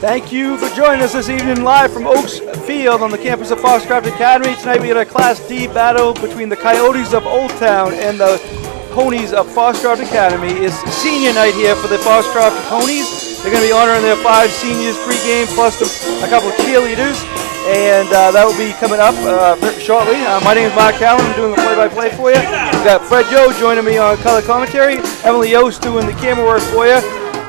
Thank you for joining us this evening live from Oaks Field on the campus of Foxcroft Academy. Tonight we got a Class D battle between the Coyotes of Oldtown and the Ponies of Foxcroft Academy. It's senior night here for the Foxcroft Ponies. They're going to be honoring their 5 seniors pregame plus a couple of cheerleaders, and that will be coming up shortly. My name is Mark Callan. I'm doing the play-by-play for you. We've got Fred Joe joining me on color commentary. Emily Yost doing the camera work for you.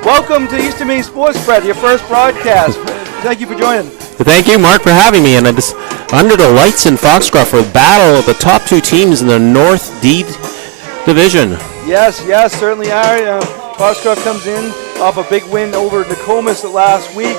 Welcome to Eastern Maine Sports, Fred, your first broadcast. Thank you for joining. Thank you, Mark, for having me. And it's under the lights in Foxcroft for a battle of the top 2 teams in the North D Division. Yes, certainly are. Foxcroft comes in off a big win over Nokomis last week.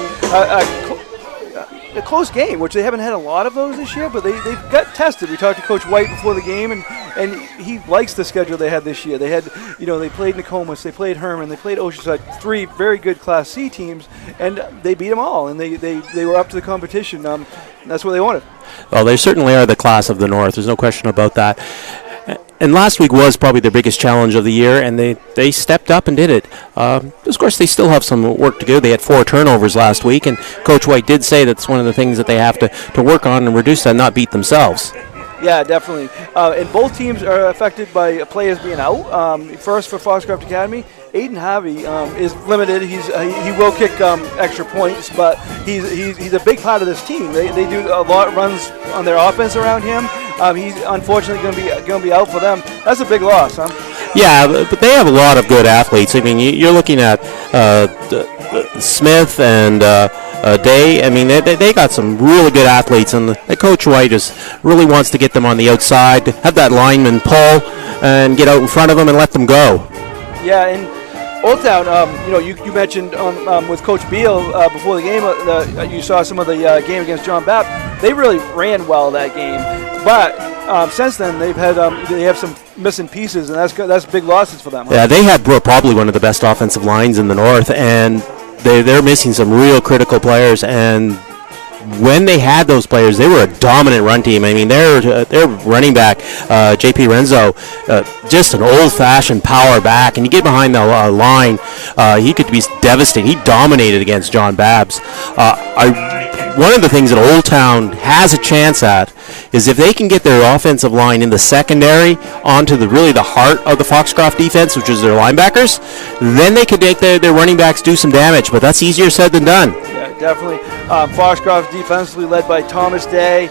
A close game, which they haven't had a lot of those this year, but they've got tested. We talked to Coach White before the game, and he likes the schedule they had this year. They had, they played Nokomis, they played Herman, they played Oceanside, 3 very good Class C teams, and they beat them all, and they were up to the competition. That's what they wanted. Well, they certainly are the class of the North. There's no question about that. And last week was probably their biggest challenge of the year, and they stepped up and did it. Of course, they still have some work to do. They had 4 turnovers last week, and Coach White did say that's one of the things that they have to work on and reduce that, not beat themselves. Yeah, definitely. And both teams are affected by players being out. First, for Foxcroft Academy, Aiden Harvey is limited. He will kick extra points, but he's a big part of this team. They do a lot of runs on their offense around him. He's unfortunately going to be out for them. That's a big loss, huh? Yeah, but they have a lot of good athletes. I mean, you're looking at Smith and Day. I mean, they got some really good athletes, and the Coach White just really wants to get them on the outside, have that lineman pull, and get out in front of them and let them go. Yeah, and Oldtown, you mentioned with Coach Beal before the game, you saw some of the game against John Babb. They really ran well that game, but since then they have some missing pieces, and that's big losses for them. Huh? Yeah, they had probably one of the best offensive lines in the North, and they're missing some real critical players. And when they had those players, they were a dominant run team. I mean, their running back, J.P. Renzo, just an old-fashioned power back. And you get behind the line, he could be devastating. He dominated against John Babbs. One of the things that Oldtown has a chance at is if they can get their offensive line in the secondary onto the heart of the Foxcroft defense, which is their linebackers, then they could make their running backs do some damage. But that's easier said than done. Definitely. Foxcroft defensively led by Thomas Day.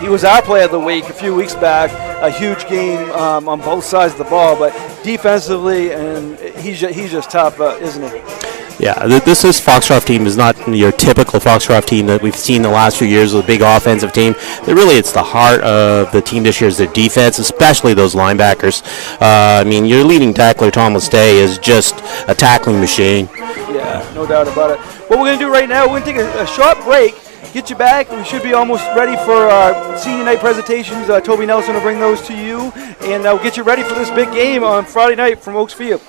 He was our player of the week a few weeks back. A huge game on both sides of the ball, but defensively, and he's just tough, isn't he? Yeah, this Foxcroft team is not your typical Foxcroft team that we've seen the last few years with a big offensive team. It's the heart of the team this year is their defense, especially those linebackers. I mean, your leading tackler, Thomas Day, is just a tackling machine. Yeah, no doubt about it. What we're going to do right now, we're going to take a short break, get you back. We should be almost ready for our senior night presentations. Toby Nelson will bring those to you, and we'll get you ready for this big game on Friday night from Oaks Field.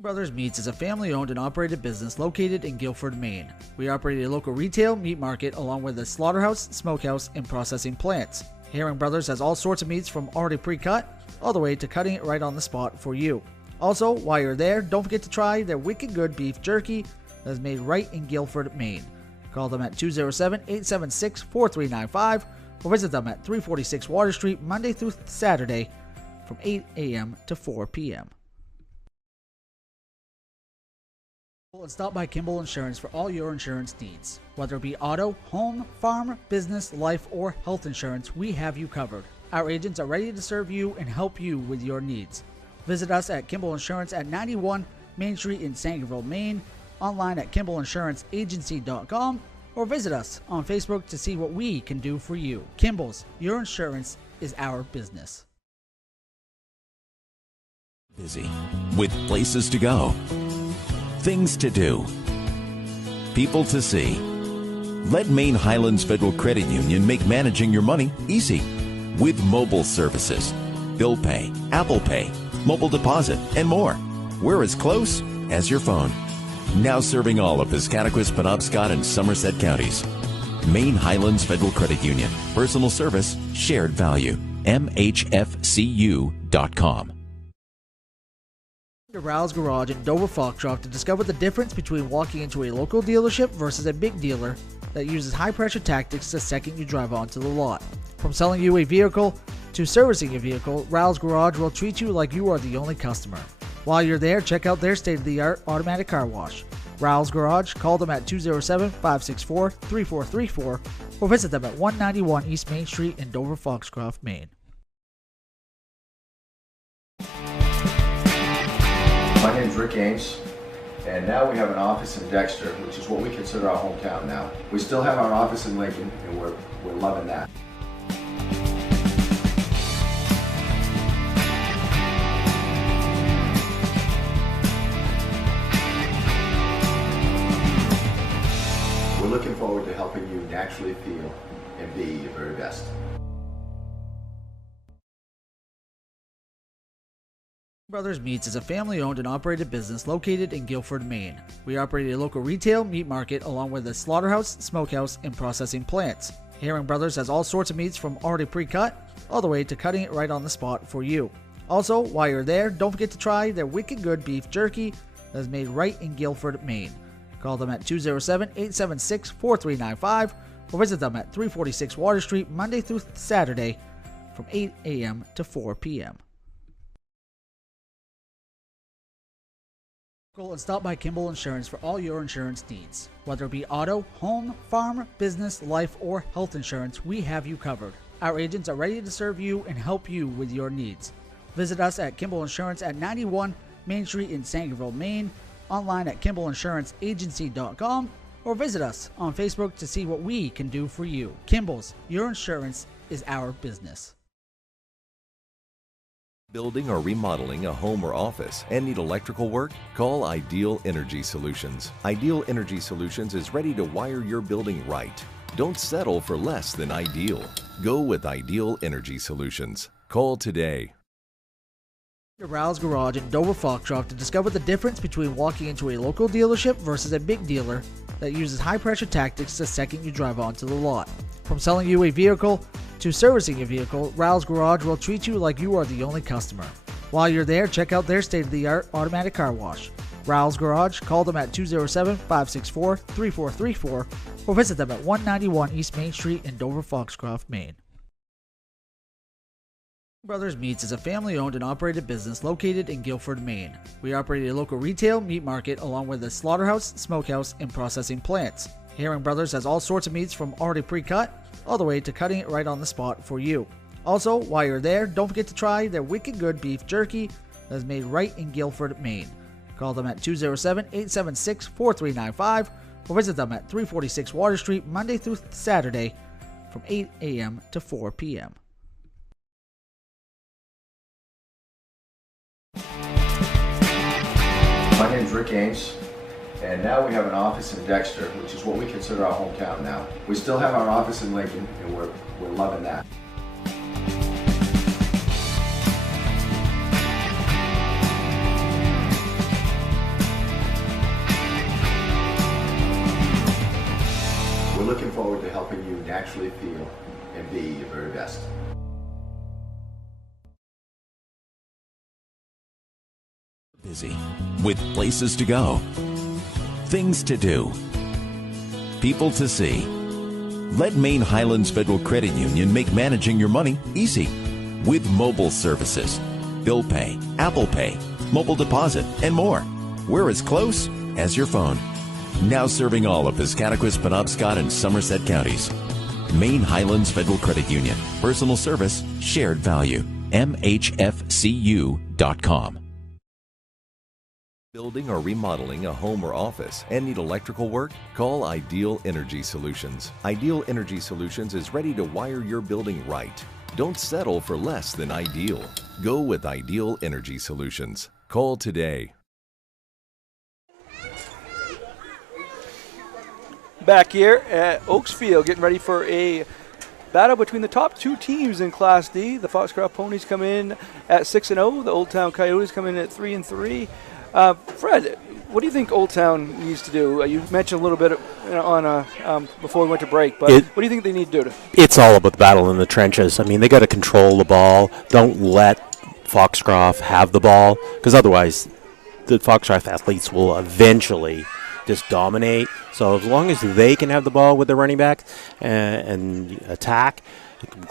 Brothers Meats is a family-owned and operated business located in Guilford, Maine. We operate a local retail meat market along with a slaughterhouse, smokehouse, and processing plants. Herring Brothers has all sorts of meats from already pre-cut all the way to cutting it right on the spot for you. Also, while you're there, don't forget to try their wicked good beef jerky that is made right in Guilford, Maine. Call them at 207-876-4395 or visit them at 346 Water Street Monday through Saturday from 8 a.m. to 4 p.m. And stop by Kimball Insurance for all your insurance needs. Whether it be auto, home, farm, business, life, or health insurance, we have you covered. Our agents are ready to serve you and help you with your needs. Visit us at Kimball Insurance at 91 Main Street in Sangerville, Maine, online at KimballInsuranceAgency.com, or visit us on Facebook to see what we can do for you. Kimball's, your insurance is our business. Busy with places to go, things to do, people to see. Let Maine Highlands Federal Credit Union make managing your money easy with mobile services, bill pay, Apple Pay, mobile deposit, and more. We're as close as your phone. Now serving all of Piscataquis, Penobscot, and Somerset counties. Maine Highlands Federal Credit Union. Personal service, shared value. MHFCU.com. To Ral's Garage in Dover Foxcroft to discover the difference between walking into a local dealership versus a big dealer that uses high-pressure tactics the second you drive onto the lot. From selling you a vehicle to servicing your vehicle, Ral's Garage will treat you like you are the only customer. While you're there, check out their state-of-the-art automatic car wash. Ral's Garage, call them at 207-564-3434 or visit them at 191 East Main Street in Dover Foxcroft, Maine. My name is Rick Ames, and now we have an office in Dexter, which is what we consider our hometown now. We still have our office in Lincoln, and we're loving that. We're looking forward to helping you naturally feel and be your very best. Brothers Meats is a family-owned and operated business located in Guilford, Maine. We operate a local retail meat market along with a slaughterhouse, smokehouse, and processing plants. Herring Brothers has all sorts of meats from already pre-cut all the way to cutting it right on the spot for you. Also, while you're there, don't forget to try their wicked good beef jerky that is made right in Guilford, Maine. Call them at 207-876-4395 or visit them at 346 Water Street Monday through Saturday from 8 a.m. to 4 p.m. And stop by Kimball Insurance for all your insurance needs. Whether it be auto, home, farm, business, life, or health insurance, we have you covered. Our agents are ready to serve you and help you with your needs. Visit us at Kimball Insurance at 91 Main Street in Sangerville, Maine, online at KimballInsuranceAgency.com, or visit us on Facebook to see what we can do for you. Kimball's, your insurance is our business. Building or remodeling a home or office and need electrical work? Call Ideal Energy Solutions. Ideal Energy Solutions is ready to wire your building right. Don't settle for less than ideal. Go with Ideal Energy Solutions. Call today. To Ral's Garage in Dover Foxcroft to discover the difference between walking into a local dealership versus a big dealer that uses high-pressure tactics the second you drive onto the lot. From selling you a vehicle to servicing your vehicle, Ral's Garage will treat you like you are the only customer. While you're there, check out their state-of-the-art automatic car wash. Ral's Garage, call them at 207-564-3434 or visit them at 191 East Main Street in Dover Foxcroft, Maine. Brothers Meats is a family-owned and operated business located in Guilford, Maine. We operate a local retail meat market along with a slaughterhouse, smokehouse, and processing plants. Herring Brothers has all sorts of meats from already pre-cut all the way to cutting it right on the spot for you. Also, while you're there, don't forget to try their wicked good beef jerky that is made right in Guilford, Maine. Call them at 207-876-4395 or visit them at 346 Water Street Monday through Saturday from 8 a.m. to 4 p.m. My name is Rick Ames, and now we have an office in Dexter, which is what we consider our hometown now. We still have our office in Lincoln, and we're loving that. We're looking forward to helping you naturally feel and be your very best. Busy with places to go, things to do, people to see. Let Maine Highlands Federal Credit Union make managing your money easy with mobile services, bill pay, Apple Pay, mobile deposit, and more. We're as close as your phone. Now serving all of Piscataquis, Penobscot, and Somerset counties. Maine Highlands Federal Credit Union. Personal service, shared value. MHFCU.com. Building or remodeling a home or office and need electrical work? Call Ideal Energy Solutions. Ideal Energy Solutions is ready to wire your building right. Don't settle for less than ideal. Go with Ideal Energy Solutions. Call today. Back here at Oaksfield, getting ready for a battle between the top two teams in Class D. The Foxcroft Ponies come in at 6-0. The Oldtown Coyotes come in at 3-3. Fred, what do you think Oldtown needs to do? You mentioned a little bit on before we went to break, but what do you think they need to do? It's all about the battle in the trenches. I mean, they got to control the ball. Don't let Foxcroft have the ball, because otherwise the Foxcroft athletes will eventually just dominate. So as long as they can have the ball with the running back and attack,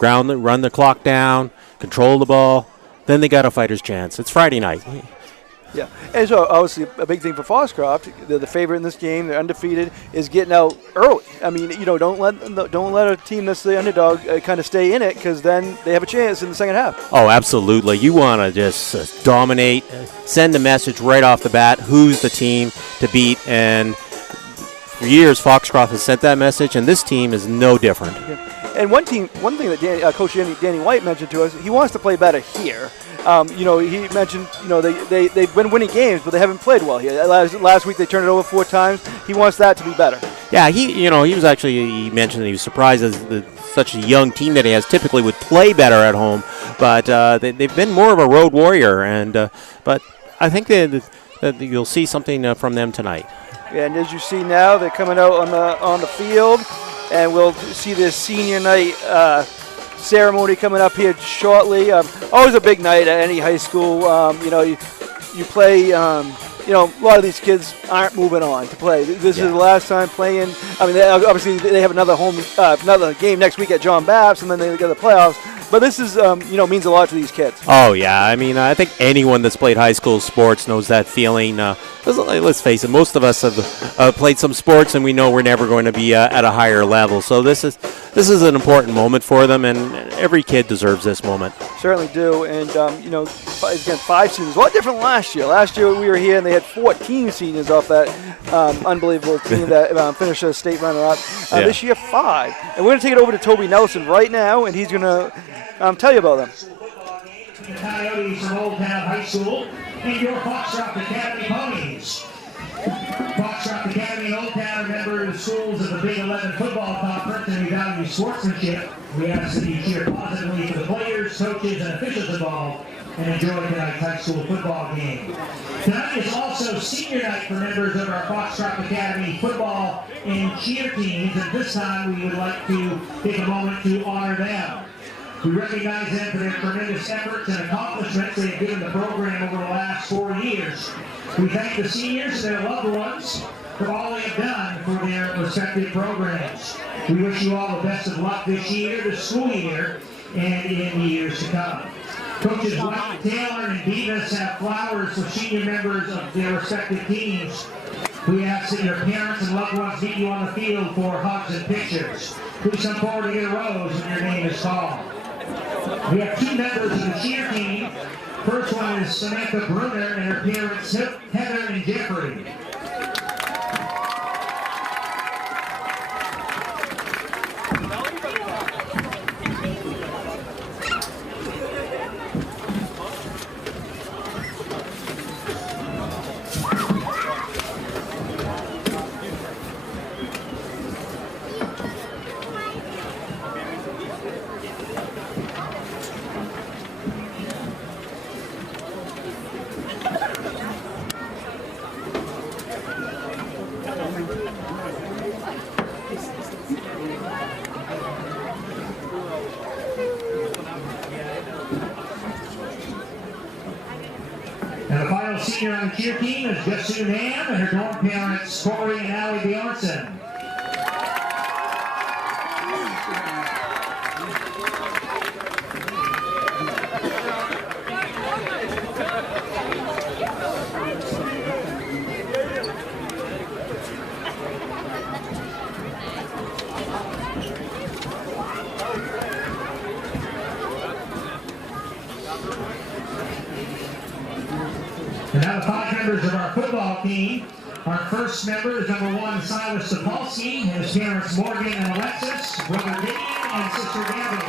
run the clock down, control the ball, then they got a fighter's chance. It's Friday night. Yeah, and so obviously a big thing for Foxcroft, they're the favorite in this game. They're undefeated. Is getting out early. I mean, don't let a team that's the underdog kind of stay in it, because then they have a chance in the second half. Oh, absolutely. You want to just dominate, send the message right off the bat. Who's the team to beat? And for years, Foxcroft has sent that message, and this team is no different. Yeah. And one thing that Coach Danny White mentioned to us, he wants to play better here. He mentioned, they've been winning games, but they haven't played well here. Last week they turned it over 4 times. He wants that to be better. Yeah, he mentioned that he was surprised as such a young team that he has typically would play better at home, but they've been more of a road warrior, but I think that you'll see something from them tonight. And as you see now, they're coming out on the field, and we'll see this senior night ceremony coming up here shortly. Always a big night at any high school. You play. A lot of these kids aren't moving on to play. This is the last time playing. I mean, obviously they have another game next week at John Baps, and then they get the playoffs. But this is, means a lot to these kids. Oh, yeah. I mean, I think anyone that's played high school sports knows that feeling. Let's face it, most of us have played some sports, and we know we're never going to be at a higher level. So this is an important moment for them, and every kid deserves this moment. Certainly do. And, again, 5 seniors. A lot different than last year. Last year we were here, and they had 14 seniors off that unbelievable team that finished a state runner-up. This year, 5. And we're going to take it over to Toby Nelson right now, and he's going to tell you about them. Coyotes from Oldtown High School and your Foxcroft Academy Ponies. Foxcroft Academy and Oldtown are members of schools of the Big 11 football conference, and we value sportsmanship. We ask that you cheer positively for the players, coaches, and officials involved, and enjoy tonight's high school football game. Tonight is also senior night for members of our Foxcroft Academy football and cheer teams, and this time we would like to take a moment to honor them. We recognize them for their tremendous efforts and accomplishments they have given the program over the last 4 years. We thank the seniors and their loved ones for all they have done for their respective programs. We wish you all the best of luck this year, this school year, and in the years to come. Coaches White, Taylor, and Beavis have flowers for senior members of their respective teams. We ask that your parents and loved ones meet you on the field for hugs and pictures. Please come forward to get a rose when your name is called. We have 2 members of the cheer team. First one is Samantha Brunner and her parents Heather and Jeffrey. And the final senior on the cheer team is Justine Ham and her dorm parents Corey and Allie Bjornson. And now the 5 members of our football team. Our first member is number 1, Silas Sapolsky, and his parents Morgan and Alexis, brother Gideon, and sister Gabby.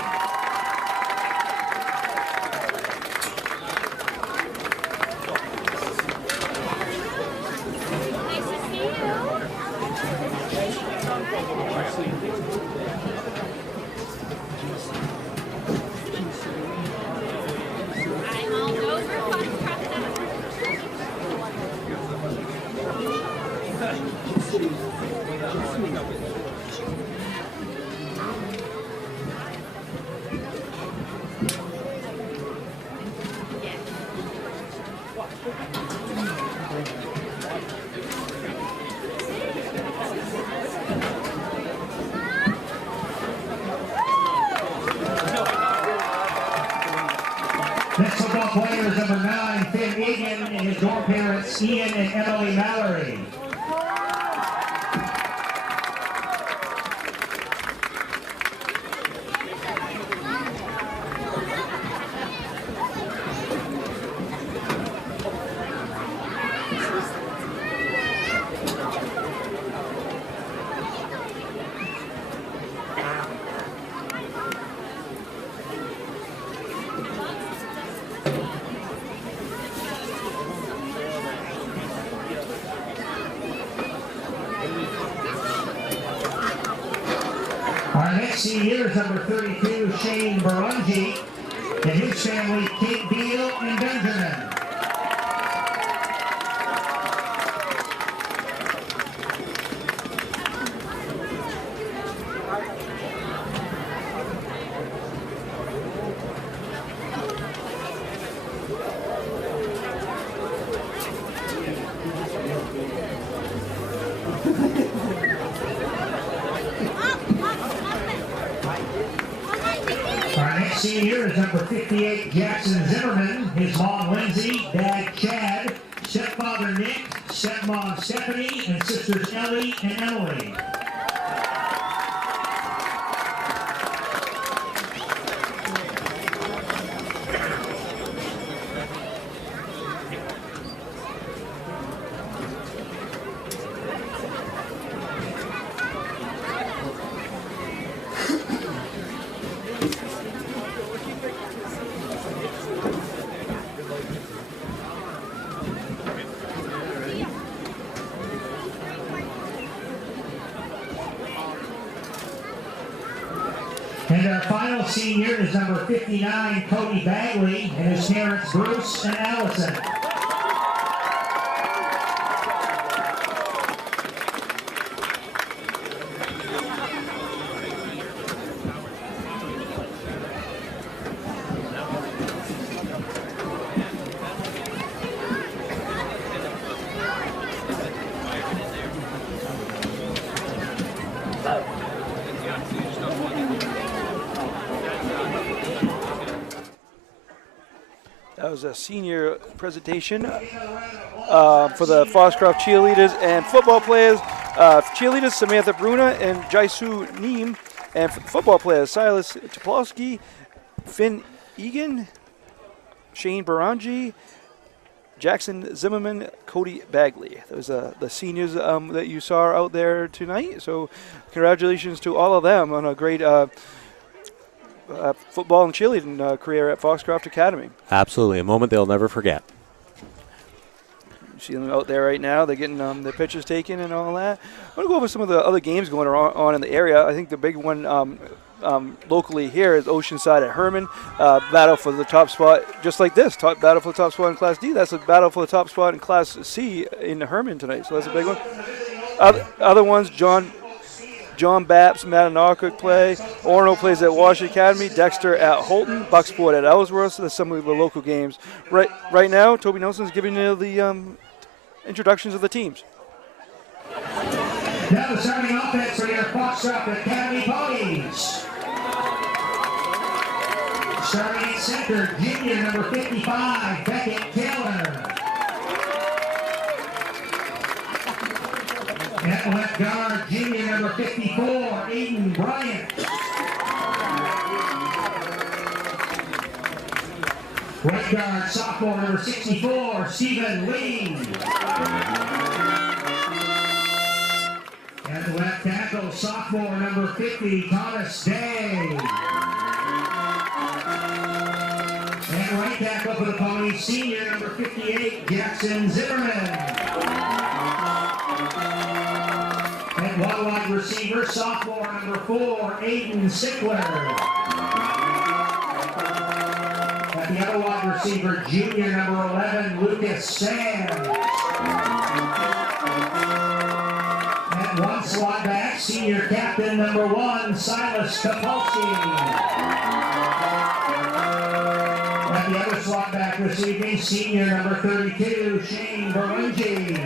number 9, Finn Egan, and his dorm parents, Ian and Emily Mallory. Our next senior is number 32, Shane Barungi, and his family, Kate Beal and Benjamin. Our next senior is number 58, Jackson Zimmerman, his mom Lindsay, dad Chad, stepfather Nick, stepmom Stephanie, and sisters Ellie and Emily. And our final senior is number 59, Cody Bagley, and his parents Bruce and Allison. That was a senior presentation for the Foxcroft cheerleaders and football players. Cheerleaders Samantha Bruna and Jaisu Neem, and football players Silas Toplowski, Finn Egan, Shane Barangi, Jackson Zimmerman, Cody Bagley. Those are the seniors that you saw out there tonight. So congratulations to all of them on a great football and cheerleading career at Foxcroft Academy. Absolutely, a moment they'll never forget. You see them out there right now. They're getting their pictures taken and all that. I want to go over some of the other games going on in the area. I think the big one locally here is Oceanside at Herman. Battle for the top spot, just like this. Battle for the top spot in Class D. That's a battle for the top spot in Class C in Herman tonight. So that's a big one. Other ones, John Bapps, Mattanock play. Orono plays at Washington Academy. Dexter at Holton. Bucksport at Ellsworth. So there's some of the local games. Right now, Toby Nelson's giving you the introductions of the teams. Now the starting offense for your Foxcroft Academy Ponies. Starting at center, junior number 55, Beckett Taylor. At left guard, junior number 54, Aiden Bryant. Right guard, sophomore number 64, Stephen Lee. At left tackle, sophomore number 50, Thomas Day. At right tackle for the Ponies, senior number 58, Jackson Zimmerman. At one wide receiver, sophomore number 4, Aiden Sickler. At the other wide receiver, junior number 11, Lucas Sands. At one slot back, senior captain number 1, Silas Topolsky. At the other slot back receiving, senior number 32, Shane Barungi.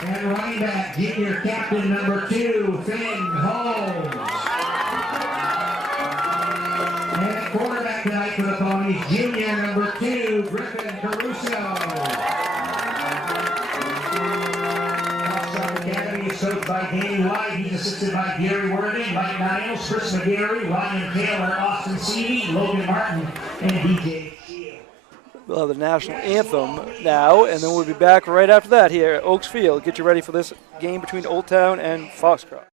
And running back, junior captain number 2, Finn Holmes. And at quarterback tonight for the Griffin Caruso. Foxcroft Academy is coached by Danny White. He's assisted by Gary Worthing, Mike Niles, Chris McGarry, Ryan Taylor, Austin Seavey, Logan Martin, and DJ Shield. We'll have the national anthem now, and then we'll be back right after that here at Oaks Field. Get you ready for this game between Oldtown and Foxcroft.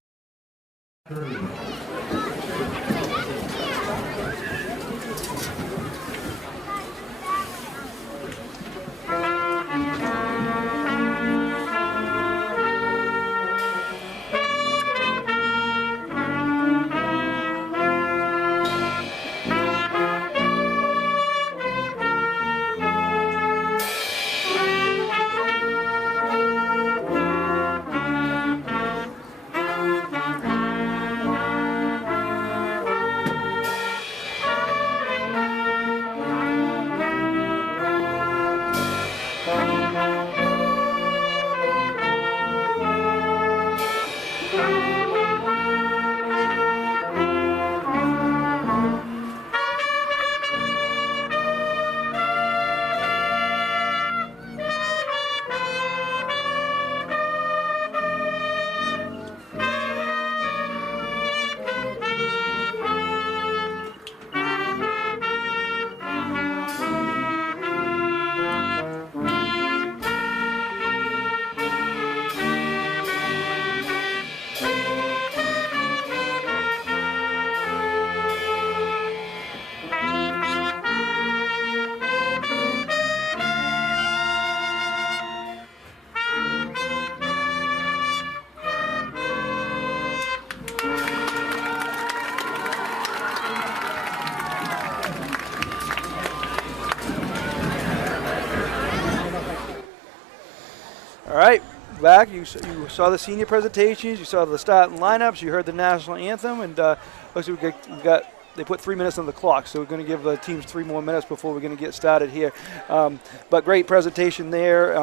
All right, back. You saw the senior presentations. You saw the starting lineups. You heard the national anthem, and looks like we got. They put 3 minutes on the clock, so we're going to give the teams 3 more minutes before we're going to get started here. But great presentation there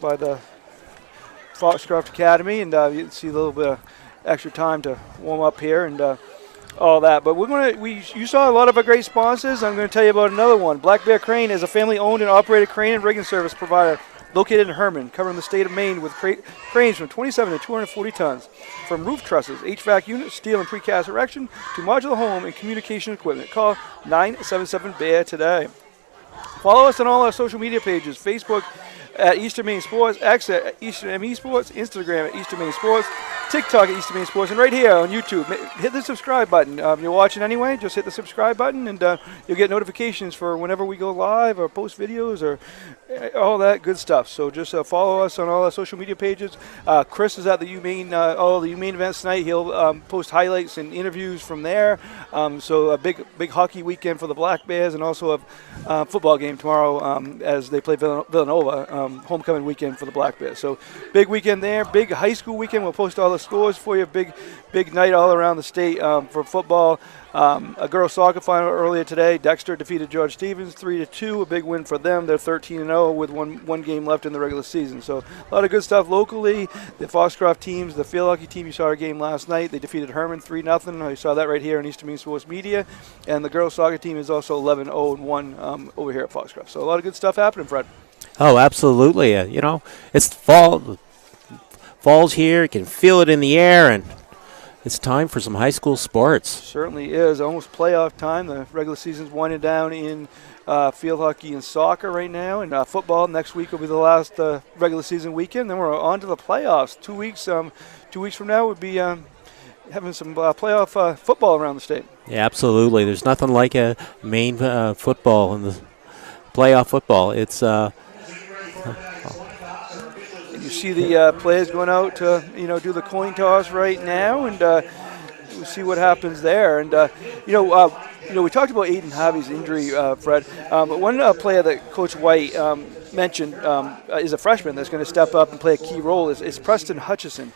by the Foxcroft Academy, and you see a little bit of extra time to warm up here and all that. But you saw a lot of our great sponsors. I'm going to tell you about another one. Black Bear Crane is a family-owned and operated crane and rigging service provider located in Herman, covering the state of Maine with cranes from 27 to 240 tons. From roof trusses, HVAC units, steel and precast erection, to modular home and communication equipment. Call 977-BEAR today. Follow us on all our social media pages, Facebook at Eastern Maine Sports, X at Eastern ME Sports, Instagram at Eastern Maine Sports, TikTok at Eastern Maine Sports, and right here on YouTube. Hit the subscribe button. You're watching anyway, just hit the subscribe button, and you'll get notifications for whenever we go live or post videos or all that good stuff. So just follow us on all our social media pages. Chris is at the UMaine, all the UMaine events tonight. He'll post highlights and interviews from there. So a big hockey weekend for the Black Bears, and also a football game tomorrow as they play Villanova. Homecoming weekend for the Black Bears. So big weekend there. Big high school weekend. We'll post all the scores for you. Big night all around the state for football. A girls soccer final earlier today. Dexter defeated George Stevens 3-2. A big win for them. They're 13-0 with one game left in the regular season. So a lot of good stuff locally. The Foxcroft teams, the field hockey team, you saw our game last night. They defeated Herman 3-0. You saw that right here on Eastern Maine Sports Media. And the girls soccer team is also 11-0-1 over here at Foxcroft. So a lot of good stuff happening, Fred. Oh, absolutely. It's fall. Fall's here. You can feel it in the air, and it's time for some high school sports. Certainly is. Almost playoff time. The regular season's winding down in field hockey and soccer right now, and football next week will be the last regular season weekend. Then we're on to the playoffs. 2 weeks. 2 weeks from now, we'll be having some playoff football around the state. Yeah, absolutely. There's nothing like a Maine football and the playoff football. It's you see the players going out to do the coin toss right now, and we'll see what happens there. And we talked about Aiden Harvey's injury, Fred. But one player that Coach White mentioned is a freshman that's going to step up and play a key role is Preston Hutchison.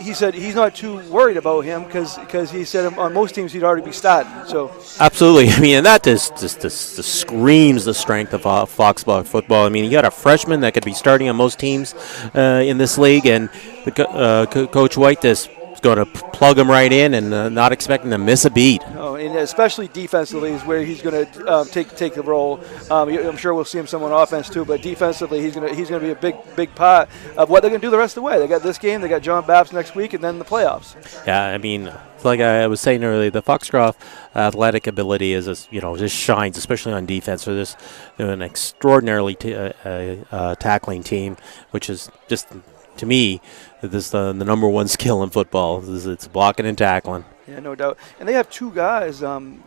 He said he's not too worried about him because he said on most teams he'd already be starting. So absolutely, and that just screams the strength of Foxcroft football. You got a freshman that could be starting on most teams in this league, and Coach White just going to plug him right in and not expecting to miss a beat. Oh, and especially defensively is where he's going to take the role. I'm sure we'll see him some on offense too, but defensively he's going to be a big part of what they're going to do the rest of the way. They got this game, they got John Babs next week, and then the playoffs. Yeah, I mean, like I was saying earlier, the Foxcroft athletic ability is just shines, especially on defense. So this an extraordinarily tackling team, which is just, to me, this the number one skill in football. It's blocking and tackling. Yeah, no doubt. And they have two guys,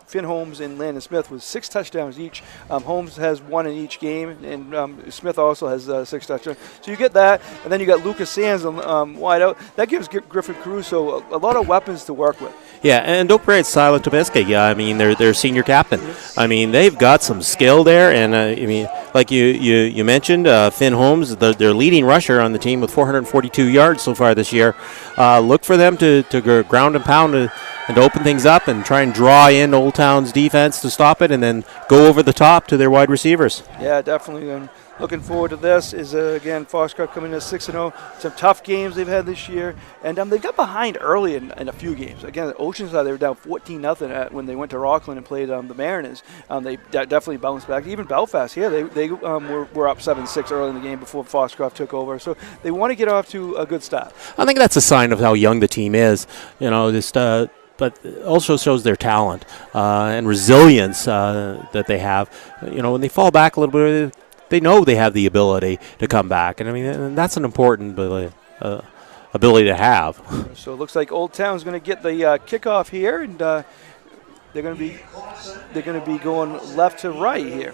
Finn Holmes and Landon Smith, with 6 touchdowns each. Holmes has 1 in each game, and Smith also has 6 touchdowns. So you get that, and then you got Lucas Sands wide out. That gives Griffin Caruso a lot of weapons to work with. Yeah, and don't forget Silent Tobiska. Yeah, I mean, they're senior captain. I mean, they've got some skill there, and I mean, like you mentioned, Finn Holmes, their leading rusher on the team with 442 yards so far this year. Look for them to ground and pound and to open things up and try and draw in Oldtown's defense to stop it, and then go over the top to their wide receivers. Yeah, definitely. And looking forward to this is, again, Foxcroft coming in at 6-0. Some tough games they've had this year. And they got behind early in a few games. Again, at Oceanside, they were down 14-0 when they went to Rockland and played the Mariners. They definitely bounced back. Even Belfast here, they were up 7-6 early in the game before Foxcroft took over. So they want to get off to a good start. I think that's a sign of how young the team is. But it also shows their talent and resilience that they have. When they fall back a little bit, they know they have the ability to come back. And I mean, and that's an important ability to have. So it looks like Oldtown's going to get the kickoff here, and they're going to be going left to right here.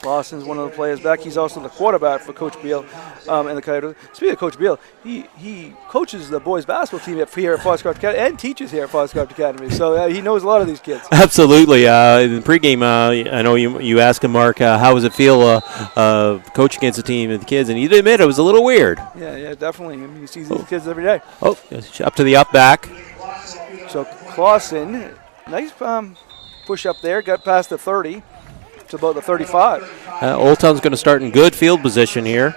Clausen's one of the players back. He's also the quarterback for Coach Beal and the Coyotes. Speaking of Coach Beal, he coaches the boys basketball team here at Foxcroft Academy and teaches here at Foxcroft Academy. So he knows a lot of these kids. Absolutely. In the pregame, I know you asked him, Mark, how does it feel coaching against a team of the kids? And he did admit it was a little weird. Yeah, definitely. I mean, you see these kids every day. Oh, up to the up back. So Clausen, nice push up there, got past the 30. To about the 35. Oldtown's going to start in good field position here.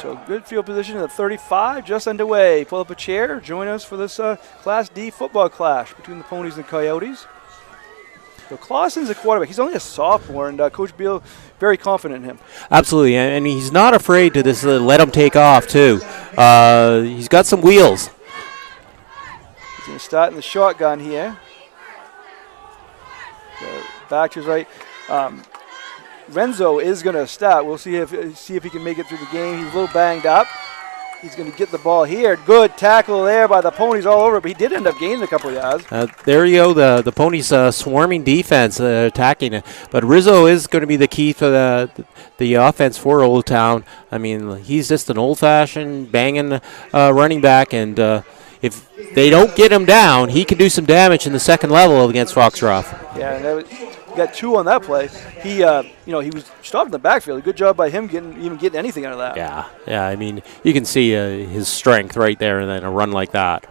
So good field position at 35, just underway. Pull up a chair, join us for this Class D football clash between the Ponies and Coyotes. So Clausen's a quarterback. He's only a sophomore, and Coach Beal very confident in him. Absolutely, and he's not afraid to just let him take off, too. He's got some wheels. He's going to start in the shotgun here. Back to his right. Renzo is going to start. We'll see if he can make it through the game. He's a little banged up. He's going to get the ball here. Good tackle there by the Ponies all over, but he did end up gaining a couple of yards. There you go, the Ponies swarming defense, attacking it. But Rizzo is going to be the key for the offense for Oldtown. I mean, he's just an old-fashioned banging running back, and if they don't get him down, he can do some damage in the second level against Foxcroft. Yeah, and got 2 on that play. He was stopped in the backfield. Good job by him getting anything out of that. Yeah. I mean, you can see his strength right there in a run like that.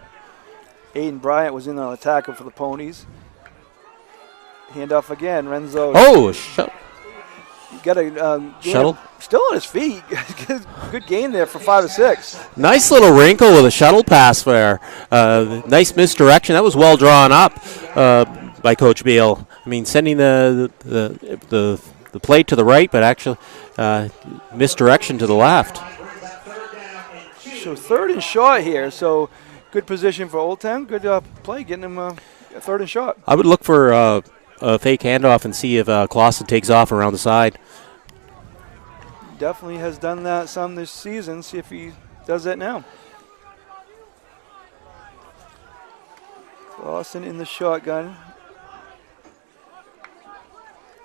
Aiden Bryant was in on the tackle for the Ponies. Handoff again, Renzo. Oh, got a shuttle. Still on his feet. Good gain there for 5 or 6. Nice little wrinkle with a shuttle pass there. Nice misdirection. That was well drawn up by Coach Beal. I mean, sending the play to the right, but actually misdirection to the left. So 3rd and short here. So good position for Oldtown. Good play, getting him 3rd and short. I would look for a fake handoff and see if Clausen takes off around the side. Definitely has done that some this season. See if he does that now. Clausen in the shotgun.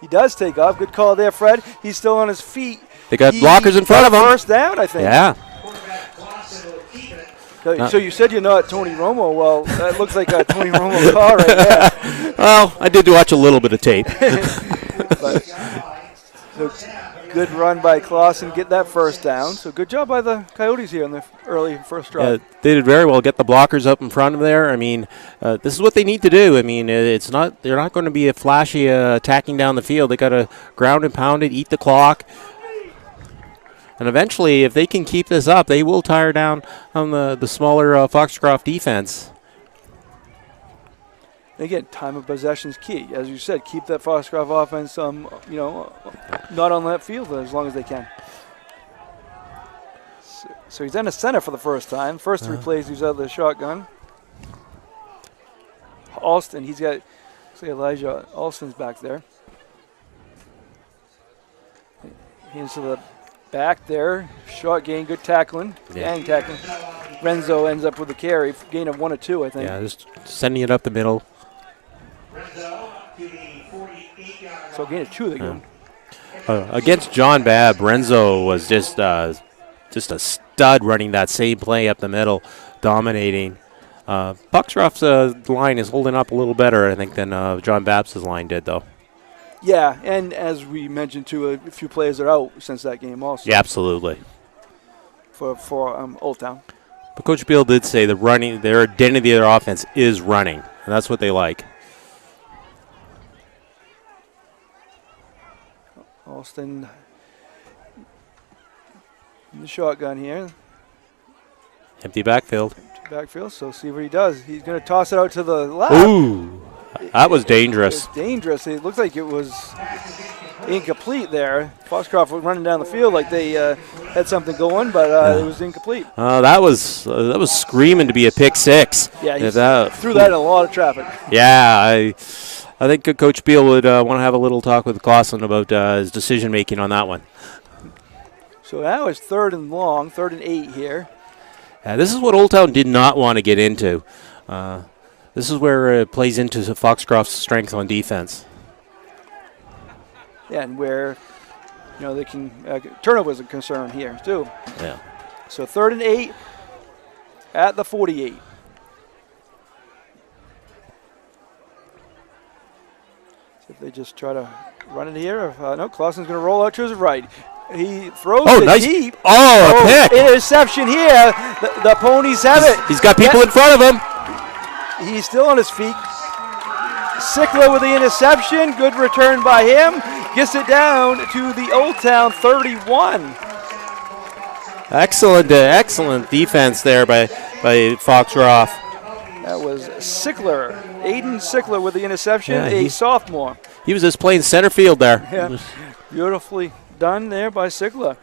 He does take off. Good call there, Fred. He's still on his feet. They got blockers in front of him. First down, I think. Yeah. So you said you're not Tony Romo. Well, that looks like a Tony Romo call right there. Well, I did watch a little bit of tape. So good run by Clausen, get that first down. So good job by the Coyotes here in the early first drive. They did very well. Get the blockers up in front of there. I mean, this is what they need to do. I mean, they're not going to be a flashy attacking down the field. They got to ground and pound it, eat the clock. And eventually, if they can keep this up, they will tire down on the smaller Foxcroft defense. Again, time of possession is key. As you said, keep that Foxcroft offense, not on that field as long as they can. So he's in the center for the first time. First 3 plays, he's out of the shotgun. Alston, he's got, see Elijah Alston's back there. Hands to the back there. Short gain, good tackling. Gang tackling. Renzo ends up with a carry, gain of 1 or 2, I think. Yeah, just sending it up the middle. So gain of 2 they go. Against John Babb, Renzo was just a stud running that same play up the middle, dominating. Foxcroft's line is holding up a little better, I think, than John Babb's line did, though. Yeah, and as we mentioned, too, a few players are out since that game also. Yeah, absolutely. For Old Town. But Coach Beal did say their identity of their offense is running, and that's what they like. Alston in the shotgun here. Empty backfield. Backfield, so see what he does. He's going to toss it out to the left. Ooh, that was dangerous. It was dangerous. It looked like it was incomplete there. Foxcroft was running down the field like they had something going, but it was incomplete. That was screaming to be a pick 6. Yeah, he threw that in a lot of traffic. Yeah, I think Coach Beal would want to have a little talk with Clausen about his decision making on that one. So now it's 3rd and long, 3rd and 8 here. This is what Oldtown did not want to get into. This is where it plays into Foxcroft's strength on defense. Yeah, and where they can turnover is a concern here too. Yeah. So 3rd and 8 at the 48. So if they just try to run it here, no, Clausen's going to roll out to his right. He throws it nice. deep. Oh, a pick. Interception here. The Ponies have it. He's got people in front of him. He's still on his feet. Sickler with the interception. Good return by him. Gets it down to the Old Town 31. Excellent defense there by Foxcroft. That was Sickler. Aiden Sickler with the interception, Yeah, a sophomore. He was just playing center field there. Yeah, beautifully done there by Sickler.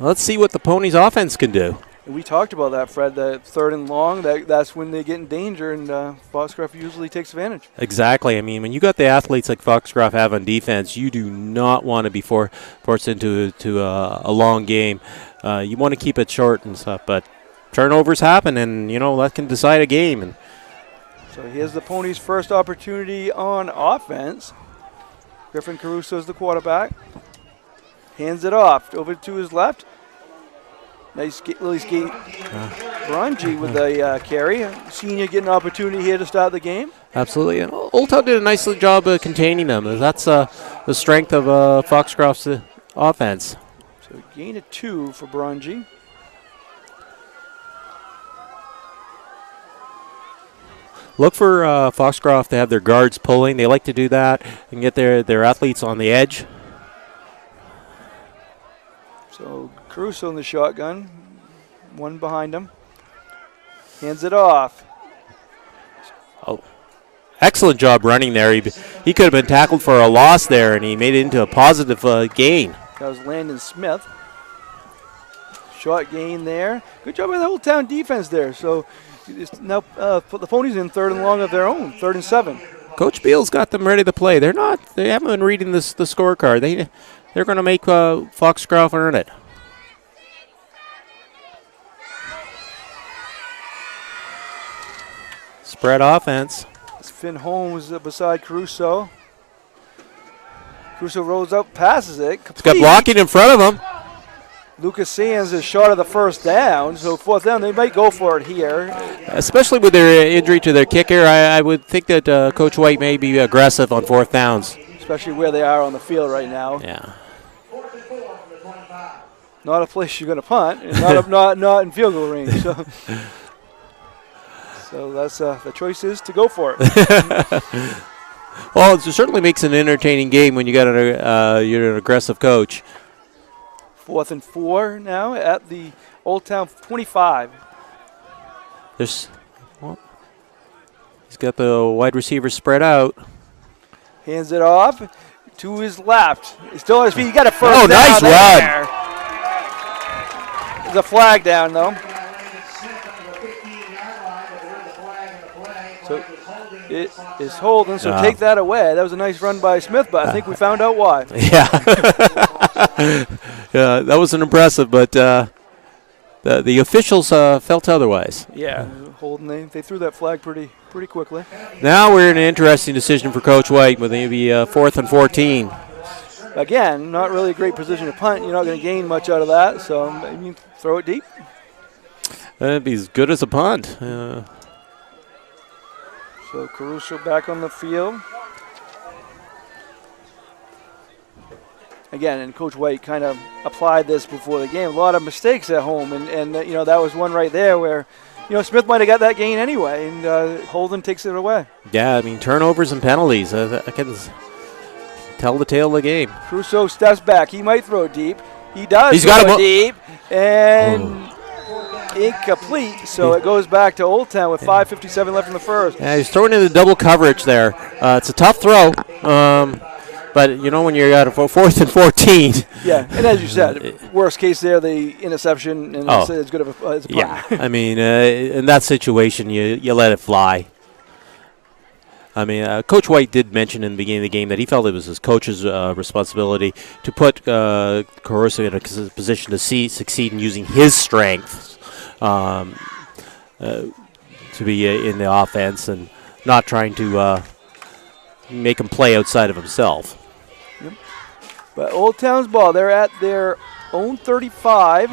Let's see what the Ponies offense can do. We talked about that, Fred, that 3rd and long, that's when they get in danger, and Foxcroft usually takes advantage. Exactly. I mean, when you got the athletes like Foxcroft have on defense, you do not want to be forced into a long game. You want to keep it short and stuff, but turnovers happen, and, that can decide a game. And so here's the Ponies' first opportunity on offense. Griffin Caruso is the quarterback. Hands it off over to his left. Nice Lily skate. Brungy with a carry. Senior getting an opportunity here to start the game. Absolutely. And Oldtown did a nice job of containing them. That's the strength of Foxcroft's offense. So gain of 2 for Brungy. Look for Foxcroft to have their guards pulling. They like to do that and get their athletes on the edge. So Caruso in the shotgun. One behind him. Hands it off. Oh, excellent job running there. He could have been tackled for a loss there, and he made it into a positive gain. That was Landon Smith. Short gain there. Good job by the Old Town defense there. So now put the Ponies in 3rd and long of their own, 3rd and 7. Coach Beal's got them ready to play. They haven't been reading the scorecard. They're going to make Foxcroft earn it. Spread offense. It's Finn Holmes beside Caruso. Caruso rolls up, passes it. Complete. He's got blocking in front of him. Lucas Sands is short of the first down, so 4th down, they might go for it here. Especially with their injury to their kicker, I would think that Coach White may be aggressive on 4th downs. Especially where they are on the field right now. Yeah. Not a place you're going to punt, and not in field goal range. So that's the choice is to go for it. Well, it certainly makes an entertaining game when you got you're an aggressive coach. 4th and 4 now at the Oldtown 25. He's got the wide receiver spread out. Hands it off to his left. He's still on his feet. He got a first Oh, down nice there. There's a flag down, though. So it is holding, so take that away. That was a nice run by Smith, but I think we found out why. Yeah. Yeah, that wasn't impressive, but the officials felt otherwise. Yeah, holding. They threw that flag pretty quickly. Now we're in an interesting decision for Coach White with maybe 4th and 14. Again, not really a great position to punt. You're not going to gain much out of that, so maybe throw it deep. That'd be as good as a punt. So Caruso back on the field. Again, and Coach White kind of applied this before the game. A lot of mistakes at home, and that was one right there where, Smith might have got that gain anyway, and Holden takes it away. Yeah, I mean, turnovers and penalties. I can tell the tale of the game. Caruso steps back. He might throw it deep. He does. He's got throw him it deep, and incomplete. So it goes back to Oldtown with 5:57 left in the first. Yeah, he's throwing into double coverage there. It's a tough throw. But, when you're at a 4th and 14. Yeah, and as you said, worst case there, the interception, and it's as good of as a punt. Yeah, I mean, in that situation, you let it fly. I mean, Coach White did mention in the beginning of the game that he felt it was his coach's responsibility to put Caruso in a position to succeed in using his strengths to be in the offense and not trying to make him play outside of himself. Yep. But Oldtown's ball, they're at their own 35.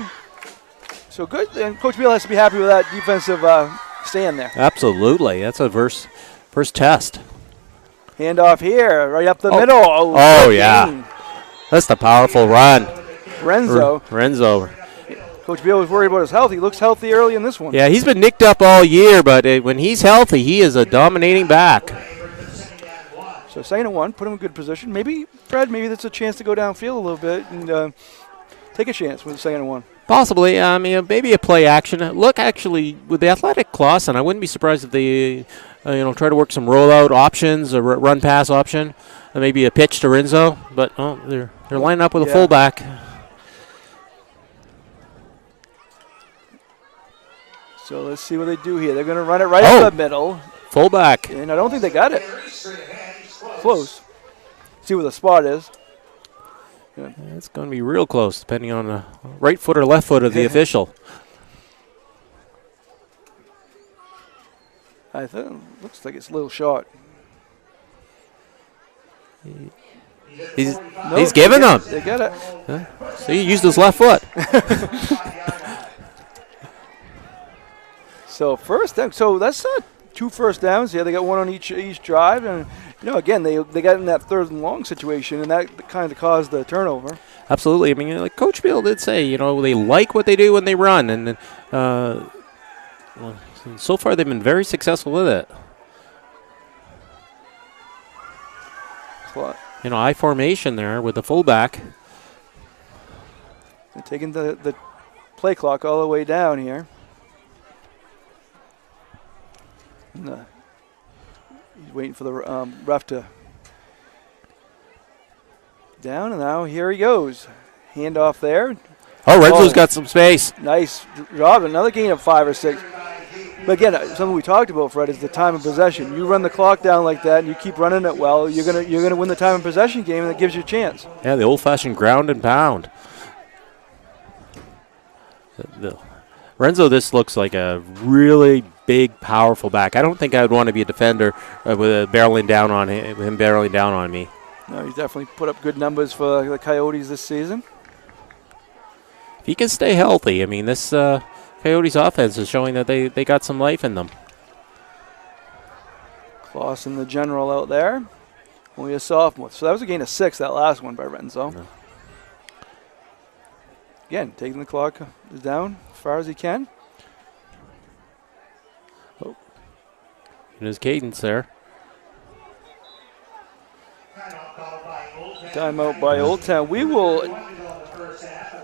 So good, and Coach Beal has to be happy with that defensive stand there. Absolutely, that's a first test. Handoff here, right up the middle. Oh yeah, that's the powerful run. Renzo. Coach Beal was worried about his health. He looks healthy early in this one. Yeah, he's been nicked up all year, but when he's healthy, he is a dominating back. So 2nd and 1, put him in good position. Maybe, Fred, that's a chance to go downfield a little bit and take a chance with 2nd and 1. Possibly. I mean, maybe a play action. Look, actually, with the athletic Clausen, I wouldn't be surprised if they, try to work some rollout options, a run-pass option, maybe a pitch to Renzo. But they're lining up with a fullback. So let's see what they do here. They're going to run it right up the middle. Fullback. And I don't think they got it. Close. See where the spot is. Yeah. It's going to be real close, depending on the right foot or left foot of the official. I think looks like it's a little short. He's giving them. They got it. So he used his left foot. So first down. So that's 2 first downs. Yeah, they got one on each drive, and again they got in that 3rd and long situation, and that kind of caused the turnover. Absolutely. I mean, like Coach Bill did say, they like what they do when they run, and so far they've been very successful with it. I formation there with the fullback. They're taking the play clock all the way down here. And, he's waiting for the ref to down, and now here he goes. Handoff there. Oh, Renzo's got some space. Nice job. Another gain of 5 or 6. But again, something we talked about, Fred, is the time of possession. You run the clock down like that, and you keep running it well, you're gonna win the time of possession game, and that gives you a chance. Yeah, the old-fashioned ground and pound. Renzo, this looks like a really big, powerful back. I don't think I would want to be a defender with barreling down on him barreling down on me. No, he's definitely put up good numbers for the Coyotes this season. If he can stay healthy, I mean, this Coyotes offense is showing that they got some life in them. Clausen, the general, out there. Only a sophomore. So that was a gain of 6, that last one by Renzo. No. Again, taking the clock down as far as he can. Oh. In his cadence there. Timeout by Oldtown. We will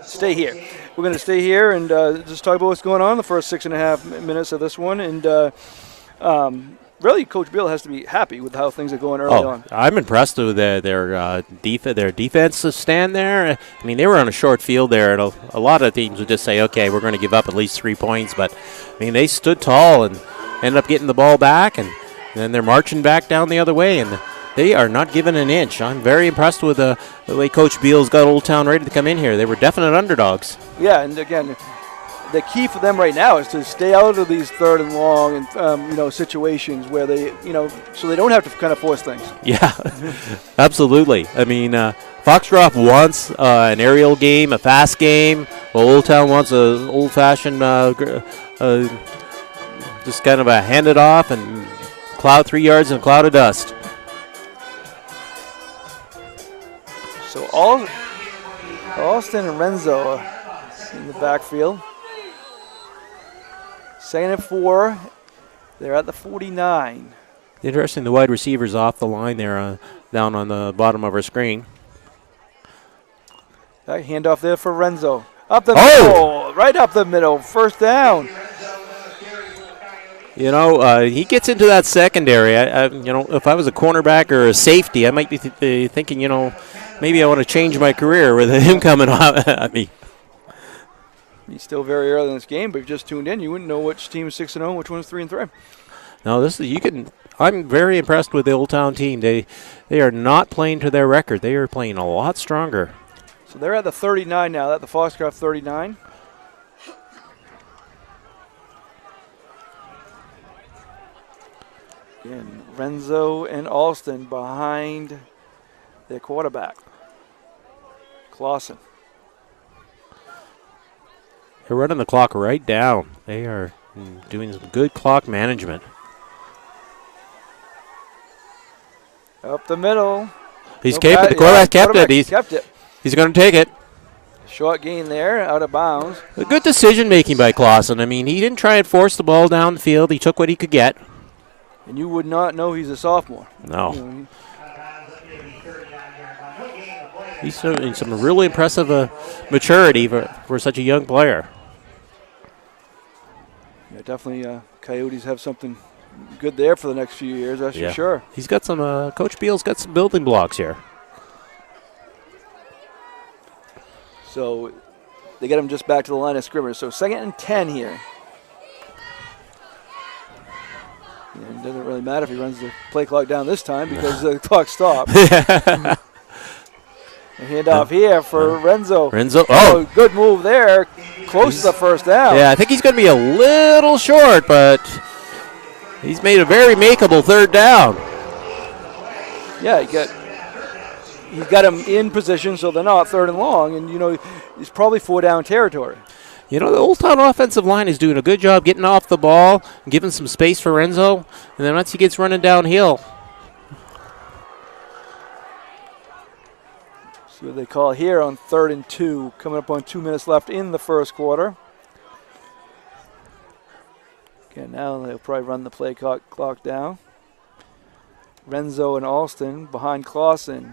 stay here. We're going to stay here and just talk about what's going on in the first 6.5 minutes of this one. And really, Coach Beal has to be happy with how things are going early on. I'm impressed with their defensive stand there. I mean, they were on a short field there, and a lot of teams would just say, okay, we're going to give up at least 3 points. But, I mean, they stood tall and ended up getting the ball back, and then they're marching back down the other way, and they are not giving an inch. I'm very impressed with the way Coach Beal's got Oldtown ready to come in here. They were definite underdogs. Yeah, and again, the key for them right now is to stay out of these 3rd and long and situations where they so they don't have to kind of force things. Yeah, absolutely. I mean, Foxcroft wants an aerial game, a fast game. Well, Oldtown wants an old-fashioned, just kind of a hand it off and cloud 3 yards and a cloud of dust. So Alston and Renzo are in the backfield. 2nd and 4. They're at the 49. Interesting, the wide receivers off the line there down on the bottom of our screen. That handoff there for Renzo. Up the middle, right up the middle, first down. He gets into that secondary. If I was a cornerback or a safety, I might be thinking, maybe I want to change my career with him coming at me. He's still very early in this game, but if you just tuned in, you wouldn't know which team is 6-0 and which one is 3-3. No, I'm very impressed with the Oldtown team. They are not playing to their record. They are playing a lot stronger. So they're at the 39 now. At the Foxcroft 39. Again, Renzo and Alston behind their quarterback, Clausen. They're running the clock right down. They are doing some good clock management. Up the middle. The quarterback kept it. He's going to take it. Short gain there, out of bounds. A good decision making by Clausen. I mean, he didn't try and force the ball down the field. He took what he could get. And you would not know he's a sophomore. No. He's in some really impressive maturity for such a young player. Yeah, definitely Coyotes have something good there for the next few years, that's for sure. He's got some, Coach Beal's got some building blocks here. So they get him just back to the line of scrimmage. So 2nd and 10 here. And it doesn't really matter if he runs the play clock down this time because the clock stopped. A handoff here for Renzo. Oh, good move there. Close to the first down. Yeah, I think he's going to be a little short, but he's made a very makeable 3rd down. Yeah, he got him in position so they're not 3rd and long, and it's probably 4-down territory. The Oldtown offensive line is doing a good job getting off the ball and giving some space for Renzo, and then once he gets running downhill. See what they call here on 3rd and 2, coming up on 2 minutes left in the first quarter. Okay, now they'll probably run the play clock down. Renzo and Alston behind Clausen.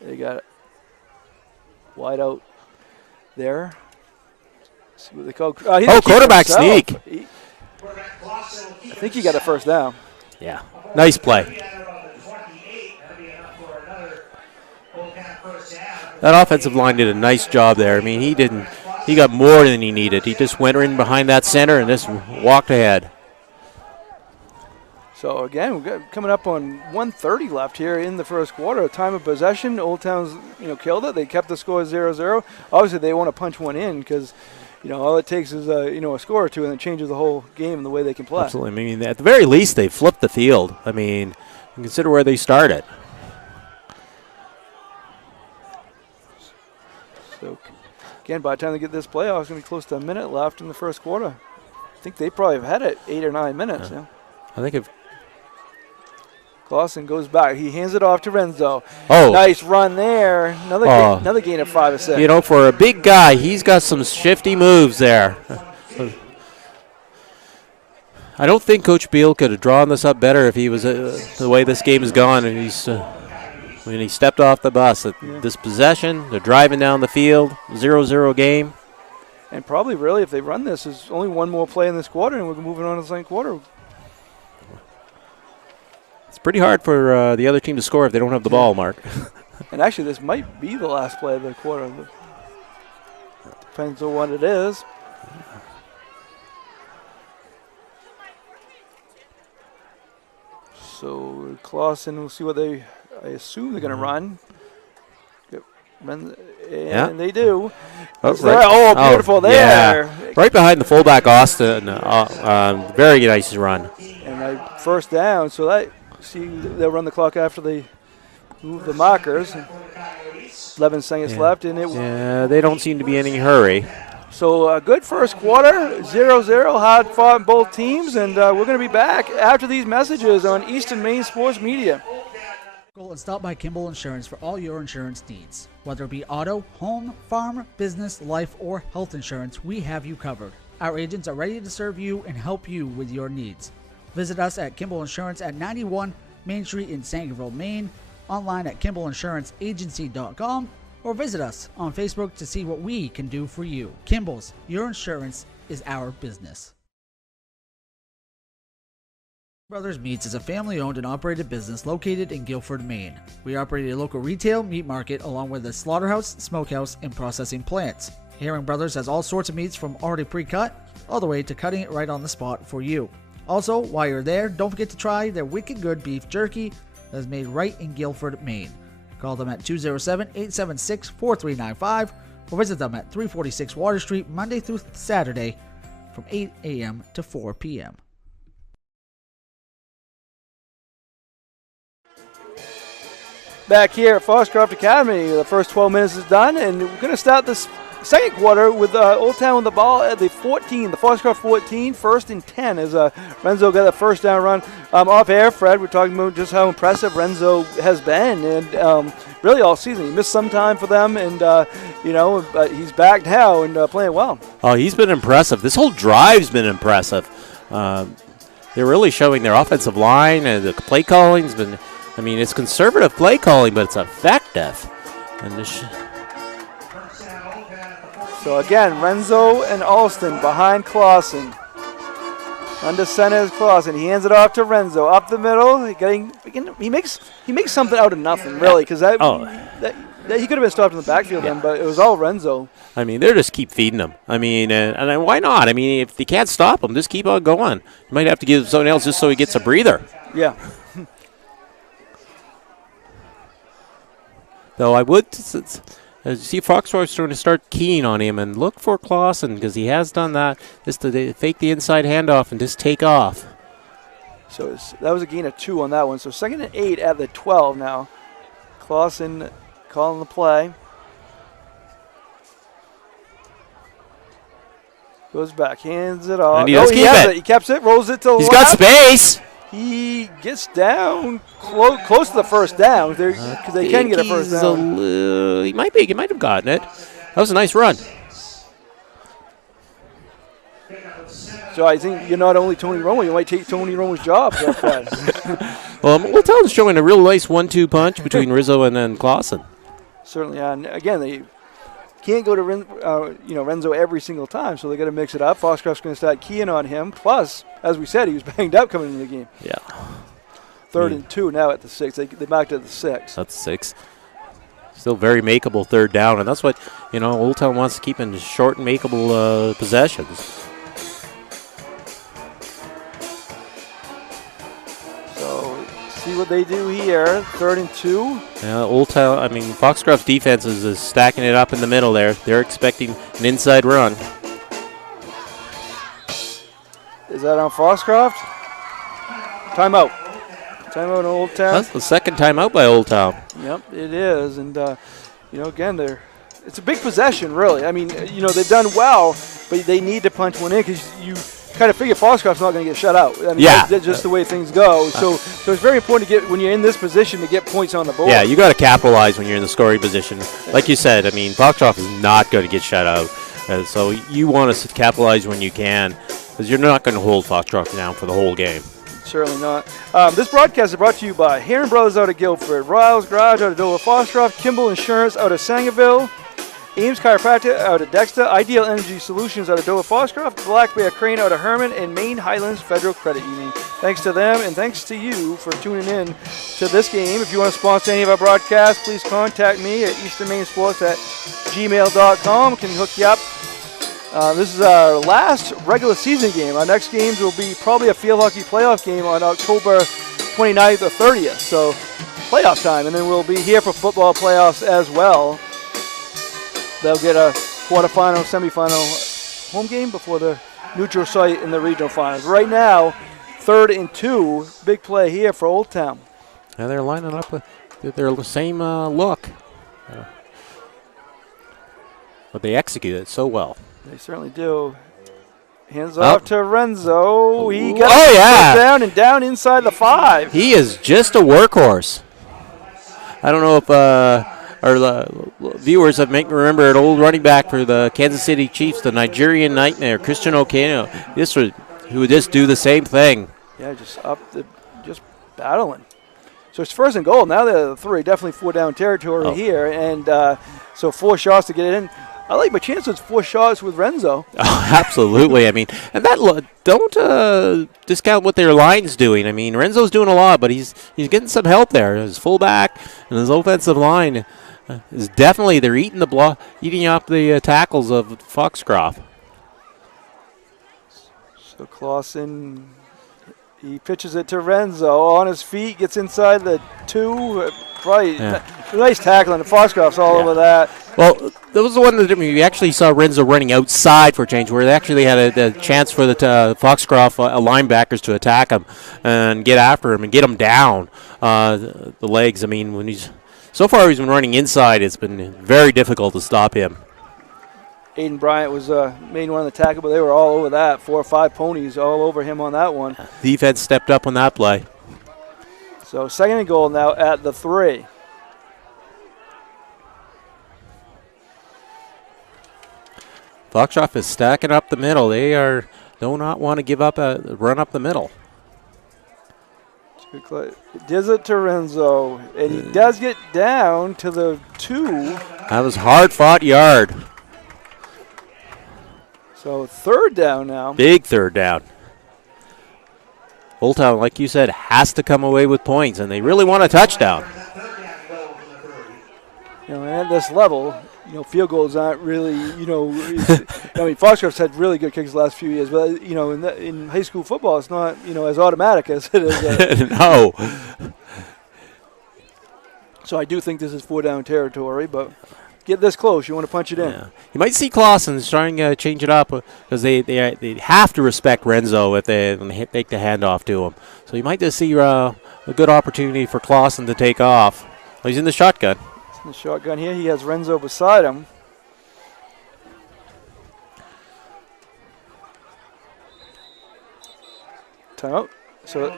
They got it wide out there. See what they call. Quarterback sneak. I think he got a first down. Yeah, nice play. That offensive line did a nice job there. I mean, he got more than he needed. He just went in behind that center and just walked ahead. So again, we're coming up on 1:30 left here in the first quarter. Time of possession. Oldtown's killed it. They kept the score 0-0. Obviously, they want to punch one in because all it takes is a score or two, and it changes the whole game and the way they can play. Absolutely. I mean, at the very least, they flipped the field. I mean, consider where they started. So again, by the time they get this playoff, it's going to be close to a minute left in the first quarter. I think they probably have had it 8 or 9 minutes. Yeah. I think if Clausen goes back. He hands it off to Renzo. Oh. Nice run there. Another gain of 5 or 6. For a big guy, he's got some shifty moves there. I don't think Coach Beal could have drawn this up better if he was the way this game has gone. And he's when he stepped off the bus. This possession, they're driving down the field, 0-0 game. And probably really, if they run this, there's only one more play in this quarter, and we're moving on to the second quarter. It's pretty hard for the other team to score if they don't have the ball, Mark. And actually, this might be the last play of the quarter. Depends on what it is. So Clausen, we'll see what I assume they're going to run. And they do. Beautiful there. Yeah. Right behind the fullback, Austin. Very nice run. And first down, so they'll run the clock after they move the markers. 11 seconds left. And they don't seem to be in any hurry. So a good first quarter, 0-0, hard fought in both teams, and we're going to be back after these messages on Eastern Maine Sports Media. Go and stop by Kimball Insurance for all your insurance needs. Whether it be auto, home, farm, business, life, or health insurance, we have you covered. Our agents are ready to serve you and help you with your needs. Visit us at Kimball Insurance at 91 Main Street in Sangerville, Maine, online at KimballInsuranceAgency.com, or visit us on Facebook to see what we can do for you. Kimball's, your insurance is our business. Brothers Meats is a family-owned and operated business located in Guilford, Maine. We operate a local retail meat market along with a slaughterhouse, smokehouse, and processing plants. Herring Brothers has all sorts of meats from already pre-cut all the way to cutting it right on the spot for you. Also, while you're there, don't forget to try their wicked good beef jerky that is made right in Guilford, Maine. Call them at 207-876-4395 or visit them at 346 Water Street Monday through Saturday from 8 a.m. to 4 p.m. Back here at Foxcroft Academy, the first 12 minutes is done, and we're going to start this second quarter with Oldtown with the ball at the 14, the Foxcroft 14, first and 10 as Renzo got that first down run. Off air, Fred, we're talking about just how impressive Renzo has been, and really all season. He missed some time for them, and he's back now and playing well. Oh, he's been impressive. This whole drive's been impressive. They're really showing their offensive line, and the play calling's been. I mean, it's conservative play calling, but it's effective. And so again, Renzo and Alston behind Clausen. Under center is Clausen. He hands it off to Renzo up the middle. He makes something out of nothing, really, because he could have been stopped in the backfield then, but it was all Renzo. I mean, they just keep feeding him. I mean, and why not? I mean, if they can't stop him, just keep on going. You might have to give someone else just so he gets a breather. Yeah. Though I would see Foxcroft's trying to start keying on him and look for Clausen because he has done that, just to fake the inside handoff and just take off. So that was a gain of 2 on that one. So 2nd and 8 at the 12 now. Clausen calling the play. Goes back, hands it off. And he does keep it. He keeps it, rolls it to the left. He's got space. He gets down close to the first down because they can get a first down. He might have gotten it. That was a nice run. So I think you're not only Tony Romo, you might take Tony Romo's job. Well, Oldtown's showing a real nice 1-2 punch between Rizzo and then Clausen. Certainly, and again, they can't go to Renzo every single time, so they got to mix it up. Foxcroft's going to start keying on him. Plus, as we said, he was banged up coming into the game. Yeah. 3rd and 2 now at the 6. They marked it at the 6. That's 6. Still very makeable 3rd down, and that's what Oldtown wants to keep in short and makeable possessions. So see what they do here. 3rd and 2. Yeah, Oldtown. I mean, Foxcroft's defense is stacking it up in the middle there. They're expecting an inside run. Is that on Foxcroft? Timeout. Timeout on Oldtown. That's the second timeout by Oldtown. Yep, it is. And, again, it's a big possession, really. I mean, they've done well, but they need to punch one in because you kind of figure Foxcroft's not going to get shut out. I mean, that's just the way things go. So it's very important to when you're in this position to get points on the board. Yeah, you got to capitalize when you're in the scoring position. Like you said, I mean, Foxcroft is not going to get shut out. So you want to capitalize when you can because you're not going to hold Foxcroft down for the whole game. certainly not. This broadcast is brought to you by Heron Brothers out of Guilford, Riles Garage out of Dover Foxcroft, Kimball Insurance out of Sangerville, Ames Chiropractic out of Dexter, Ideal Energy Solutions out of Dover Foxcroft, Black Bear Crane out of Herman, and Maine Highlands Federal Credit Union. Thanks to them, and thanks to you for tuning in to this game. If you want to sponsor any of our broadcasts, please contact me at easternmainsports@gmail.com. Can hook you up. This is our last regular season game. Our next games will be probably a field hockey playoff game on October 29th or 30th. So playoff time, and then we'll be here for football playoffs as well. They'll get a quarterfinal, semifinal home game before the neutral site in the regional finals. Right now, 3rd and 2, big play here for Oldtown. And they're lining up with their same look. But they execute it so well. They certainly do. Hands off to Renzo. He got down and down inside the 5. He is just a workhorse. I don't know if our viewers have make remember an old running back for the Kansas City Chiefs, the Nigerian Nightmare, Christian Okeno. He would just do the same thing. Yeah, just battling. So it's 1st and goal. Now they're 3, definitely 4 down territory here, and so 4 shots to get it in. I like my chances 4 shots with Renzo. Oh, absolutely. I mean, and don't discount what their line's doing. I mean, Renzo's doing a lot, but he's getting some help there. His fullback and his offensive line is definitely they're eating up the tackles of Foxcroft. So Clausen, he pitches it to Renzo on his feet, gets inside the 2. Nice tackling. The Foxcroft's all over that. Well, that was the one that we actually saw Renzo running outside for a change, where they actually had a chance for the Foxcroft linebackers to attack him and get after him and get him down the legs. I mean, so far he's been running inside. It's been very difficult to stop him. Aiden Bryant was made one of the tackle, but they were all over that. 4 or 5 ponies all over him on that one. Defense stepped up on that play. So 2nd and goal now at the 3. Foxcroft is stacking up the middle. They do not want to give up a run up the middle. Does it to Renzo, and he does get down to the 2. That was hard-fought yard. So 3rd down now. Big 3rd down. Oldtown, like you said, has to come away with points, and they really want a touchdown. And at this level, field goals aren't really, I mean, Foxcroft's had really good kicks the last few years, but, in high school football, it's not, as automatic as it is. No. So I do think this is 4 down territory, but get this close, you want to punch it in. Yeah. You might see Clausen trying to change it up because they have to respect Renzo if they take the handoff to him. So you might just see a good opportunity for Clausen to take off. Well, he's in the shotgun. He's in the shotgun here. He has Renzo beside him. Timeout. So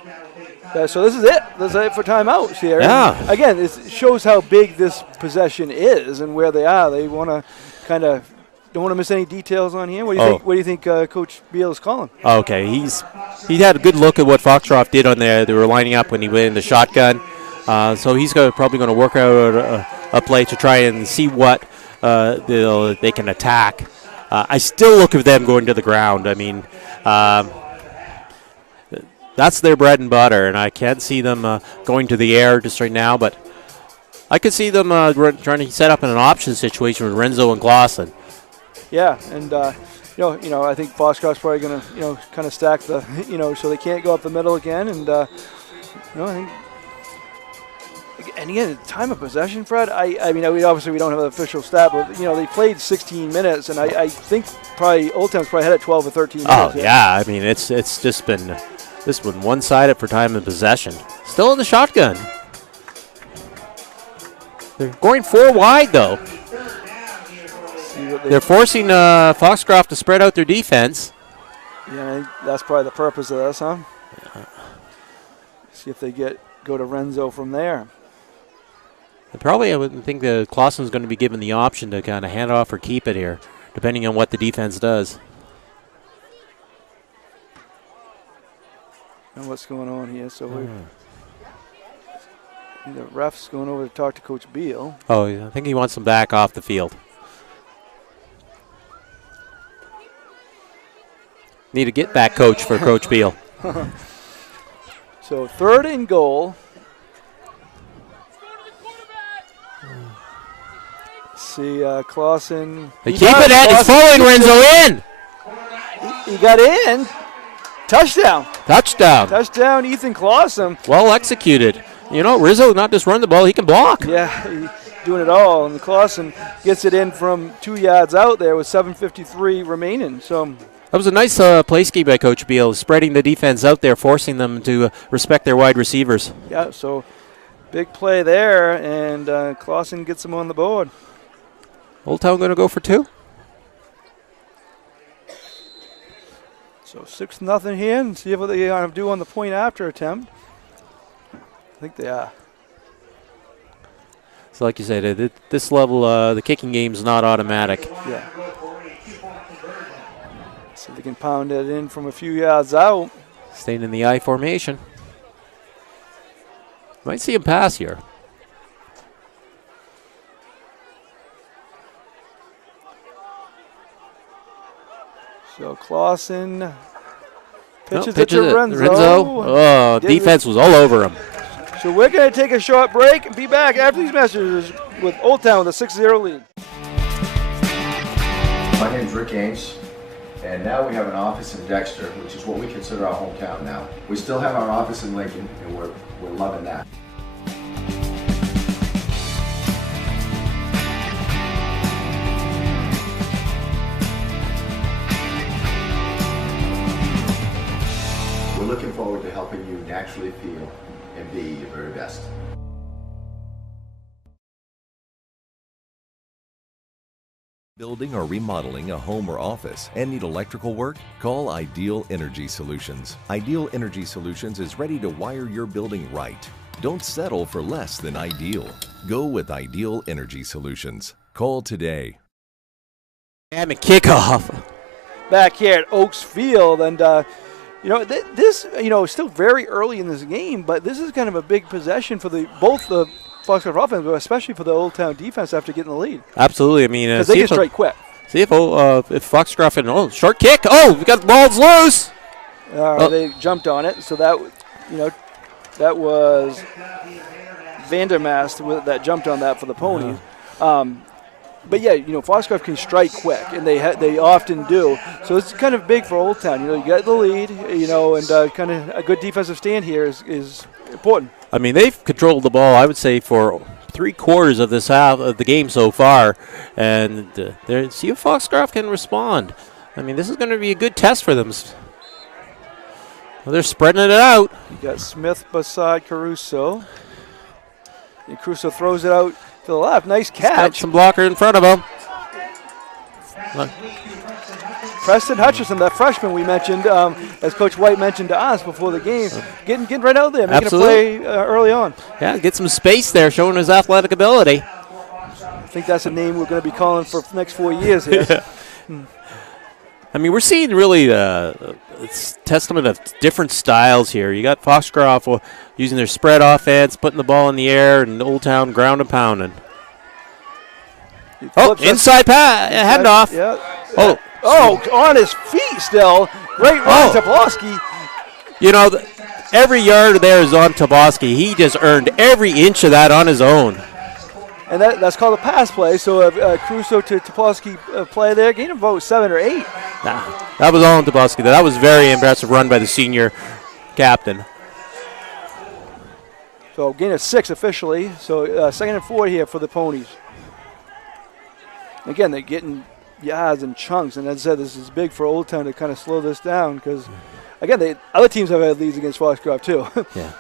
this is it. This is it for timeouts here. Yeah. And again, it shows how big this possession is and where they are. They want to kind of don't want to miss any details on here. What do you think? What do you think Coach Beal is calling? Okay, he had a good look at what Foxcroft did on there. They were lining up when he went in the shotgun. So he's probably going to work out a play to try and see what they can attack. I still look at them going to the ground. I mean. That's their bread and butter, and I can't see them going to the air just right now, but I could see them trying to set up in an option situation with Renzo and Clausen. Yeah, and I think Foxcroft's probably going to kind of stack the so they can't go up the middle again, and I think. And again, time of possession, Fred. I mean, obviously we don't have an official stat, but they played 16 minutes, and I think probably Oldtown's probably had it 12 or 13 minutes. Oh yeah, I mean it's just been. This one one-sided for time and possession. Still in the shotgun. They're going 4 wide, though. They're forcing Foxcroft to spread out their defense. Yeah, I think that's probably the purpose of this, huh? Yeah. See if they go to Renzo from there. And probably I would think that Clausen's going to be given the option to kind of hand off or keep it here, depending on what the defense does. And what's going on here? So the ref's going over to talk to Coach Beal. Oh, I think he wants them back off the field. Need a get back coach for Coach Beal. So 3rd and goal. See Clausen. They keep it at. It's falling Renzo in. He got in. Touchdown. Touchdown, Ethan Clausen. Well executed. You know, Rizzo not just run the ball, he can block. Yeah, he's doing it all. And Clausen gets it in from 2 yards out there with 7:53 remaining. So that was a nice play scheme by Coach Beal, spreading the defense out there, forcing them to respect their wide receivers. Yeah, so big play there, and Clausen gets him on the board. Oldtown going to go for 2? So 6-0 here, and see what they do on the point after attempt. I think they are. So like you said, at this level, the kicking game is not automatic. Yeah. So they can pound it in from a few yards out. Staying in the I formation. Might see him pass here. So Clausen pitches it to Renzo. Oh, defense was all over him. So we're going to take a short break and be back after these messages with Oldtown with a 6-0 lead. My name's Rick Ames, and now we have an office in Dexter, which is what we consider our hometown now. We still have our office in Lincoln, and we're loving that. We're looking forward to helping you naturally feel and be your very best. Building or remodeling a home or office and need electrical work? Call Ideal Energy Solutions. Ideal Energy Solutions is ready to wire your building right. Don't settle for less than ideal. Go with Ideal Energy Solutions. Call today. And a kickoff. Back here at Oaks Field, and this is still very early in this game, but this is kind of a big possession for both the Foxcroft offense, but especially for the Oldtown defense after getting the lead. Absolutely. I mean, because they get straight quick. See if Foxcroft and short kick. Oh, we got the balls loose. They jumped on it, so that was Vandermast that jumped on that for the Ponies. But yeah, Foxcroft can strike quick, and they often do. So it's kind of big for Oldtown. You get the lead, and kind of a good defensive stand here is important. I mean, they've controlled the ball, I would say, for 3/4 of this half of the game so far, and see if Foxcroft can respond. I mean, this is going to be a good test for them. Well, they're spreading it out. You got Smith beside Caruso. And Caruso throws it out to the left. Nice catch. Got some blocker in front of him. Preston Hutchison, that freshman we mentioned, as Coach White mentioned to us before the game, getting right out there, making a play early on. Yeah, get some space there, showing his athletic ability. I think that's a name we're going to be calling for the next 4 years here. Yeah. I mean, we're seeing really it's testament of different styles here. You got Foxcroft using their spread offense, putting the ball in the air, and Oldtown ground and pounding. Inside pass, handoff. Yeah. On his feet still. Great run, Tobolski. Every yard there is on Tobolski. He just earned every inch of that on his own. And that's called a pass play. So Caruso to Tobolski play there. Gain of about 7 or 8. Nah, that was all on Tobolski. That was very impressive run by the senior captain. So gain of 6 officially. So 2nd and 4 here for the Ponies. Again, they're getting yards and chunks, and as I said, this is big for Oldtown to kind of slow this down because, again, other teams have had leads against Foxcroft too. Yeah,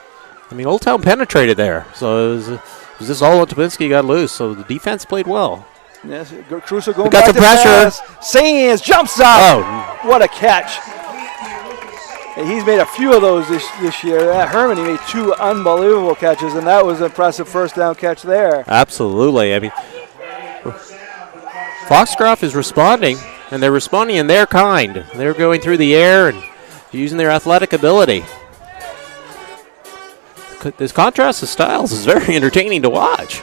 I mean, Oldtown penetrated there, so it was just all Tobolski got loose. So the defense played well. Yes, Caruso going back to pressure. Sands jumps up. Oh, what a catch! And he's made a few of those this year. Herman, he made 2 unbelievable catches, and that was an impressive first down catch there. Absolutely. I mean, Foxcroft is responding, and they're responding in their kind. They're going through the air and using their athletic ability. this contrast of styles is very entertaining to watch.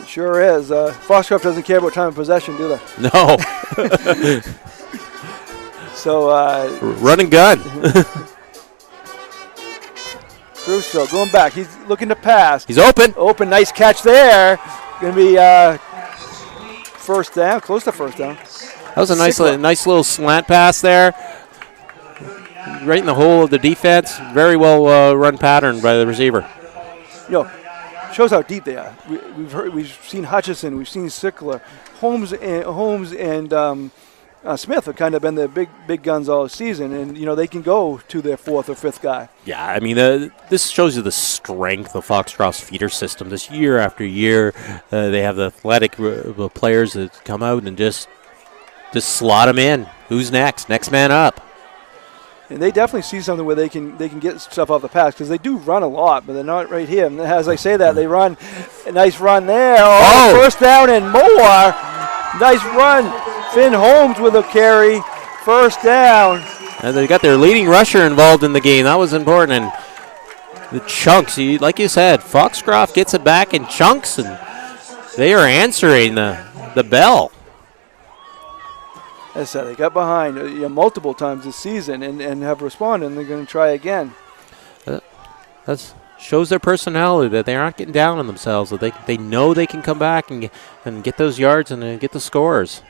It sure is. Foxcroft doesn't care about time of possession, do they? No. So run and gun. Caruso going back. He's looking to pass. He's open. Open, nice catch there. Going to be first down, close to first down. That was a nice little slant pass there. Right in the hole of the defense. Very well run pattern by the receiver. Shows how deep they are. We've seen Hutchison, we've seen Sickler, Holmes and Smith have kind of been the big guns all season, and they can go to their fourth or fifth guy. Yeah, I mean, this shows you the strength of Foxcroft's feeder system. This year after year, they have the athletic players that come out and just slot them in. Who's next? Next man up. And they definitely see something where they can get stuff off the pass, because they do run a lot, but they're not right here. And as I say that, they run a nice run there. Oh, first down and more. Nice run. Finn Holmes with a carry. First down. And they got their leading rusher involved in the game. That was important. And the chunks, like you said, Foxcroft gets it back in chunks, and they are answering the bell. As I said, they got behind multiple times this season and have responded, and they're going to try again. That shows their personality, that they aren't getting down on themselves, that they know they can come back and get those yards and get the scores.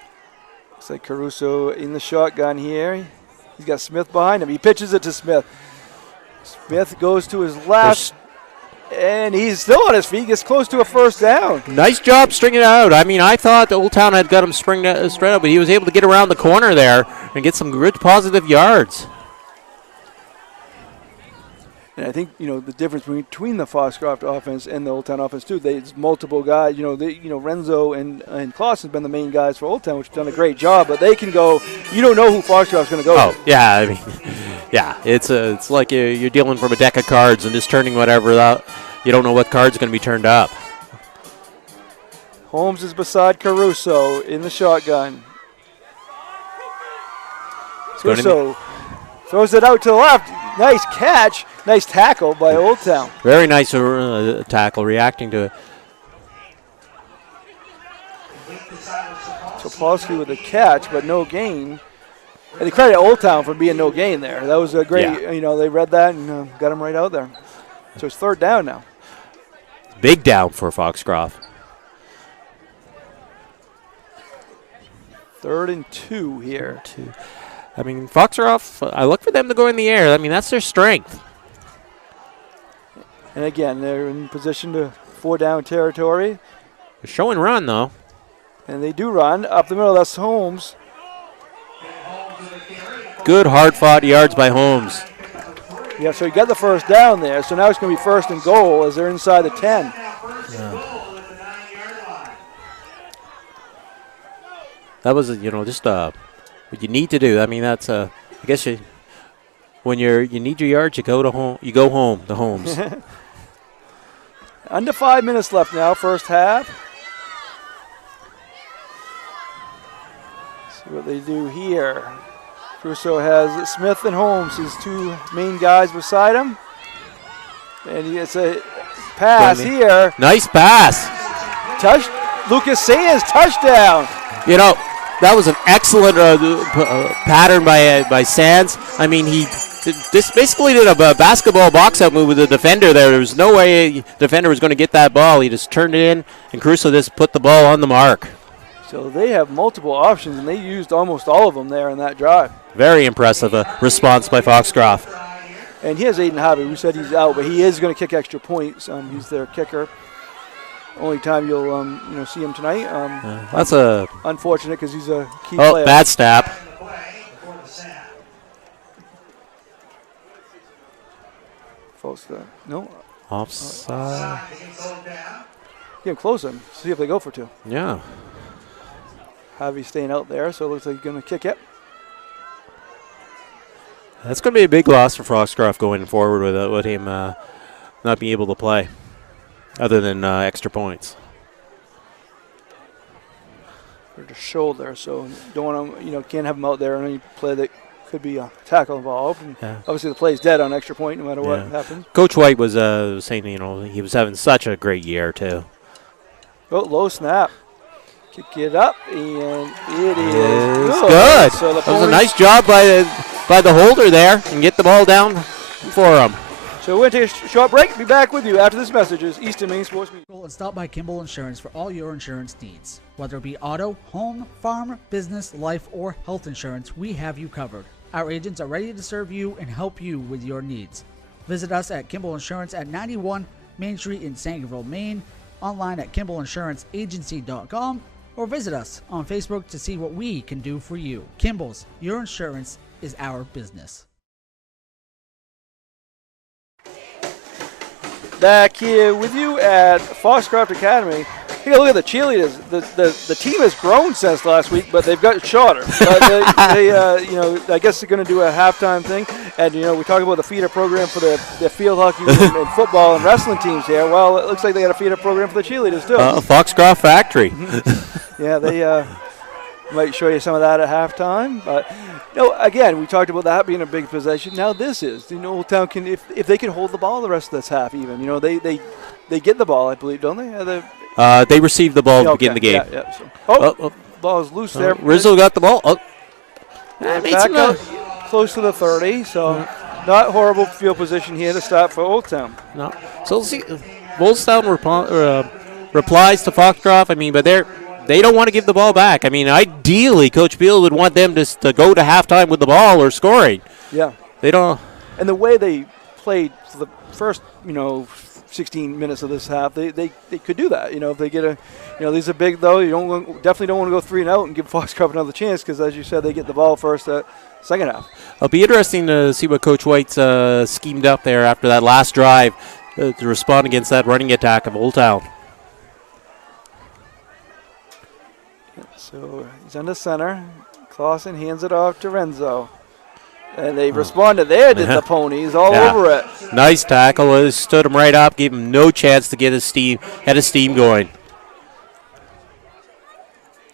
Looks like Caruso in the shotgun here. He's got Smith behind him. He pitches it to Smith. Smith goes to his left, and he's still on his feet. Gets close to a first down. Nice job stringing it out. I mean, I thought Oldtown had got him straight out, but he was able to get around the corner there and get some good positive yards. And I think the difference between the Foxcroft offense and the Oldtown offense too. There's multiple guys. Renzo and Klaus have been the main guys for Oldtown, which have done a great job. But they can go. You don't know who Foxcroft's going to go. Oh yeah, I mean, yeah, it's like you're dealing from a deck of cards and just turning whatever out. You don't know what card's going to be turned up. Holmes is beside Caruso in the shotgun. Caruso throws it out to the left. Nice catch. Nice tackle by Oldtown. Very nice tackle, reacting to it. Topolsky with a catch, but no gain. And they credit Oldtown for being no gain there. That was a great, they read that and got him right out there. So it's third down now. Big down for Foxcroft. 3rd and 2 here. I mean, Foxcroft, I look for them to go in the air. I mean, that's their strength. And again, they're in position to 4-down territory. They're showing run, though. And they do run up the middle. That's Holmes. Good hard-fought yards by Holmes. Yeah, so he got the first down there. So now it's going to be 1st and goal as they're inside the 10. Yeah. That was, just what you need to do. I mean, that's I guess when you need your yards, you go home to Holmes. Under 5 minutes left now, first half. See what they do here. Caruso has Smith and Holmes, his two main guys beside him. And he gets a pass here. Nice pass. Lucas Sands, touchdown. That was an excellent pattern by Sands. I mean, he just basically did a basketball box-out move with the defender there. There was no way the defender was going to get that ball. He just turned it in, and Caruso just put the ball on the mark. So they have multiple options, and they used almost all of them there in that drive. Very impressive response by Foxcroft. And here's Aiden Harvey. We said he's out, but he is going to kick extra points. He's their kicker. Only time you'll see him tonight. That's unfortunate because he's a key player. Oh, bad snap. No. Offside. Get him closer. See if they go for 2. Yeah. Javi staying out there, so it looks like he's going to kick it. That's going to be a big loss for Foxcroft going forward with him not being able to play, other than extra points. Or the shoulder, so don't want to, can't have him out there on any play that could be a tackle involved. And obviously, the play's dead on extra point, no matter what happens. Coach White was saying, he was having such a great year too. Oh, low snap. Kick it up, and it is good. So that was a nice job by the holder there, and get the ball down for him. So we're going to take a short break. Be back with you after this message is Eastern Maine Sports Media. And stop by Kimball Insurance for all your insurance needs. Whether it be auto, home, farm, business, life, or health insurance, we have you covered. Our agents are ready to serve you and help you with your needs. Visit us at Kimball Insurance at 91 Main Street in Sangerville, Maine, online at KimballInsuranceAgency.com, or visit us on Facebook to see what we can do for you. Kimball's, your insurance is our business. Back here with you at Foxcroft Academy. Take a look at the cheerleaders. The team has grown since last week, but they've got shorter. But I guess they're going to do a halftime thing. And we talk about the feeder program for the field hockey and football and wrestling teams here. Well, it looks like they got a feeder program for the cheerleaders too. Foxcroft Factory. Yeah, they might show you some of that at halftime. But again, we talked about that being a big possession. Now this is, Oldtown can, if they can hold the ball the rest of this half even. They get the ball, I believe, don't they? They received the ball to begin the game. Yeah. So, ball is loose there. Rizzo got the ball. Back up close to the 30, so not horrible field position here to start for Oldtown. No. So let's see. Oldtown replies to Foxcroft. But they don't want to give the ball back. Ideally, Coach Beal would want them to go to halftime with the ball or scoring. Yeah. They don't. And the way they played for the first, 16 minutes of this half, they could do that. If they get these are big though. You definitely don't want to go 3-0 and give Foxcroft another chance because, as you said, they get the ball first at second half. It'll be interesting to see what Coach White's schemed up there after that last drive to respond against that running attack of Oldtown. So he's under center. Clausen hands it off to Renzo. And they responded there, did the Ponies, all over it. Nice tackle. Stood him right up, gave him no chance to get his steam going.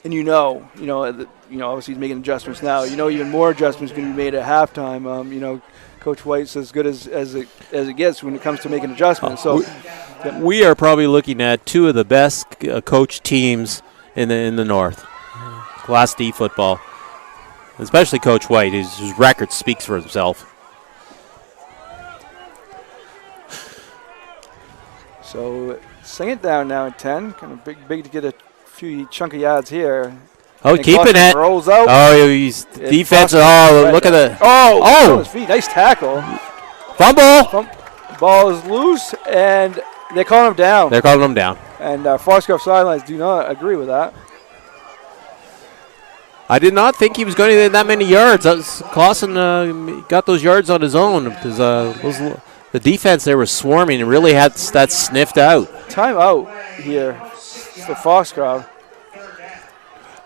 And obviously he's making adjustments now. Even more adjustments going to be made at halftime. Coach White's as good as it gets when it comes to making adjustments. So we are probably looking at two of the best coached teams in the North. Class D football. Especially Coach White, his record speaks for himself. So second down now at 10. Kind of big to get a few chunky yards here. Oh, and keeping it. Rolls out. Oh, he's defensive. Oh, look at the. On his feet. Nice tackle. Fumble. Ball is loose, and they're calling him down. They're calling him down. And Foxcroft sidelines do not agree with that. I did not think he was going to get that many yards. Clausen got those yards on his own because the defense there was swarming and really had that sniffed out. Timeout here for Foxcroft.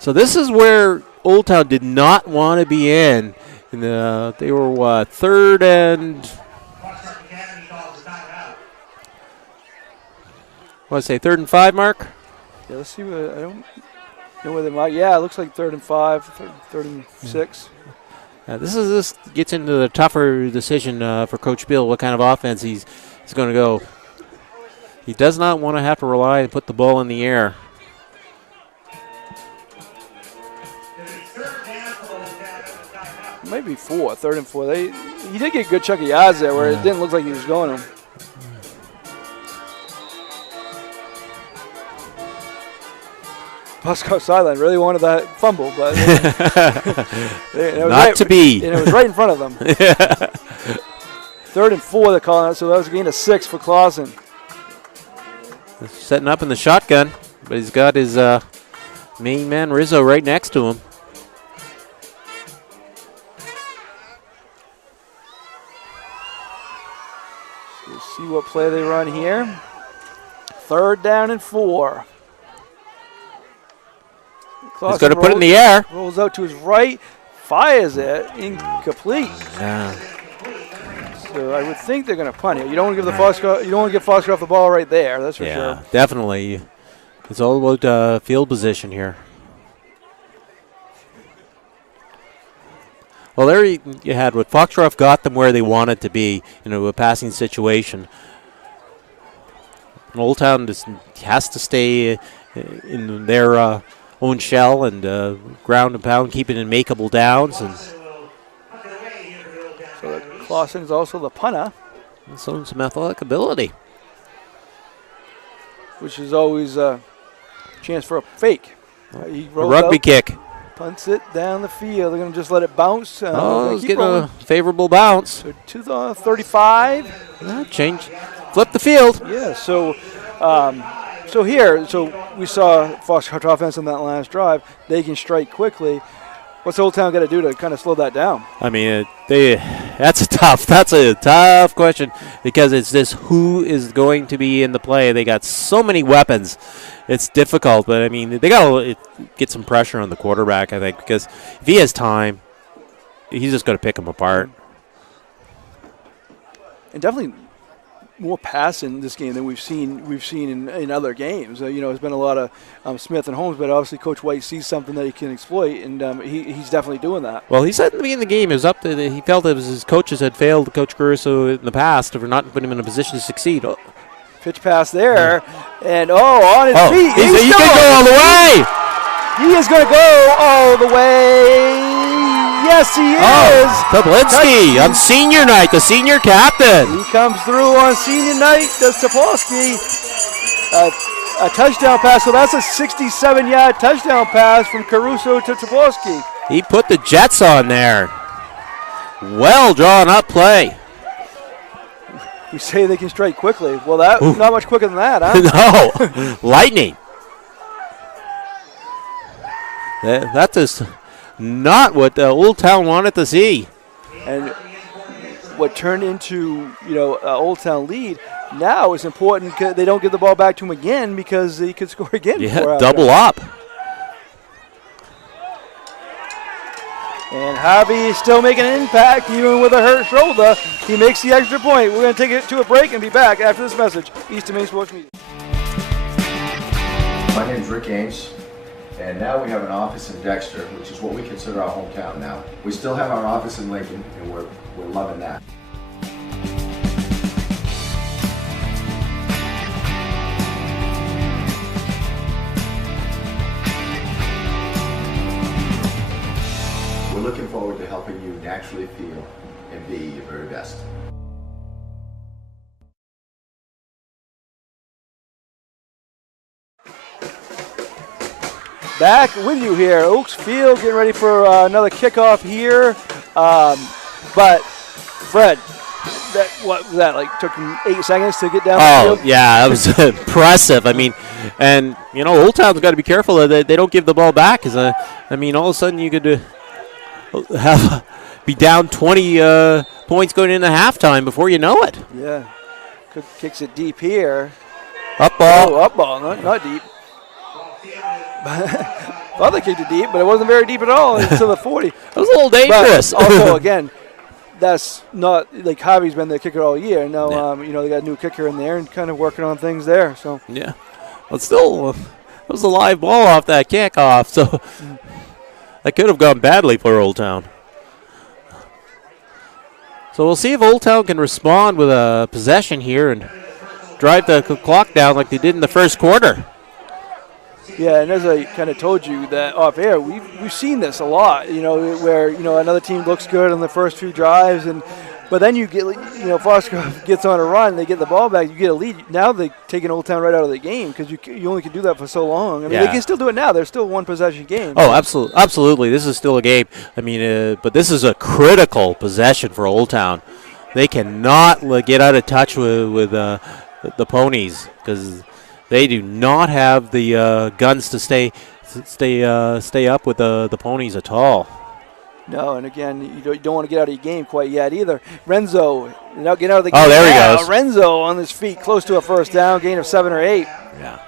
So this is where Oldtown did not want to be in. They were third and third and 5, Mark? Yeah, let's see what I don't know where they might. Yeah, it looks like 3rd and 5, third and 6. This gets into the tougher decision for Coach Bill, what kind of offense he's going to go. He does not want to have to rely and put the ball in the air. Maybe 3rd and 4. He did get a good chunk of yards there where it didn't look like he was going them. Foxcroft sideline really wanted that fumble, but not to be. And it was right in front of them. 3rd and 4 they're calling it, so that was a gain of 6 for Clausen. Setting up in the shotgun, but he's got his main man Rizzo right next to him. So we'll see what play they run here. 3rd down and 4. He's going to put it in the air. Rolls out to his right, fires it, incomplete. Yeah. So I would think they're going to punt it. You don't want to give Foxcroft the ball right there. That's for sure. Yeah, definitely. It's all about field position here. Well, there you had what Foxcroft got them where they wanted to be, a passing situation. And Oldtown just has to stay in their own shell and ground and pound, keep it in makeable downs. And so Clausen is also the punter. And some athletic ability. Which is always a chance for a fake. He A rolls rugby out, kick. punts it down the field. They're going to just let it bounce. He's getting a favorable bounce. So 235. Change. Flip the field. Yeah, so we saw Foxcroft offense on that last drive. They can strike quickly. What's Old Town got to do to kind of slow that down? I mean, that's a tough question because it's this who is going to be in the play. They got so many weapons. It's difficult, but I mean, they got to get some pressure on the quarterback, I think, because if he has time, he's just going to pick them apart. And definitely more pass in this game than we've seen in other games. It's been a lot of Smith and Holmes, but obviously Coach White sees something that he can exploit, and he's definitely doing that. Well, he said at the beginning of the game, it was up to he felt that his coaches had failed Coach Caruso in the past for not putting him in a position to succeed. Oh. Pitch pass there, and on his feet. He can go all the way. He is going to go all the way. Yes, he is. Toplinski on senior night, the senior captain. He comes through on senior night, does Topolsky. A touchdown pass, so that's a 67-yard touchdown pass from Caruso to Topolsky. He put the Jets on there. Well drawn up play. We say they can strike quickly. Well, that not much quicker than that, huh? No, lightning. That is not what Old Town wanted to see. And what turned into Old Town lead now is important. They don't give the ball back to him again because he could score again. Yeah, double up. And Javi is still making an impact even with a hurt shoulder. He makes the extra point. We're going to take it to a break and be back after this message. Eastern Maine Sports Media. My name is Rick Ames, and now we have an office in Dexter, which is what we consider our hometown now. We still have our office in Lincoln, and we're loving that. We're looking forward to helping you naturally feel and be your very best. Back with you here, Oaks Field, getting ready for another kickoff here. But Fred, what was that? Like took him 8 seconds to get down the field? Oh, yeah, that was impressive. I mean, and Old Town's got to be careful that they don't give the ball back. Cause all of a sudden you could be down 20 points going into halftime before you know it. Yeah, Cook kicks it deep here. Up ball. Oh, up ball, not deep. Well, they kicked it deep, but it wasn't very deep at all. It's to the 40. It was a little dangerous. But also, again, that's not like Javi's been the kicker all year. Now, they got a new kicker in there and kind of working on things there. So yeah, but still, it was a live ball off that kickoff, so that could have gone badly for Old Town. So we'll see if Old Town can respond with a possession here and drive the clock down like they did in the first quarter. Yeah, and as I kind of told you that off air, we've seen this a lot. Where another team looks good on the first few drives, but then you get Foxcroft gets on a run, they get the ball back, you get a lead. Now they take an Old Town right out of the game because you only can do that for so long. I mean, they can still do it now. They're still one possession game. Oh, absolutely. This is still a game. I mean, but this is a critical possession for Old Town. They cannot get out of touch with the Ponies because they do not have the guns to stay up with the Ponies at all. No, and again, you don't want to get out of your game quite yet either. Renzo, not getting out of the game. Oh, there he goes. Renzo on his feet, close to a first down, gain of 7 or 8. Yeah.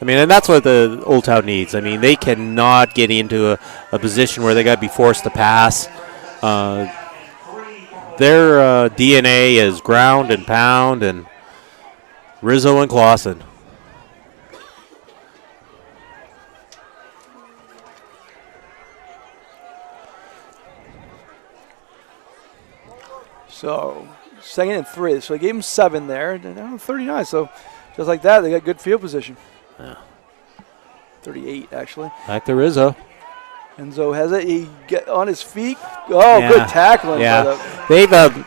I mean, and that's what the Old Town needs. I mean, they cannot get into a position where they got to be forced to pass. Their DNA is ground and pound and Rizzo and Clausen. So 2nd and 3. So they gave him 7 there. They're down to 39. So just like that, they got good field position. Yeah. 38, actually. Back to Rizzo. Enzo has it. He get on his feet. Oh, Yeah. good tackling. Yeah. They've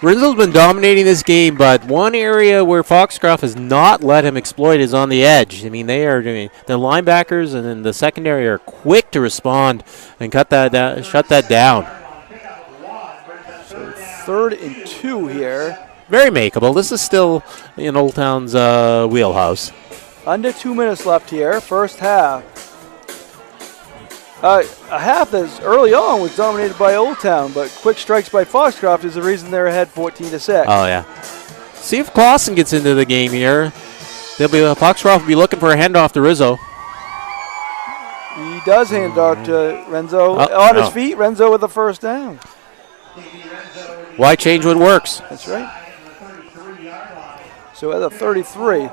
Rizzo's been dominating this game, but one area where Foxcroft has not let him exploit is on the edge. I mean, the linebackers and then the secondary are quick to respond and shut that down. So 3rd and 2 here. Very makeable. This is still in Oldtown's wheelhouse. Under 2 minutes left here. First half. A half that's early on was dominated by Oldtown, but quick strikes by Foxcroft is the reason they're ahead 14-6. Oh, yeah. See if Clausen gets into the game here. Foxcroft will be looking for a handoff to Rizzo. He does hand off to Renzo. On his feet, Renzo with the first down. Why change what works? That's right. So at the 33.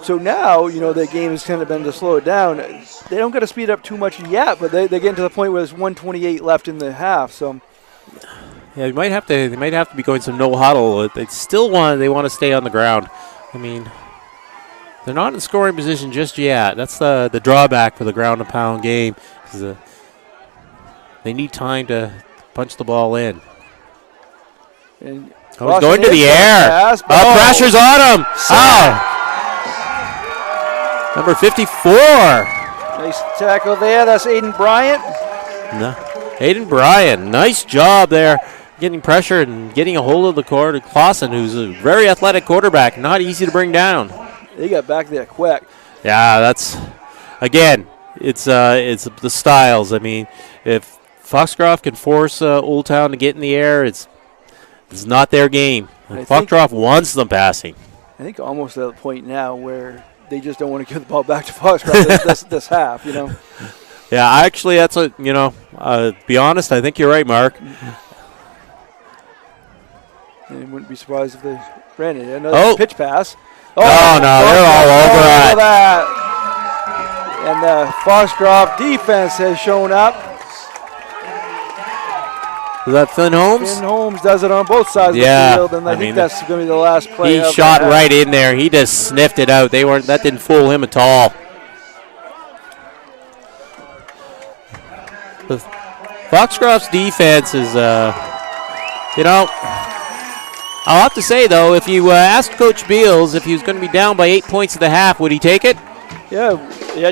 So now, their game has kind of been to slow it down. They don't got to speed up too much yet, but they're getting to the point where there's 1:28 left in the half. So yeah, they might have to be going some no huddle. They want to stay on the ground. I mean, they're not in scoring position just yet. That's the drawback for the ground and pound game. They need time to punch the ball in. And he's going to the air. Pressure's on him. Oh. Number 54. Nice tackle there. That's Aiden Bryant. No. Aiden Bryant. Nice job there. Getting pressure and getting a hold of the quarter. Clausen, who's a very athletic quarterback. Not easy to bring down. They got back there quick. Yeah, that's, again, it's the styles. I mean, if Foxcroft can force Oldtown to get in the air, it's not their game. Foxcroft wants them passing. I think almost at the point now where they just don't want to give the ball back to Foxcroft this half, Yeah, actually, that's be honest, I think you're right, Mark. And I wouldn't be surprised if they ran it. Another pitch pass. Oh, no, they're all over that. And the Foxcroft defense has shown up. Is that Finn Holmes? Finn Holmes does it on both sides of the field, and I think that's going to be the last play. He shot right in there. He just sniffed it out. That didn't fool him at all. The Foxcroft's defense is, I'll have to say, though, if you asked Coach Beals if he was going to be down by 8 points at the half, would he take it? Yeah,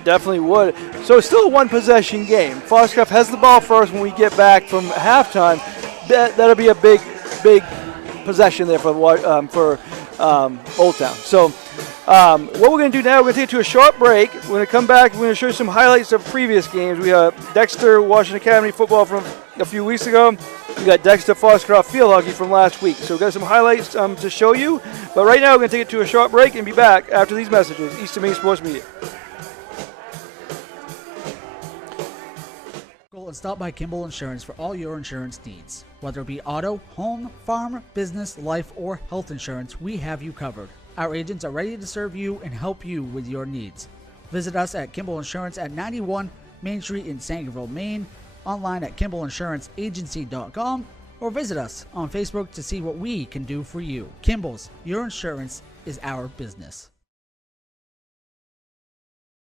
definitely would. So it's still a one-possession game. Foxcroft has the ball first when we get back from halftime. That'll be a big possession there for Oldtown. So what we're going to do now, we're going to take it to a short break. We're going to come back. We're going to show you some highlights of previous games. We have Dexter Washington Academy football from a few weeks ago. We got Dexter Foxcroft field hockey from last week. So we've got some highlights to show you. But right now, we're going to take it to a short break and be back after these messages. Eastern Maine Sports Media. And stop by Kimball Insurance for all your insurance needs. Whether it be auto, home, farm, business, life, or health insurance, we have you covered. Our agents are ready to serve you and help you with your needs. Visit us at Kimball Insurance at 91 Main Street in Sangerville, Maine, online at KimballInsuranceAgency.com, or visit us on Facebook to see what we can do for you. Kimball's, your insurance is our business.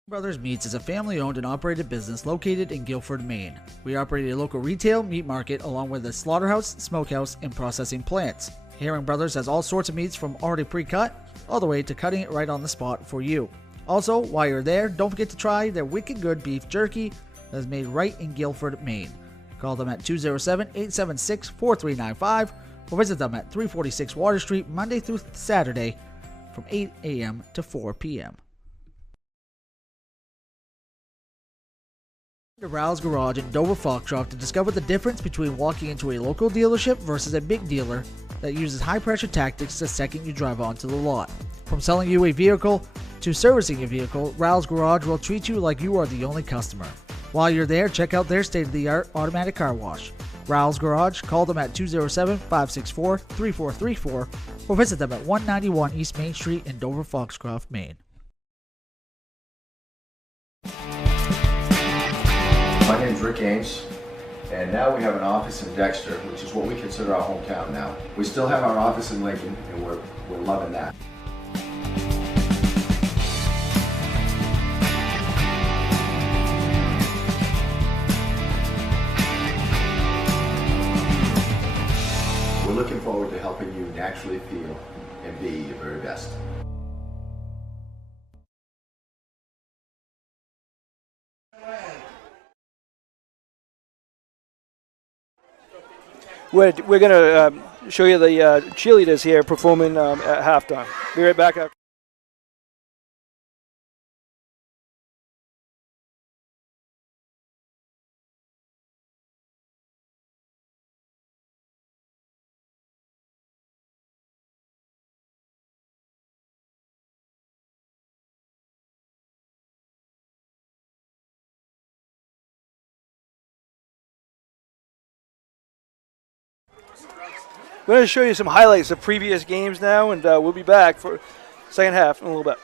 Brothers Meats is a family-owned and operated business located in Guilford, Maine. We operate a local retail meat market along with a slaughterhouse, smokehouse, and processing plants. Herring Brothers has all sorts of meats from already pre-cut all the way to cutting it right on the spot for you. Also, while you're there, don't forget to try their wicked good beef jerky that is made right in Guilford, Maine. Call them at 207-876-4395 or visit them at 346 Water Street Monday through Saturday from 8 a.m. to 4 p.m. To Rouse Garage in Dover Foxcroft to discover the difference between walking into a local dealership versus a big dealer that uses high-pressure tactics the second you drive onto the lot. From selling you a vehicle to servicing a vehicle, Rouse Garage will treat you like you are the only customer. While you're there, check out their state-of-the-art automatic car wash. Rouse Garage, call them at 207-564-3434 or visit them at 191 East Main Street in Dover Foxcroft, Maine. My name is Rick Ames, And now we have an office in Dexter, which is what we consider our hometown now. We still have our office in Lincoln, and we're loving that. We're looking forward to helping you naturally feel and be your very best. We're going to show you the cheerleaders here performing at halftime. Be right back after. We're going to show you some highlights of previous games now, and we'll be back for second half in a little bit.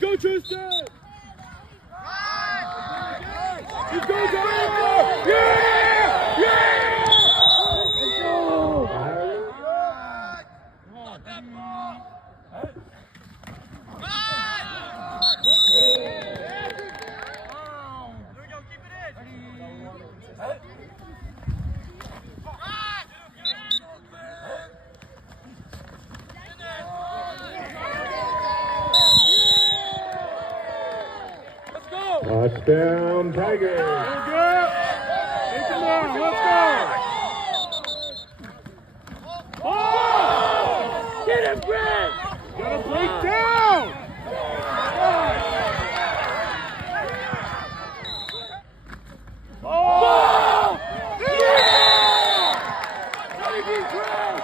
Go, Tristan! Let's go, John! Yeah! Yeah! Let's go! Touchdown, Tigers! Let's go! Take them down, let's go! Oh! Get him, Brent! Gotta break down! Oh! Yeah! Tigers, Brent!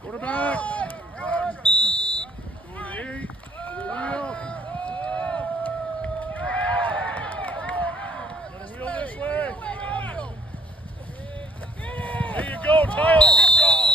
Quarterback. Eight. Wheel. Gotta wheel this way. There you go, Tyler. Good job.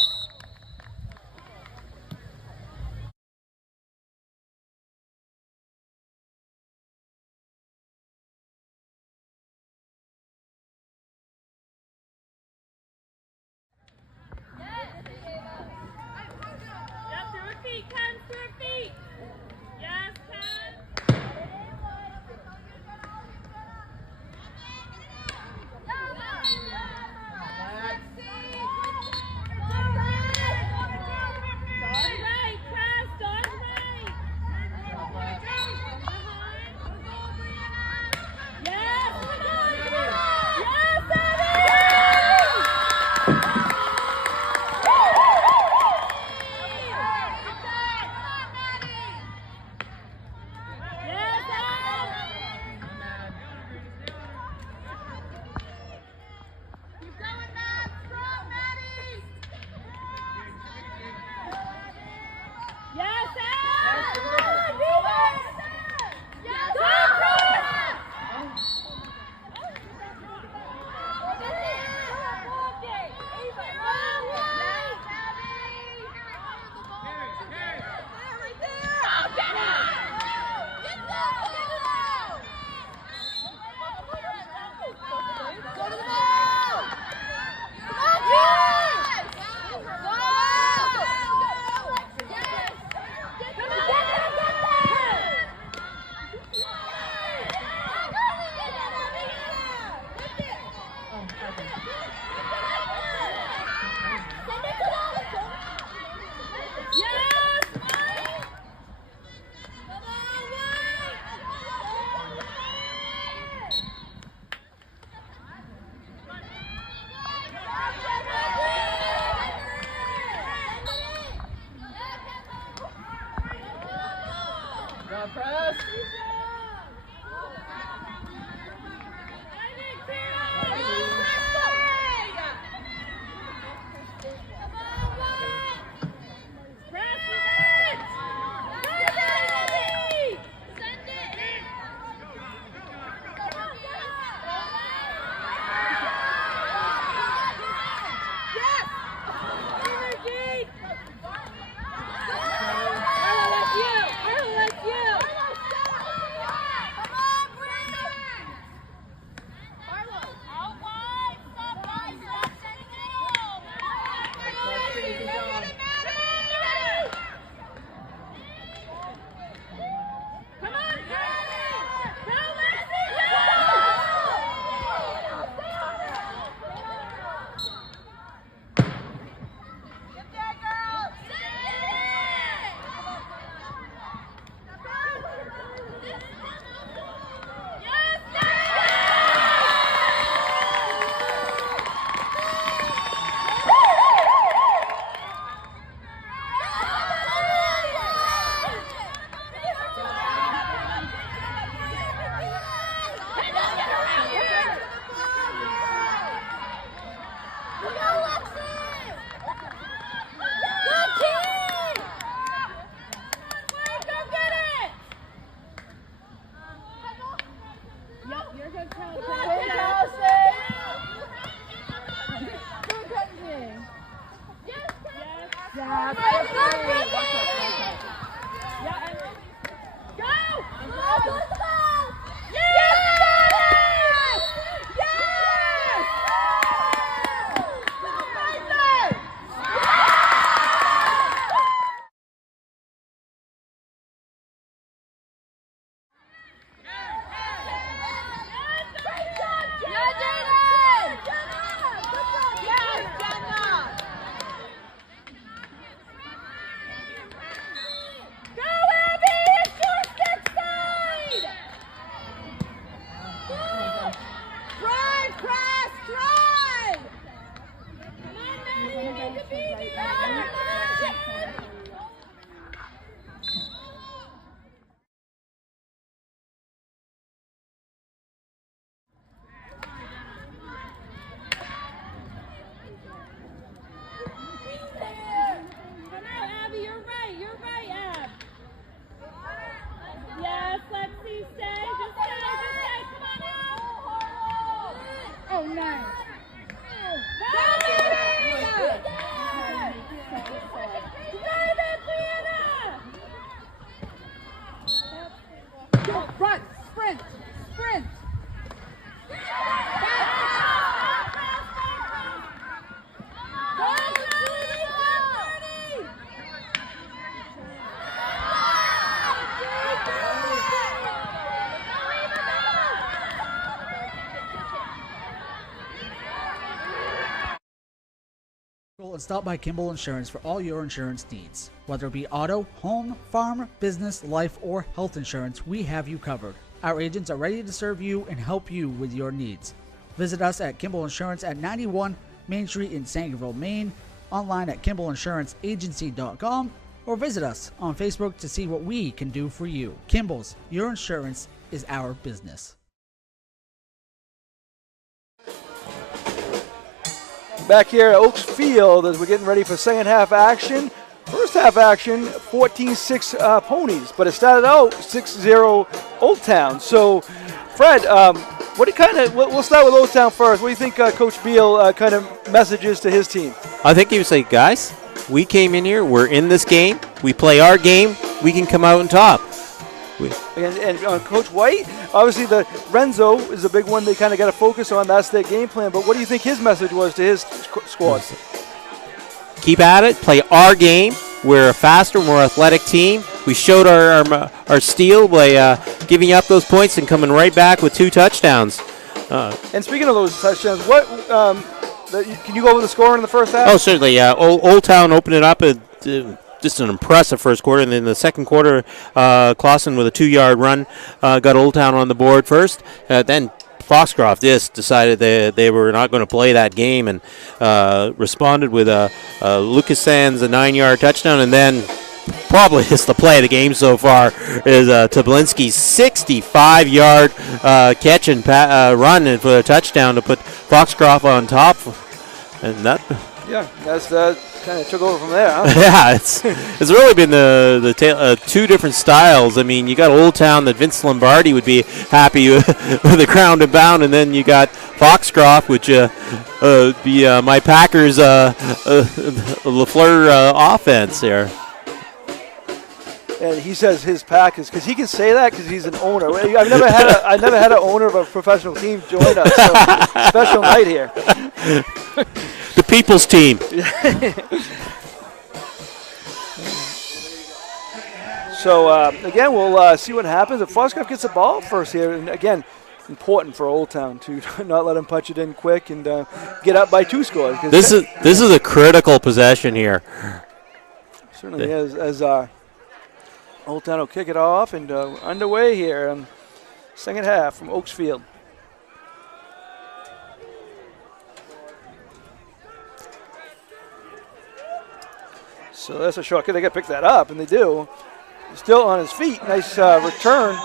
Run! Sprint! Sprint! And stop by Kimball Insurance for all your insurance needs. Whether it be auto, home, farm, business, life, or health insurance, we have you covered. Our agents are ready to serve you and help you with your needs. Visit us at Kimball Insurance at 91 Main Street in Sangerville, Maine, online at KimballInsuranceAgency.com, or visit us on Facebook to see what we can do for you. Kimball's, your insurance is our business. Back here at Oaks Field as we're getting ready for second half action. First half action, 14-6 Ponies, but it started out 6-0 Oldtown. So, Fred, we'll start with Oldtown first. What do you think Coach Beal kind of messages to his team? I think he would say, guys, we came in here, we're in this game, we play our game, we can come out on top. And Coach White, obviously the Renzo is a big one they kind of got to focus on. That's their game plan. But what do you think his message was to his squad? Keep at it, play our game. We're a faster, more athletic team. We showed our steel by giving up those points and coming right back with 2 touchdowns. And speaking of those touchdowns, what can you go over the score in the first half? Oh, certainly. Oldtown opened it up just an impressive first quarter, and then the second quarter, Clausen with a 2-yard run got Oldtown on the board first. Then Foxcroft just decided they were not going to play that game and responded with Lucas Sands a 9-yard touchdown, and then probably just the play of the game so far is Tablinski's 65-yard catch and run for a touchdown to put Foxcroft on top, and that. Yeah, that's kind of took over from there, huh? Yeah, it's really been the two different styles. I mean, you got Oldtown that Vince Lombardi would be happy with the ground and bound, and then you got Foxcroft, which be my Packers LaFleur offense there. And he says his Packers because he can say that because he's an owner. I've never had an owner of a professional team join us. So special night here. The people's team. So, again, we'll see what happens. If Foxcroft gets the ball first here, and again, important for Oldtown to not let him punch it in quick and get up by 2 scores. This is a critical possession here. Certainly is, as Oldtown will kick it off and underway here. Second half from Oaks Field. So that's a short kick. They got to pick that up, and they do. Still on his feet. Nice return.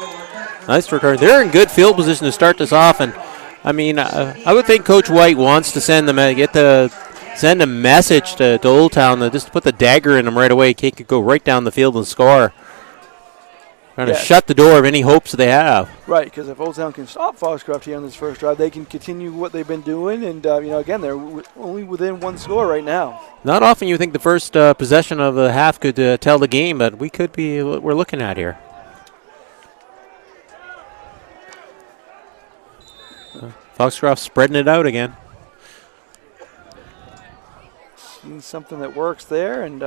Nice return. They're in good field position to start this off, and I mean, I would think Coach White wants to send a message to Oldtown to just put the dagger in them right away. He could go right down the field and score. Trying to shut the door of any hopes that they have. Right, because if Oldtown can stop Foxcroft here on this first drive, they can continue what they've been doing. And, again, they're only within 1 score right now. Not often you think the first possession of the half could tell the game, but we could be what we're looking at here. Foxcroft spreading it out again. Seeing something that works there, and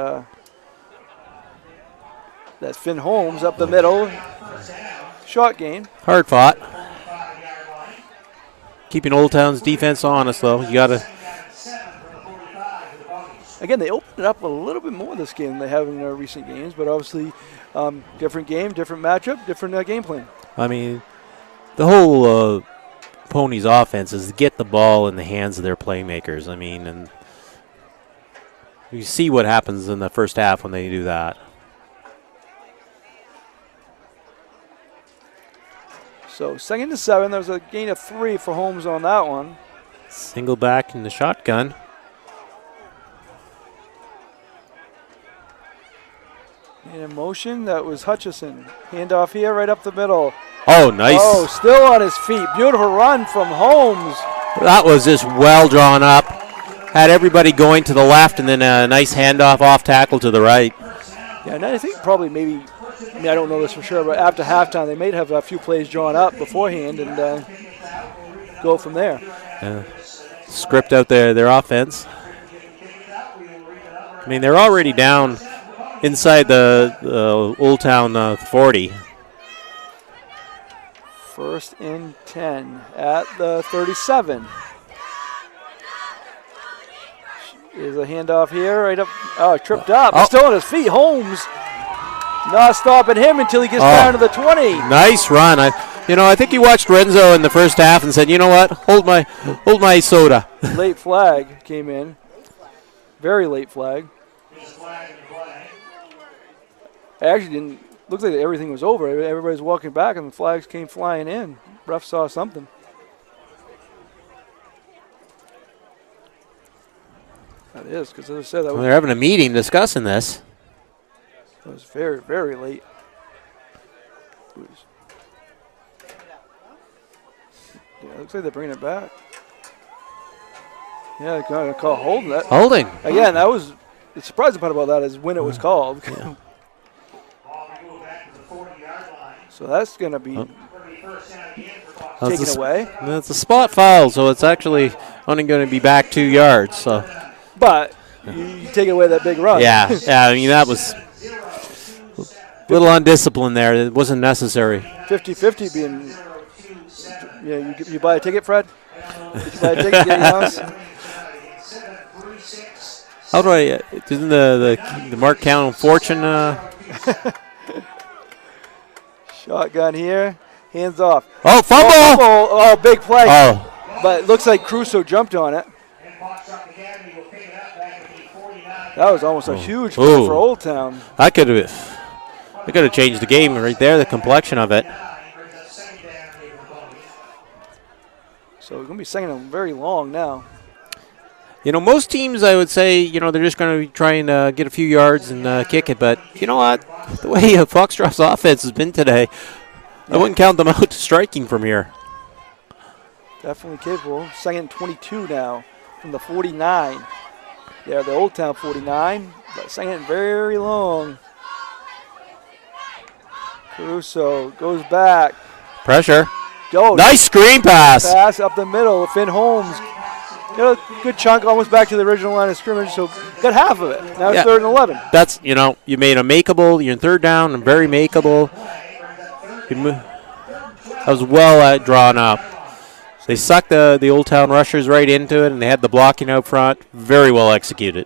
that's Finn Holmes up the middle. Short gain. Hard fought. Keeping Oldtown's defense honest, though. You got to. Again, they opened it up a little bit more this game than they have in their recent games, but obviously different game, different matchup, different game plan. I mean, the whole Ponies offense is to get the ball in the hands of their playmakers. I mean, and you see what happens in the first half when they do that. So 2nd and 7. There was a gain of 3 for Holmes on that one. Single back in the shotgun. In motion, that was Hutchison. Handoff here, right up the middle. Oh, nice. Oh, still on his feet. Beautiful run from Holmes. That was just well drawn up. Had everybody going to the left, and then a nice handoff off tackle to the right. Yeah, and I think probably maybe I mean, I don't know this for sure, but after halftime, they may have a few plays drawn up beforehand and go from there. Script out their offense. I mean, they're already down inside the Oldtown 40. 1st and 10 at the 37. Is a handoff here, right up. Oh, tripped up. Oh. Still on his feet. Holmes not stopping him until he gets down to the 20. Nice run. I think he watched Renzo in the first half and said, you know what, hold my soda. Late flag came in. Very late flag. I actually didn't. Looks like everything was over. Everybody's walking back and the flags came flying in. Ref saw something. That is, because as I said, that was, They're having a meeting discussing this. it was very, very late. Yeah, it looks like they're bringing it back. Yeah, they're going to call holding that. Holding. Again, that was the surprising part about that is when it was called. Yeah. So that's going to be taken away. That's a spot foul, so it's actually only going to be back 2 yards. So. But you take away that big run. Yeah, I mean, that was a little undisciplined there. It wasn't necessary. 50-50 being, you buy a ticket, Fred? Did you buy a ticket, get your house? How do I, isn't the Mark Count fortune? Shotgun here, hands off. Oh, fumble! Oh, big play. Oh. But it looks like Crusoe jumped on it. That was almost a huge play for Old Town. I could have changed the game right there, the complexion of it. So we're going to be singing them very long now. You know, most teams, I would say, they're just going to be trying to get a few yards and kick it. But you know what? The way Foxcroft's offense has been today, I wouldn't count them out striking from here. Definitely capable. 2nd and 22 now from the 49. They're the Old Town 49, but 2nd and very long. Caruso goes back. Pressure. Oh, nice screen pass. Pass up the middle. Finn Holmes. Good chunk, almost back to the original line of scrimmage, so got half of it. Now it's 3rd and 11. That's, you made a makeable. You're in 3rd down and very makeable. That was well drawn up. So they sucked the Old Town rushers right into it, and they had the blocking out front. Very well executed.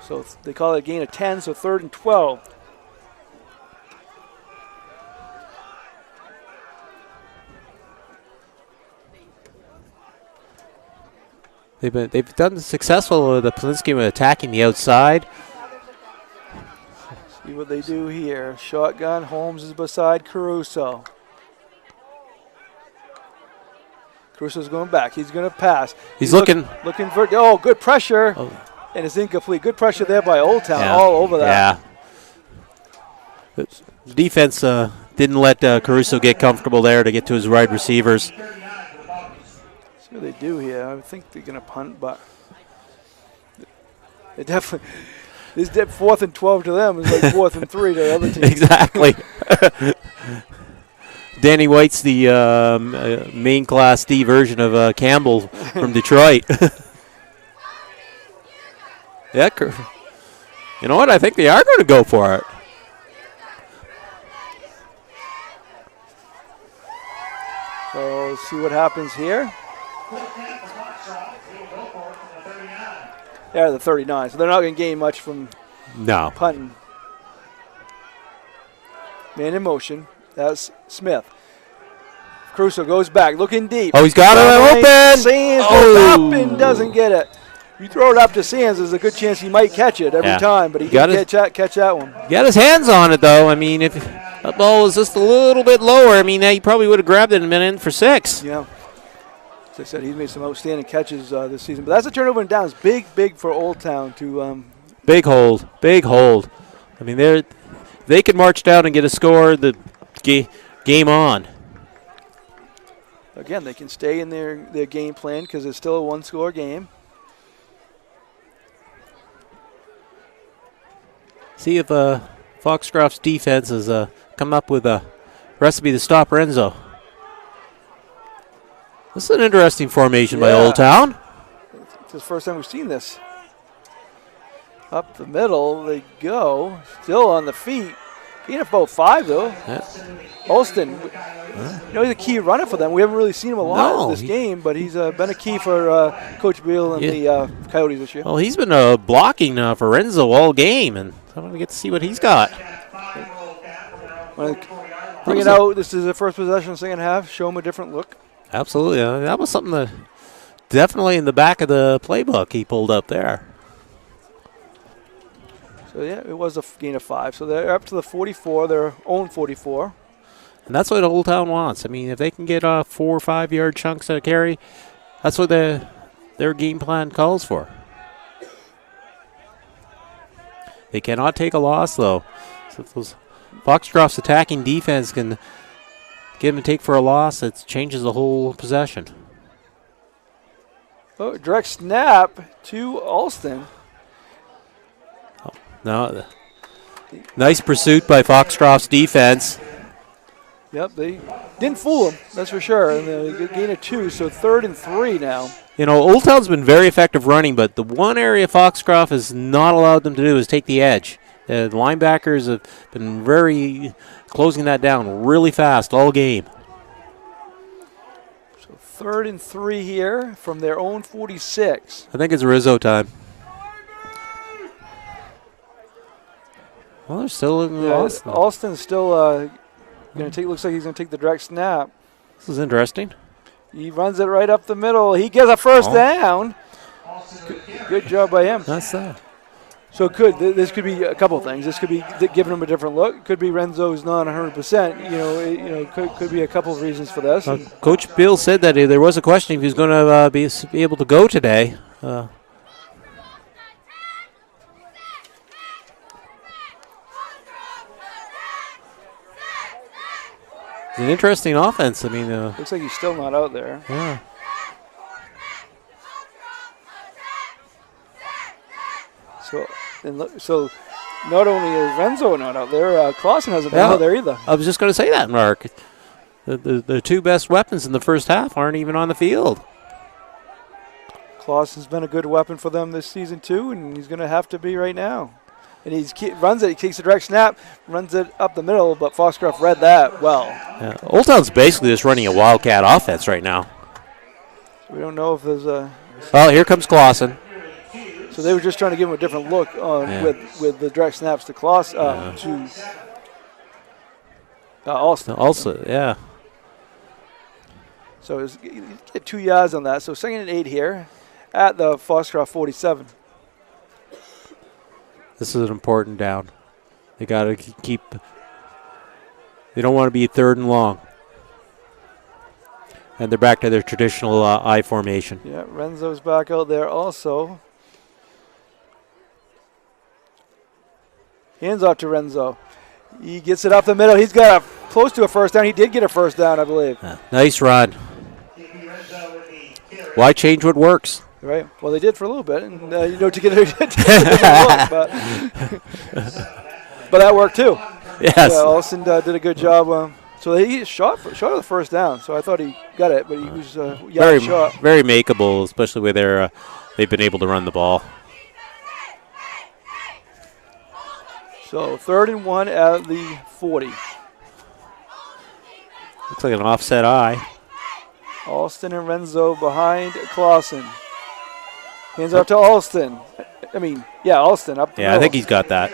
So they call it a gain of 10, so 3rd and 12. They've done successful with the Polinsky with attacking the outside. See what they do here. Shotgun. Holmes is beside Caruso. Caruso's going back. He's going to pass. He's looking for. Oh, good pressure. Oh. And it's incomplete. Good pressure there by Old Town. All over that. Yeah. The defense didn't let Caruso get comfortable there to get to his wide receivers. What they do here, I think they're going to punt, but it definitely this 4th and 12 to them is like 4th and 3 to the other team. Exactly. Danny White's the main class D version of Campbell from Detroit. Yeah, you know what? I think they are going to go for it. So let's see what happens here. They're the 39, so they're not going to gain much from punting. Man in motion. That's Smith. Caruso goes back, looking deep. Oh, he's got it open. Sands goes up and doesn't get it. You throw it up to Sands, there's a good chance he might catch it every time, but he didn't catch that one. He got his hands on it, though. I mean, if that ball was just a little bit lower, I mean, he probably would have grabbed it and been in for 6. Yeah. As I said, he's made some outstanding catches this season. But that's a turnover and downs. Big for Old Town to big hold. I mean, they could march down and get a score. The game on. Again, they can stay in their game plan because it's still a 1-score game. See if Foxcroft's defense has come up with a recipe to stop Renzo. This is an interesting formation by Oldtown. It's the first time we've seen this. Up the middle they go. Still on the feet. Gain of about 5, though. Yeah. Alston, he's a key runner for them. We haven't really seen him a lot this game, but he's been a key for Coach Beal and the Coyotes this year. Well, he's been blocking for Renzo all game, and I'm going to get to see what he's got. Bring it out. This is the first possession of the second half. Show him a different look. Absolutely. That was something that definitely in the back of the playbook he pulled up there. So, yeah, it was a gain of 5. So they're up to the 44, their own 44. And that's what Oldtown wants. I mean, if they can get 4 or 5 yard chunks at a carry, that's what their game plan calls for. They cannot take a loss, though. So if those Foxcroft's attacking defense can get them to take for a loss, it changes the whole possession. Oh, direct snap to Alston. No, nice pursuit by Foxcroft's defense. Yep, they didn't fool him, that's for sure. And a gain of 2, so 3rd and 3 now. Oldtown's been very effective running, but the one area Foxcroft has not allowed them to do is take the edge. The linebackers have been very closing that down really fast all game. So 3rd and 3 here from their own 46. I think it's Rizzo time. Well, they're still in Austin. Alston's still going to take. Looks like he's going to take the direct snap. This is interesting. He runs it right up the middle. He gets a first down. Good job by him. That's that. So this could be a couple things. This could be giving him a different look. Could be Renzo's not 100%. Could be a couple of reasons for this. Coach Bill said that there was a question if he was going to be able to go today. It's an interesting offense. I mean, looks like he's still not out there. Yeah. So not only is Renzo not out there, Clausen hasn't been out there either. I was just going to say that, Mark. The two best weapons in the first half aren't even on the field. Clausen's been a good weapon for them this season too, and he's going to have to be right now. And he runs it. He takes a direct snap, runs it up the middle, but Foxcroft read that well. Yeah. Oldtown's basically just running a wildcat offense right now. We don't know if there's a. Well, here comes Clausen. So they were just trying to give him a different look with the direct snaps to to Alston. Also, yeah. So get 2 yards on that. So 2nd and 8 here at the Foxcroft 47. This is an important down. They got to keep. They don't want to be 3rd and long. And they're back to their traditional I formation. Yeah, Renzo's back out there also. Hands off to Renzo. He gets it up the middle. He's got close to a first down. He did get a first down, I believe. Nice run. Why change what works? Right. Well, they did for a little bit, and to get it, but that worked too. Yes. Yeah, Alston did a good job. So he shot the first down. So I thought he got it, but he was shot. Very makeable, especially where they've been able to run the ball. So 3rd and 1 at the 40. Looks like an offset eye. Alston and Renzo behind Clausen. Hands out to Alston. Alston up the middle. I think he's got that.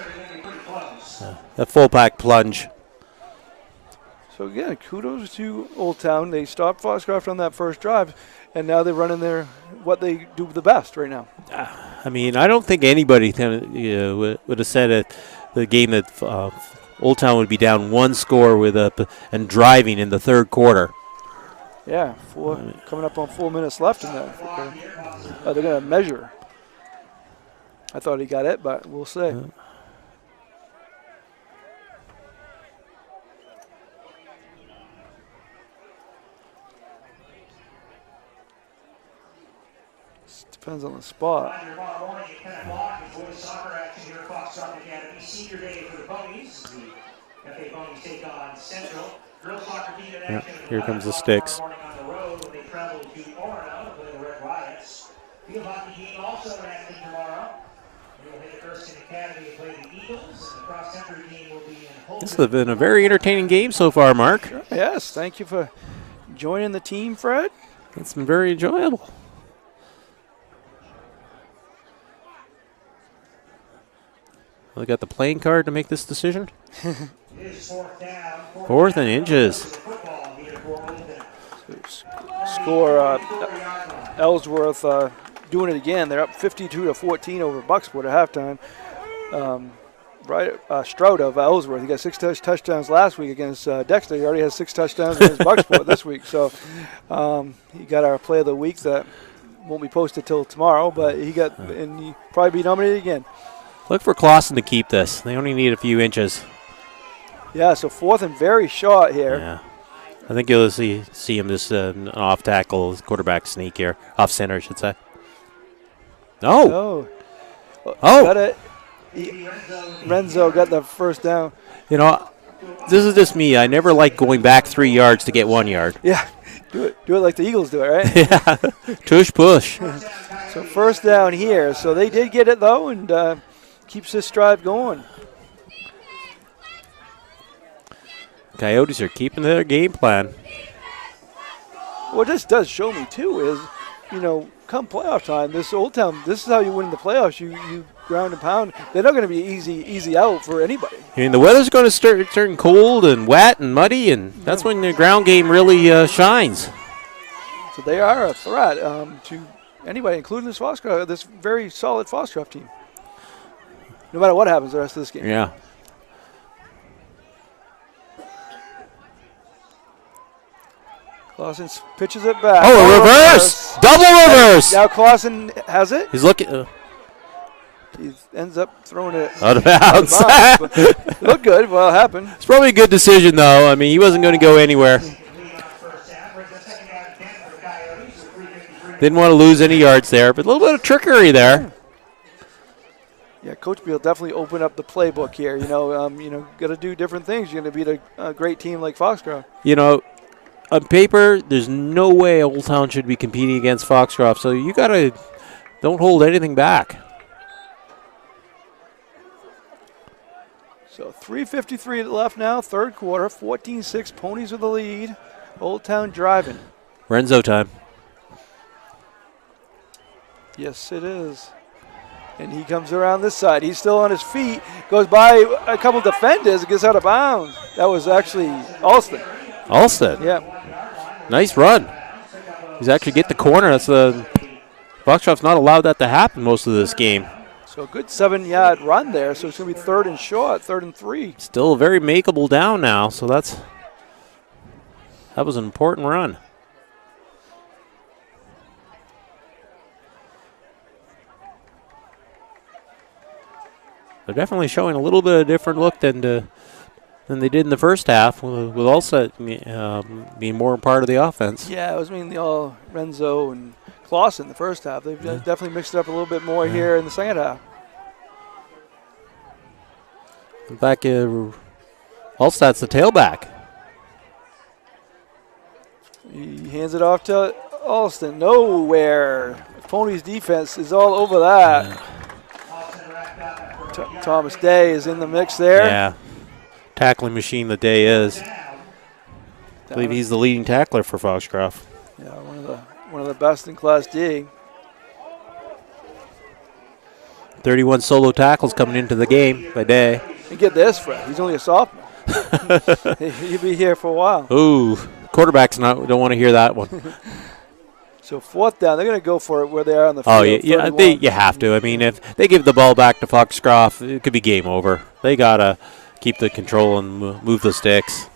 That full pack plunge. So again, kudos to Oldtown. They stopped Foxcroft on that first drive, and now they're running what they do the best right now. I mean, I don't think anybody would have said at the game that Oldtown would be down 1 score and driving in the 3rd quarter. Yeah, coming up on 4 minutes left in that. They're going to measure. I thought he got it, but we'll see. Depends on the spot. Foxcroft Academy senior day for the Ponies. The FA Ponies take on Central. Girls soccer team in action. Here comes the sticks. On the road when they travel to Orono to play the Red Riots. Field hockey team also in action tomorrow. They will hit the Thurston Academy to play the Eagles, and the cross country team will be in Holden. This has been a very entertaining game so far, Mark. Sure. Yes, thank you for joining the team, Fred. It's been very enjoyable. Well, they got the playing card to make this decision. Fourth and inches. Score Ellsworth doing it again. They're up 52-14 over Bucksport at halftime. Stroud of Ellsworth, he got 6 touchdowns last week against Dexter. He already has 6 touchdowns against Bucksport this week. So he got our play of the week that won't be posted till tomorrow, but he got and he probably be nominated again. Look for Clausen to keep this. They only need a few inches. Yeah, so fourth and very short here. Yeah. I think you'll see him just an off tackle, quarterback sneak here. Off center, I should say. Oh. Got it. Renzo got the first down. You know, this is just me. I never like going back 3 yards to get 1 yard. Yeah. Do it like the Eagles do it, right? Yeah. Tush push. So first down here. So they did get it, though, and keeps this drive going. Coyotes are keeping their game plan. What this does show me, too, is, come playoff time, this Oldtown, this is how you win the playoffs. You ground and pound. They're not going to be easy out for anybody. I mean, the weather's going to turn cold and wet and muddy, and that's when the ground game really shines. So they are a threat to anybody, including this very solid Foxcroft team. No matter what happens the rest of this game. Yeah. Clausen pitches it back. Oh, a reverse! Double reverse! Now Clausen has it. He's looking. He ends up throwing it out of bounds. It looked good. Well, it happened. It's probably a good decision, though. I mean, he wasn't going to go anywhere. Didn't want to lose any yards there, but a little bit of trickery there. Yeah, Coach Beal definitely opened up the playbook here. Got to do different things. You're going to beat a great team like Foxcroft. On paper, there's no way Old Town should be competing against Foxcroft, so you got to don't hold anything back. So 3:53 left now, third quarter, 14-6, Ponies with the lead. Old Town driving. Renzo time. Yes, it is. And he comes around this side. He's still on his feet, goes by a couple defenders and gets out of bounds. That was actually Alston. Alston? Yeah. Nice run. He's actually get the corner. That's Foxcroft's not allowed that to happen most of this game. So a good 7-yard run there. So it's going to be 3rd and short, 3rd and 3. Still a very makeable down now. So that was an important run. They're definitely showing a little bit of a different look than they did in the first half, with Ulster being more part of the offense. Yeah, it was mainly all Renzo and Clausen in the first half. They've definitely mixed it up a little bit more here in the second half. In fact, Ulstad's the tailback. He hands it off to Alston. Nowhere. Ponies defense is all over that. Yeah. Thomas Day is in the mix there. Yeah. Tackling machine the Day is. I believe he's the leading tackler for Foxcroft. Yeah, one of the best in Class D. 31 solo tackles coming into the game by Day. And get this, Fred. He's only a sophomore. He'll be here for a while. Ooh, quarterbacks don't want to hear that one. So 4th down, they're going to go for it where they are on the field. Oh, yeah, you have to. I mean, if they give the ball back to Foxcroft, it could be game over. They got to keep the control and move the sticks.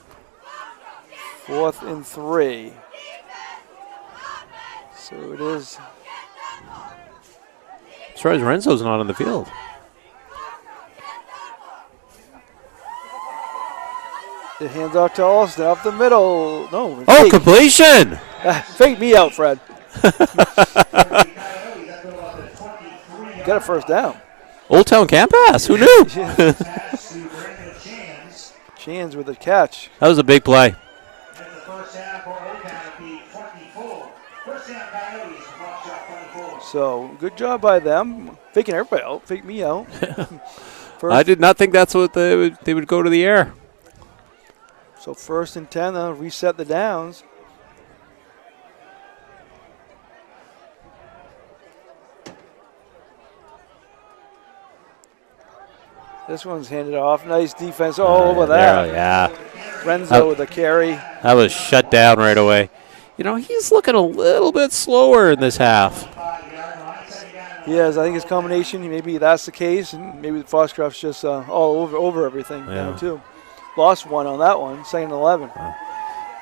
4th and 3. So it is. As far as Renzo's not on the field. It hands off to Alston up the middle. No. Oh, completion! Fake me out, Fred. Got a first down. Oldtown can pass. Who knew? Chans with a catch. That was a big play. So good job by them, faking everybody out, fake me out. I did not think that's what they would go to the air. So 1st and 10, they'll reset the downs. This one's handed off. Nice defense all over that. Yeah. Renzo with a carry. That was shut down right away. You know, he's looking a little bit slower in this half. Yes, I think it's combination. Maybe that's the case, and maybe Foxcroft's just all over everything too. Lost one on that one, 2nd and 11.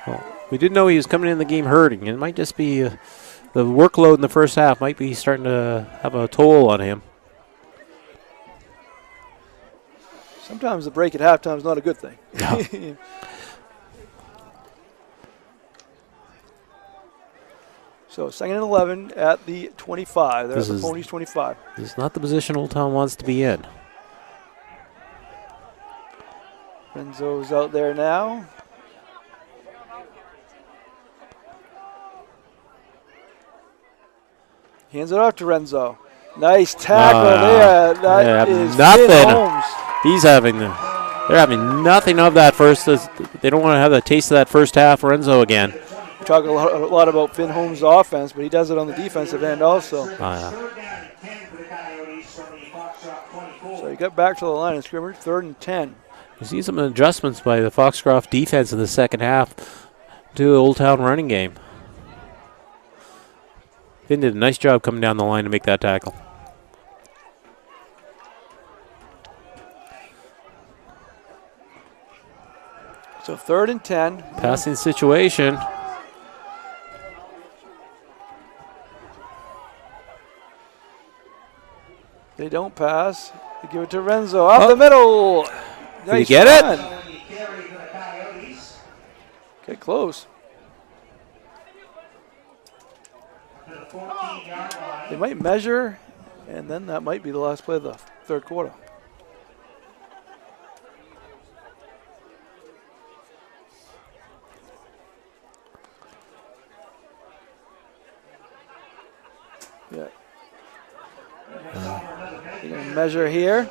Well, we didn't know he was coming in the game hurting. It might just be the workload in the first half might be starting to have a toll on him. Sometimes the break at halftime is not a good thing. No. So 2nd and 11 at the 25. There's the Ponies 25. This is not the position Oldtown wants to be in. Renzo's out there now. Hands it off to Renzo. Nice tackle there. That is nothing. Finn Holmes. They're having nothing of that first. They don't want to have the taste of that first half. Renzo again. We talk a lot about Finn Holmes' offense, but he does it on the defensive end also. So he got back to the line of scrimmage, 3rd and 10. You see some adjustments by the Foxcroft defense in the second half to the Oldtown running game. Finn did a nice job coming down the line to make that tackle. So 3rd and 10. Passing situation. They don't pass. They give it to Renzo. Up the middle. Did you get it? Get close. They might measure, and then that might be the last play of the 3rd quarter. Yeah. You're going to measure here.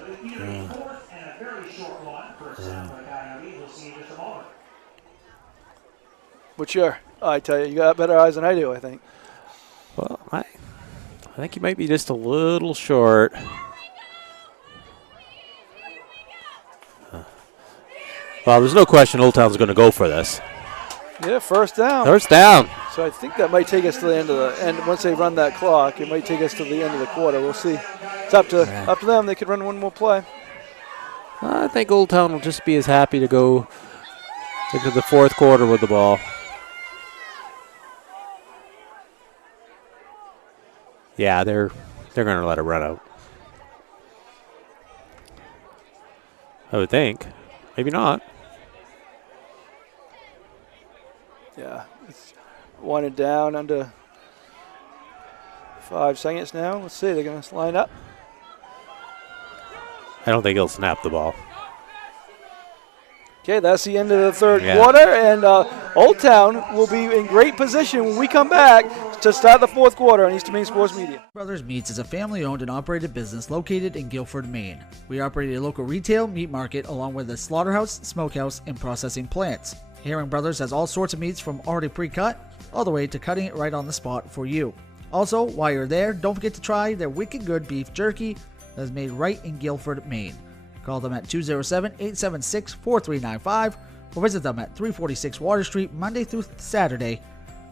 What's your? I tell you, you got better eyes than I do, I think. Well, I think he might be just a little short. Well, there's no question Oldtown's going to go for this. Yeah, 1st down. 1st down. So I think that might take us to the end of the end. Once they run that clock, it might take us to the end of the quarter. We'll see. It's up to them. They could run one more play. I think Oldtown will just be as happy to go into the 4th quarter with the ball. Yeah, they're going to let it run out. I would think. Maybe not. Yeah, it's 1 and down under 5 seconds now. Let's see, they're going to line up. I don't think he'll snap the ball. Okay, that's the end of the 3rd quarter, and Oldtown will be in great position when we come back to start the 4th quarter on Eastern Maine Sports Media. Brothers Meats is a family-owned and operated business located in Guilford, Maine. We operate a local retail meat market along with a slaughterhouse, smokehouse, and processing plants. Herring Brothers has all sorts of meats from already pre-cut all the way to cutting it right on the spot for you. Also, while you're there, don't forget to try their wicked good beef jerky that is made right in Guilford, Maine. Call them at 207-876-4395 or visit them at 346 Water Street Monday through Saturday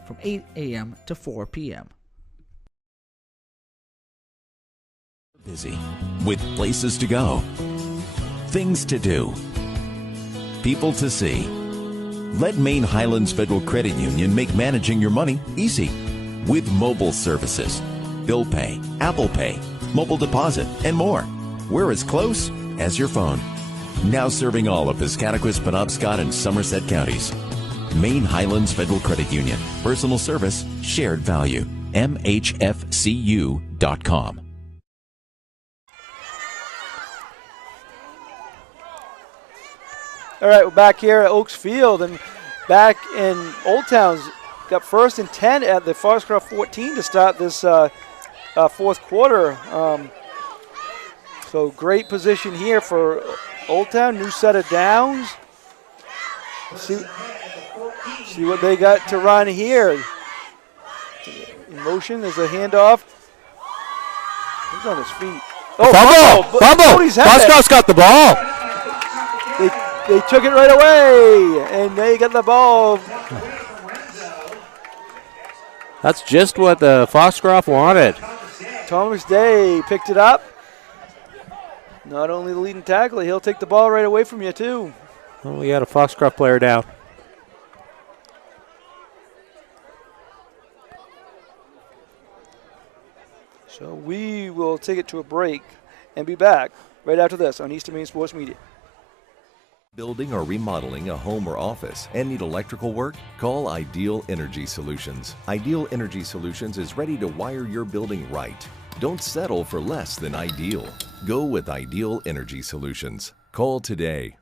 from 8 a.m. to 4 p.m. Busy with places to go, things to do, people to see. Let Maine Highlands Federal Credit Union make managing your money easy with mobile services, bill pay, Apple Pay, mobile deposit, and more. We're as close as your phone. Now serving all of Piscataquis, Penobscot, and Somerset counties. Maine Highlands Federal Credit Union. Personal service, shared value. MHFCU.com. All right, we're back here at Oaks Field, and back in Oldtown's got 1st and 10 at the Foxcroft 14 to start this fourth quarter. So great position here for Oldtown. New set of downs. See what they got to run here. In motion, there's a handoff. He's on his feet. Oh, fumble! Foxcroft's got the ball. They took it right away, and they got the ball. That's just what the Foxcroft wanted. Thomas Day picked it up. Not only the leading tackler, he'll take the ball right away from you, too. Well, we got a Foxcroft player down. So we will take it to a break and be back right after this on Eastern Maine Sports Media. Building or remodeling a home or office and need electrical work? Call Ideal Energy Solutions. Ideal Energy Solutions is ready to wire your building right. Don't settle for less than ideal. Go with Ideal Energy Solutions. Call today.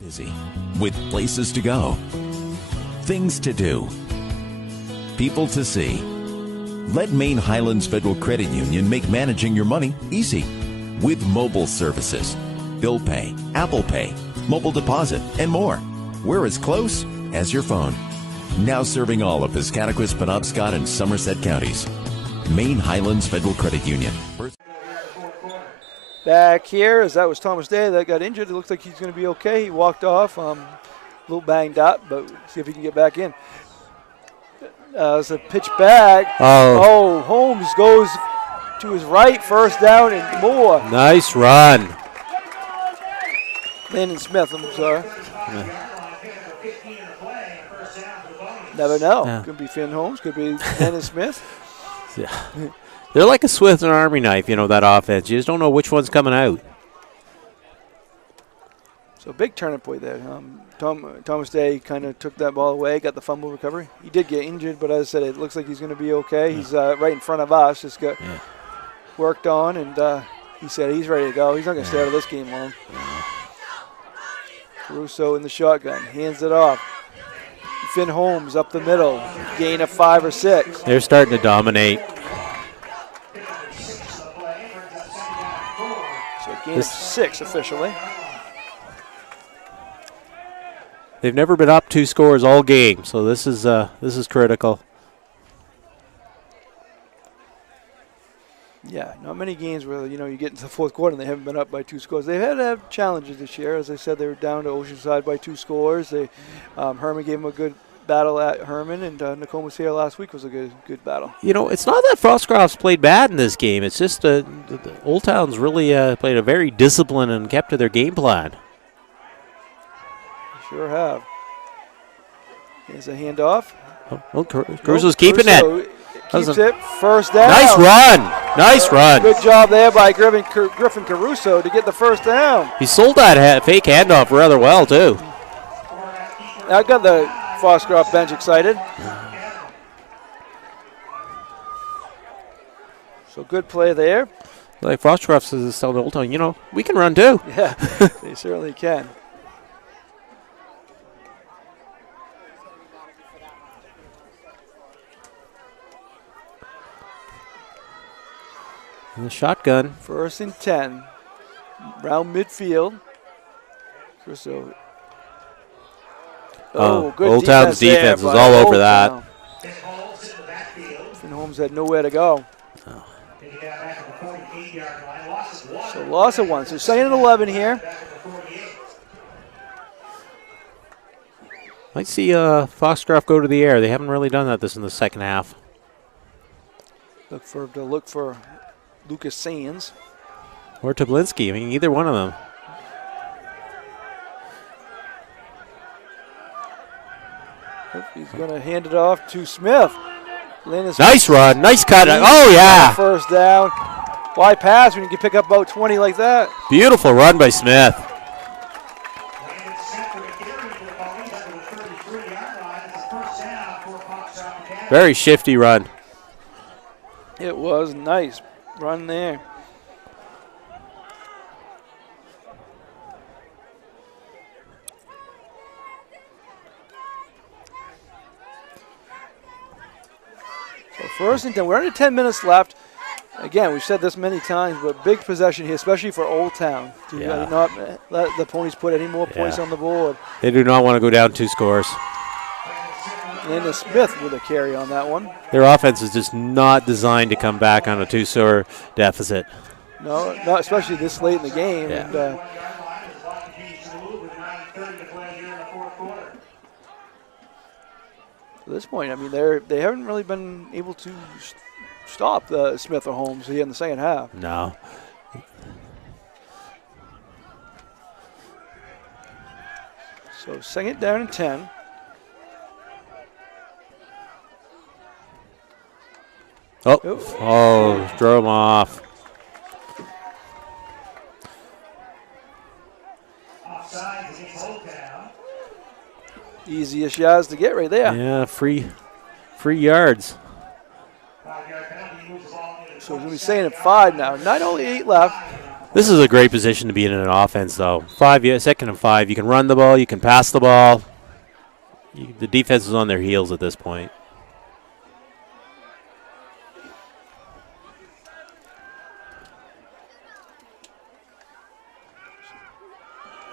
Busy with places to go, things to do, people to see. Let Maine Highlands Federal Credit Union make managing your money easy with mobile services, bill pay, Apple Pay, mobile deposit, and more. We're as close as your phone. Now serving all of Piscataquis, Penobscot, and Somerset counties. Maine Highlands Federal Credit Union. Back here, as that was Thomas Day that got injured. It looks like he's going to be okay. He walked off, a little banged up, but see if he can get back in. It's a pitch back. Oh, Holmes goes to his right, 1st down and more. Nice run. Landon Smith, I'm sorry. Never know. Yeah. Could be Finn Holmes, could be Landon Smith. Yeah. They're like a Swiss and Army knife, that offense. You just don't know which one's coming out. So big turning point there. Thomas Day kind of took that ball away, got the fumble recovery. He did get injured, but as I said, it looks like he's going to be okay. He's right in front of us, just got worked on, and he said he's ready to go. He's not going to stay out of this game long. Caruso in the shotgun, hands it off. Finn Holmes up the middle, gain of 5 or 6. They're starting to dominate. So gain of 6 officially. They've never been up 2 scores all game, so this is critical. Yeah, not many games where you get into the fourth quarter and they haven't been up by 2 scores. They've had to have challenges this year. As I said, they were down to Oceanside by 2 scores. Herman gave them a good battle at Herman, and Nokomis here last week was a good battle. It's not that Foxcroft's played bad in this game. It's just the Oldtown's really played a very disciplined and kept to their game plan. Sure have. Here's a handoff. Caruso's keeping it. Keeps it, 1st down. Nice run. Good job there by Griffin Caruso to get the 1st down. He sold that fake handoff rather well, too. That got the Foxcroft bench excited. So good play there. Like Foxcroft says, tell the Oldtown, we can run too. Yeah, they certainly can. And the shotgun. 1st and 10. Round midfield. Caruso. Good Oldtown's defense was all over that. Finn Holmes had nowhere to go. So loss of 1. So 2nd and 11 here. Might see Foxcroft go to the air. They haven't really done that in the second half. Look for Lucas Sands. Or Tablinski. Either one of them. He's going to hand it off to Smith. Nice run. Nice cut. Oh, yeah. 1st down. Why pass when you can pick up about 20 like that? Beautiful run by Smith. Very shifty run. It was nice run there. first and 10. We're under 10 minutes left. Again, we've said this many times, but big possession here, especially for Oldtown. To not let the Ponies put any more points on the board. They do not want to go down 2 scores. And Smith with a carry on that one. Their offense is just not designed to come back on a 2-score deficit. No, not especially this late in the game. Yeah. And, at this point, I mean, they haven't really been able to stop Smith or Holmes here in the second half. No. So second down and 10. Oh, throw him off. Easiest yards to get right there. Yeah, free yards. So we're going to be saying at 5 now. Not only 8 left. This is a great position to be in an offense, though. 2nd and 5. You can run the ball. You can pass the ball. The defense is on their heels at this point.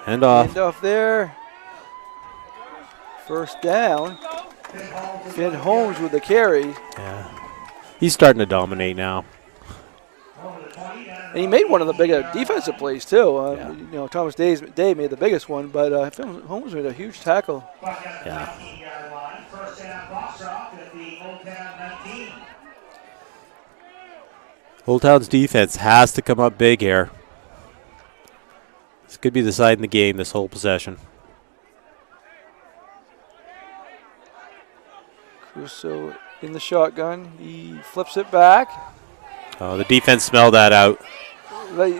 Hand off. Hand off there. First down. Finn Holmes with the carry. Yeah. He's starting to dominate now. And he made one of the bigger defensive plays, too. You know, Thomas Day made the biggest one, but Finn Holmes made a huge tackle. Yeah. Oldtown's defense has to come up big here. This could be deciding the game, this whole possession. Crusoe in the shotgun. He flips it back. Oh, the defense smelled that out.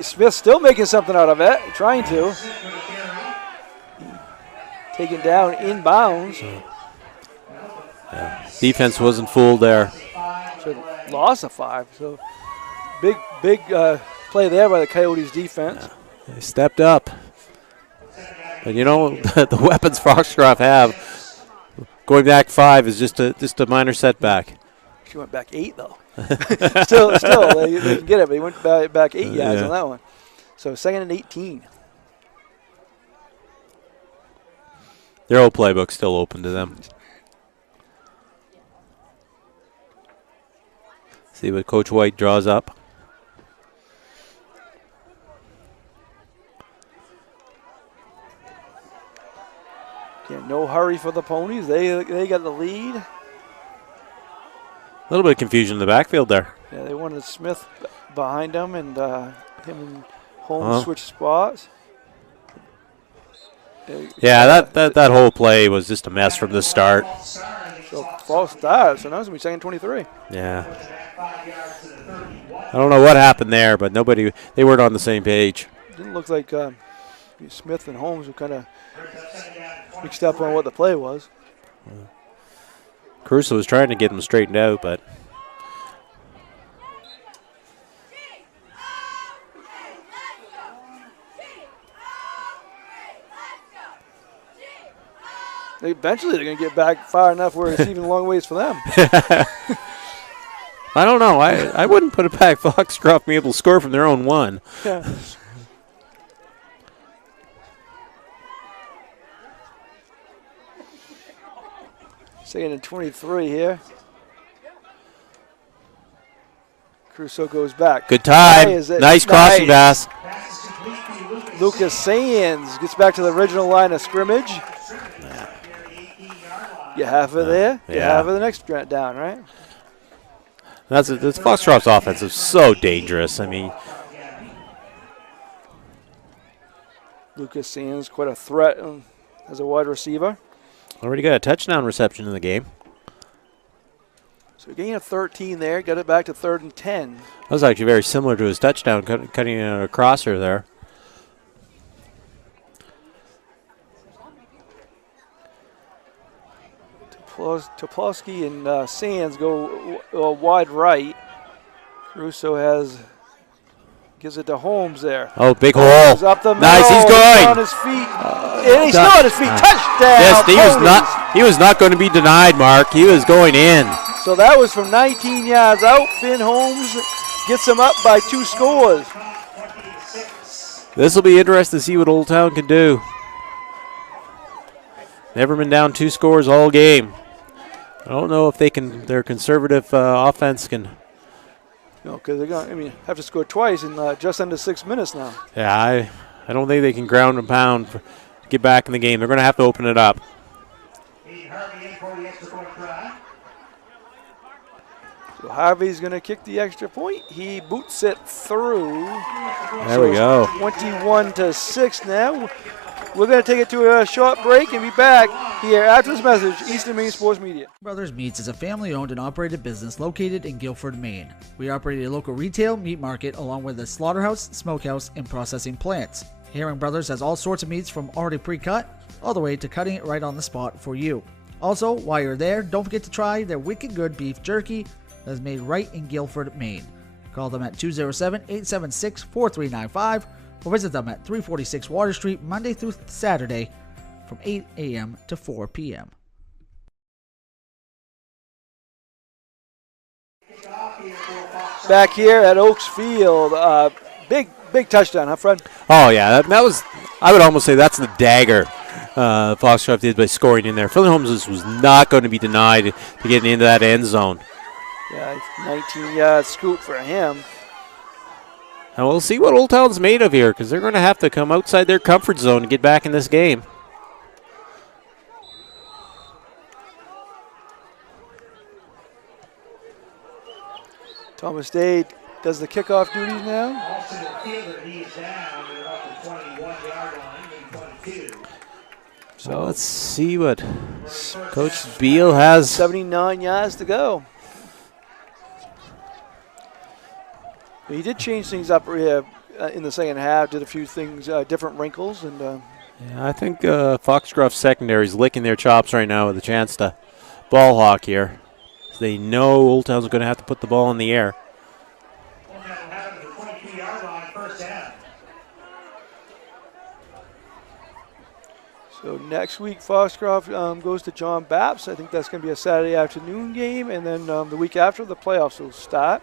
Smith still making something out of it, trying to. Taken down inbounds. Yeah. Defense wasn't fooled there. So loss of 5. So big play there by the Coyotes defense. Yeah. They stepped up. But you know, the weapons Foxcroft have, going back 5 is just a minor setback. She went back 8 though. still, they can get it, but he went back 8 yards on that one. So 2nd and 18. Their old playbook's still open to them. See what Coach White draws up. Again, no hurry for the Ponies. They got the lead. A little bit of confusion in the backfield there. Yeah, they wanted Smith behind them, and him and Holmes switched spots. Yeah, that whole play was just a mess from the start. So false start. So now it's going to be 2nd 23. Yeah. I don't know what happened there, but they weren't on the same page. Didn't look like Smith and Holmes were kind of mixed up on what the play was. Caruso was trying to get them straightened out, but eventually they're going to get back far enough where it's even a long ways for them. I don't know. I wouldn't put it back. Foxcroft be able to score from their own 1. Yeah. Second and 23 here. Crusoe goes back. Good time. Nice crossing pass. Lucas Sands gets back to the original line of scrimmage. You have it there. You have it the next down, right? That's Foxcroft's offense is so dangerous. I mean, Lucas Sands quite a threat as a wide receiver. Already got a touchdown reception in the game. So gain of 13 there. Got it back to 3rd and 10. That was actually very similar to his touchdown, cutting in a crosser there. Toplowski and Sands go wide right. Caruso gives it to Holmes there. Oh, big hole. Up the middle, nice, he's going. On his feet. And he's still on his feet. Touchdown. Yes, he was not going to be denied, Mark. He was going in. So that was from 19 yards out. Finn Holmes gets them up by 2 scores. This will be interesting to see what Oldtown can do. Never been down 2 scores all game. I don't know if they can. Their conservative offense can. No, because they're going to have to score twice in just under 6 minutes now. Yeah, I don't think they can ground and pound to get back in the game. They're going to have to open it up. So Harvey's going to kick the extra point. He boots it through. There we go. 21-6 now. We're going to take it to a short break and be back here after this message. Eastern Maine Sports Media. Brothers Meats is a family-owned and operated business located in Guilford, Maine. We operate a local retail meat market along with a slaughterhouse, smokehouse, and processing plants. Herring Brothers has all sorts of meats from already pre-cut all the way to cutting it right on the spot for you. Also, while you're there, don't forget to try their wicked good beef jerky that is made right in Guilford, Maine. Call them at 207-876-4395 or visit them at 346 Water Street Monday through Saturday from 8 a.m. to 4 p.m. Back here at Oaks Field, big touchdown, huh, Fred? Oh, yeah, that was, I would almost say that's the dagger Foxcroft did by scoring in there. Philly Holmes was not going to be denied to get into that end zone. Yeah, 19-yard scoop for him. And we'll see what Oldtown's made of here because they're going to have to come outside their comfort zone to get back in this game. Thomas Day does the kickoff duties now. So let's see what Coach Beal has. 79 yards to go. He did change things up in the second half, did a few things, different wrinkles. And yeah, I think Foxcroft secondary is licking their chops right now with a chance to ball hawk here. They know Oldtown's going to have to put the ball in the air. So next week, Foxcroft goes to John Bapps. I think that's going to be a Saturday afternoon game. And then the week after, the playoffs will start.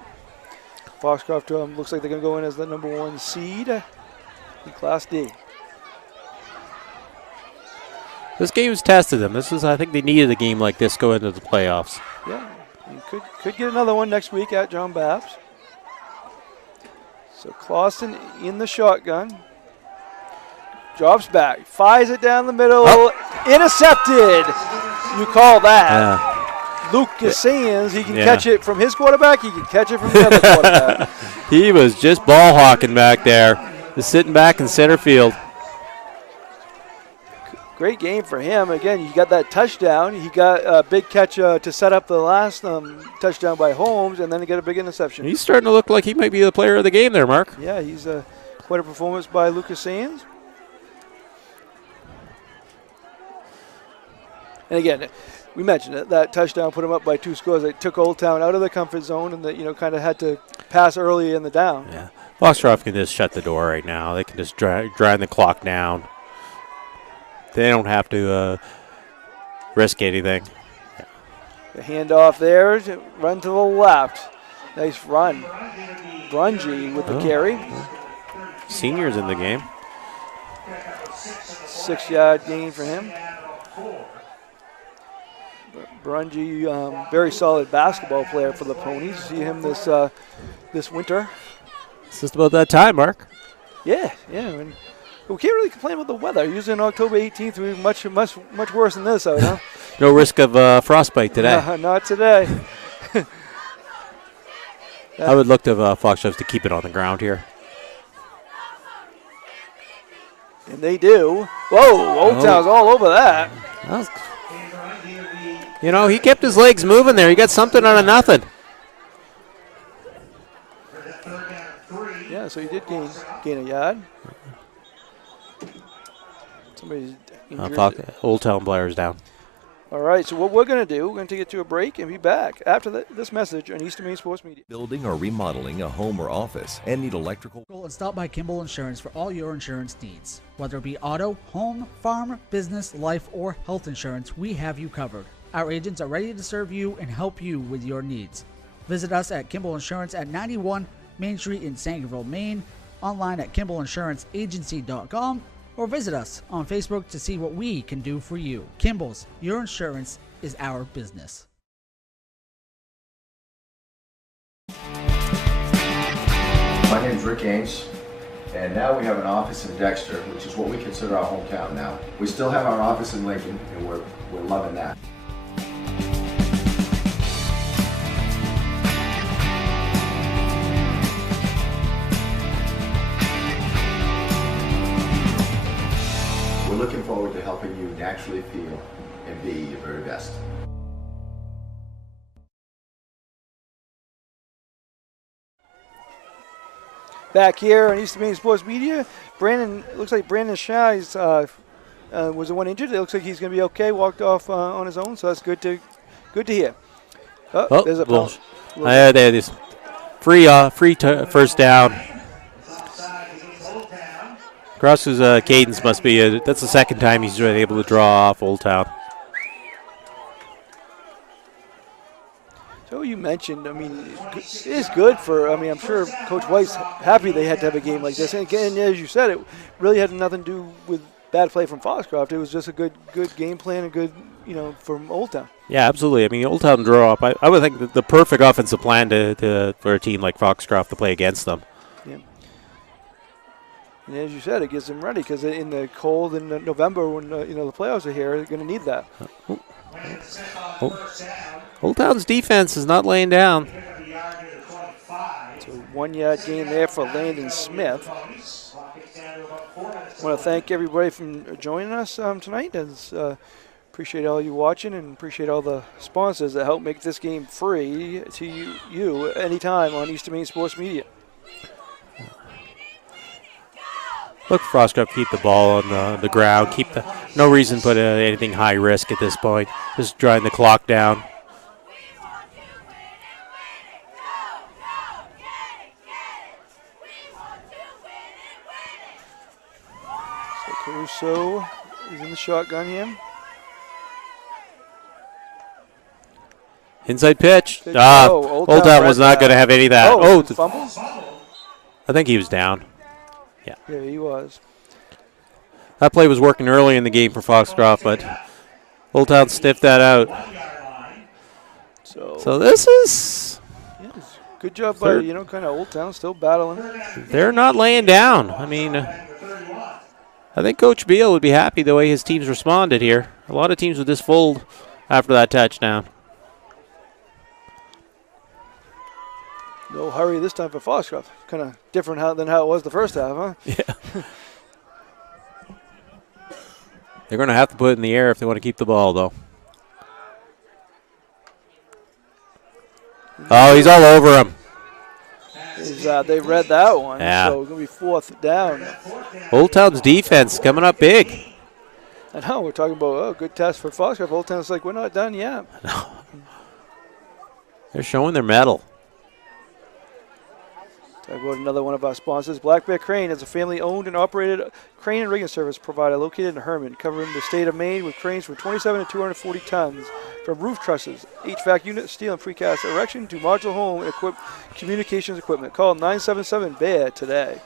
Foxcroft looks like they're going to go in as the number 1 seed in Class D. This game's tested them. I think they needed a game like this going into the playoffs. Yeah, you could get another one next week at John Bapps. So Clausen in the shotgun. Drops back, fires it down the middle, intercepted. You call that. Yeah. Lucas Sands, he can catch it from his quarterback, he can catch it from the other quarterback. He was just ball hawking back there, just sitting back in center field. Great game for him. Again, he got that touchdown. He got a big catch to set up the last touchdown by Holmes, and then he got a big interception. He's starting to look like he might be the player of the game there, Mark. Yeah, he's quite a performance by Lucas Sands. And again, we mentioned it, that touchdown put him up by 2 scores. It took Oldtown out of the comfort zone and kind of had to pass early in the down. Yeah, Foxcroft can just shut the door right now. They can just drive the clock down. They don't have to risk anything. The handoff there, run to the left. Nice run. Brungy with the carry. Seniors in the game. 6-yard gain for him. Brungy, very solid basketball player for the Ponies. See him this winter. It's just about that time, Mark. Yeah. And we can't really complain about the weather. Usually on October 18th, we're much worse than this out, huh? No risk of frostbite today. Not today. I would look to Foxcroft to keep it on the ground here. And they do. Whoa, Oldtown's all over that. You know, he kept his legs moving there. He got something out of nothing. Yeah, so he did gain a yard. Somebody's injured. Oldtown players down. All right, so what we're going to do, we're going to take it to a break and be back after this message on Eastern Maine Sports Media. Building or remodeling a home or office and need electrical. And stop by Kimball Insurance for all your insurance needs. Whether it be auto, home, farm, business, life, or health insurance, we have you covered. Our agents are ready to serve you and help you with your needs. Visit us at Kimball Insurance at 91 Main Street in Sangerville, Maine, online at KimballInsuranceAgency.com, or visit us on Facebook to see what we can do for you. Kimball's, your insurance is our business. My name is Rick Ames, and now we have an office in Dexter, which is what we consider our hometown now. We still have our office in Lincoln, and we're loving that. We're looking forward to helping you naturally feel and be your very best. Back here on East Maine Sports Media, Brandon, looks like Brandon Shies was the one injured. It looks like he's going to be okay, walked off on his own, so that's good to hear. Oh, there's a little there, this free first down. Cross's cadence must be, that's the second time he's been able to draw off Oldtown. So you mentioned, I mean, it is good for, I mean, I'm sure Coach White's happy they had to have a game like this. And again, as you said, it really had nothing to do with bad play from Foxcroft. It was just a good game plan and good, from Oldtown. Yeah, absolutely. I mean, Oldtown draw up. I would think the perfect offensive plan for a team like Foxcroft to play against them. Yeah. And as you said, it gets them ready because in the cold in November when, the playoffs are here, they're going to need that. Oldtown's defense is not laying down. It's a 1 yard gain there for Landon Smith. I want to thank everybody for joining us tonight. Appreciate all you watching and appreciate all the sponsors that help make this game free to you anytime on East Maine Sports Media. Look for Foxcroft to keep the ball on the ground. No reason to put anything high risk at this point. Just drawing the clock down. So Caruso is in the shotgun here. Inside pitch. Oldtown was not going to have any of that. Fumble? I think he was down. Yeah, he was. That play was working early in the game for Foxcroft, but Oldtown stiffed that out. So this is... Good job by, kind of Oldtown, still battling. They're not laying down. I mean, I think Coach Beal would be happy the way his teams responded here. A lot of teams would just fold after that touchdown. No hurry this time for Foxcroft. Kind of different than how it was the first half, huh? Yeah. They're going to have to put it in the air if they want to keep the ball, though. Oh, he's all over him. They read that one, yeah. So it's going to be fourth down. Oldtown's defense coming up big. I know, we're talking about, good test for Foxcroft. Oldtown's like, we're not done yet. They're showing their mettle. Talk about another one of our sponsors. Black Bear Crane is a family-owned and operated crane and rigging service provider located in Herman, covering the state of Maine with cranes from 27 to 240 tons. From roof trusses, HVAC units, steel and precast erection to modular home and communications equipment. Call 977-BEAR today.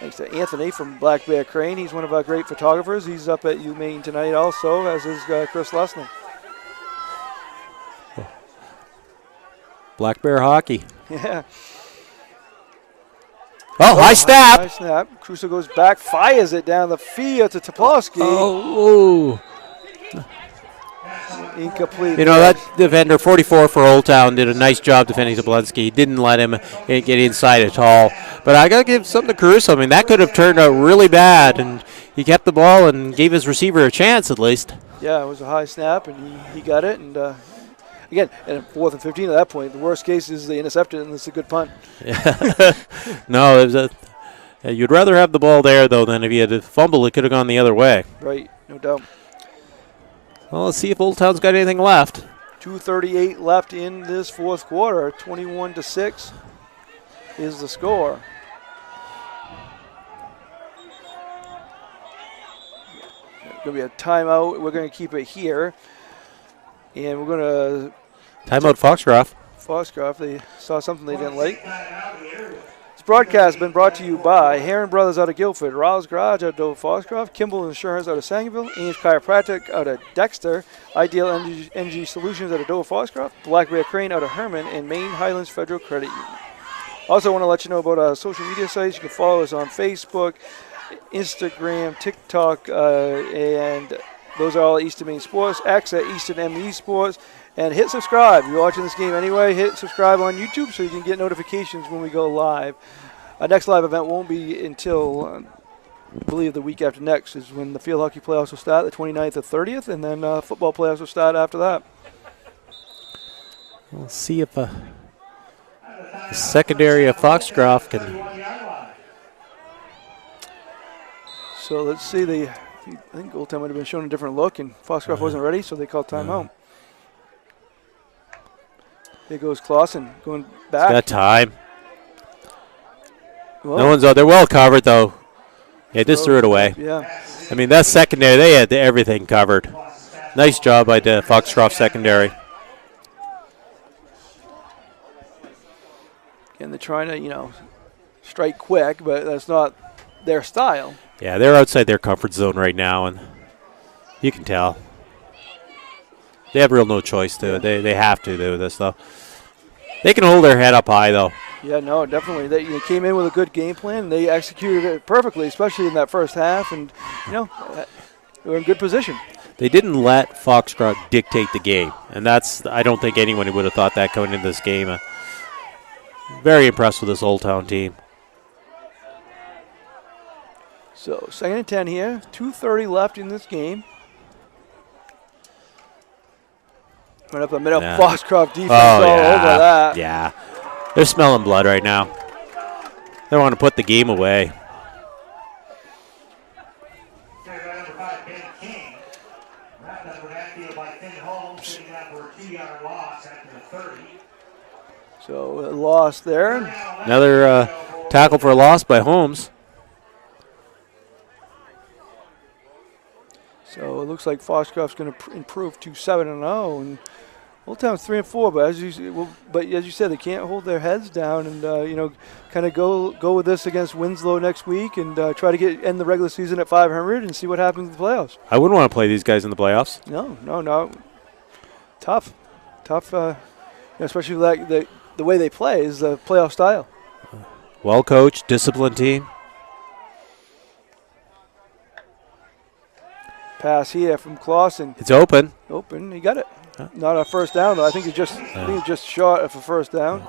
Thanks to Anthony from Black Bear Crane. He's one of our great photographers. He's up at UMaine tonight also, as is Chris Lessner. Black Bear hockey. Yeah. Oh, high snap. High snap. Crusoe goes back, fires it down the field to Toplowski. Oh. Incomplete. That defender, 44 for Oldtown, did a nice job defending Toplowski. He didn't let him get inside at all. But I got to give something to Caruso. I mean, that could have turned out really bad, and he kept the ball and gave his receiver a chance at least. Yeah, it was a high snap, and he got it, and again, and 4th and 15 at that point. The worst case is they intercept it, and it's a good punt. Yeah. No, it was you'd rather have the ball there, though, than if you had a fumble, it could have gone the other way. Right, no doubt. Well, let's see if Oldtown's got anything left. 2:38 left in this fourth quarter. 21-6 is the score. Going to be a timeout. We're going to keep it here. And we're going to Timeout Foxcroft. Foxcroft. They saw something they didn't like. This broadcast has been brought to you by Heron Brothers out of Guilford, Riles Garage out of Dover Foxcroft, Kimball Insurance out of Sangerville, Ames Chiropractic out of Dexter, Ideal Energy Solutions out of Dover Foxcroft, Black Bear Crane out of Herman, and Maine Highlands Federal Credit Union. Also want to let you know about our social media sites. You can follow us on Facebook, Instagram, TikTok, and those are all Eastern Maine Sports. X at Eastern ME Sports. And hit subscribe. If you're watching this game anyway, hit subscribe on YouTube so you can get notifications when we go live. Our next live event won't be until, I believe, the week after next is when the field hockey playoffs will start, the 29th or 30th, and then football playoffs will start after that. We'll see if the secondary of Foxcroft can. So let's see. I think Oldtown might have been shown a different look, and Foxcroft wasn't ready, so they called timeout. Here goes Clausen going back. He's got time. Well, No one's out. They're well covered, though. Yeah, just threw it away. Yeah. I mean, that secondary, they had everything covered. Nice job by the Foxcroft secondary. And they're trying to, strike quick, but that's not their style. Yeah, they're outside their comfort zone right now, and you can tell. They have real no choice to. They have to do this, though. They can hold their head up high, though. Yeah, no, definitely. They came in with a good game plan, and they executed it perfectly, especially in that first half, and, they were in good position. They didn't let Foxcroft dictate the game, and I don't think anyone would have thought that going into this game. Very impressed with this Oldtown team. So, 2nd and 10 here, 2:30 left in this game. Right up the middle, Yeah. Foxcroft defense all over that. Yeah. They're smelling blood right now. They want to put the game away. So, a loss there. Another tackle for a loss by Holmes. So, it looks like Foxcroft's going to improve to 7-0, and Oldtown's 3-4, but as you said, they can't hold their heads down and kind of go with this against Winslow next week and try to end the regular season at 500 and see what happens in the playoffs. I wouldn't want to play these guys in the playoffs. No. Tough. Especially like the way they play is the playoff style. Well coached, disciplined team. Pass here from Clausen. It's open. He got it. Not a first down though. I think he just shot for first down.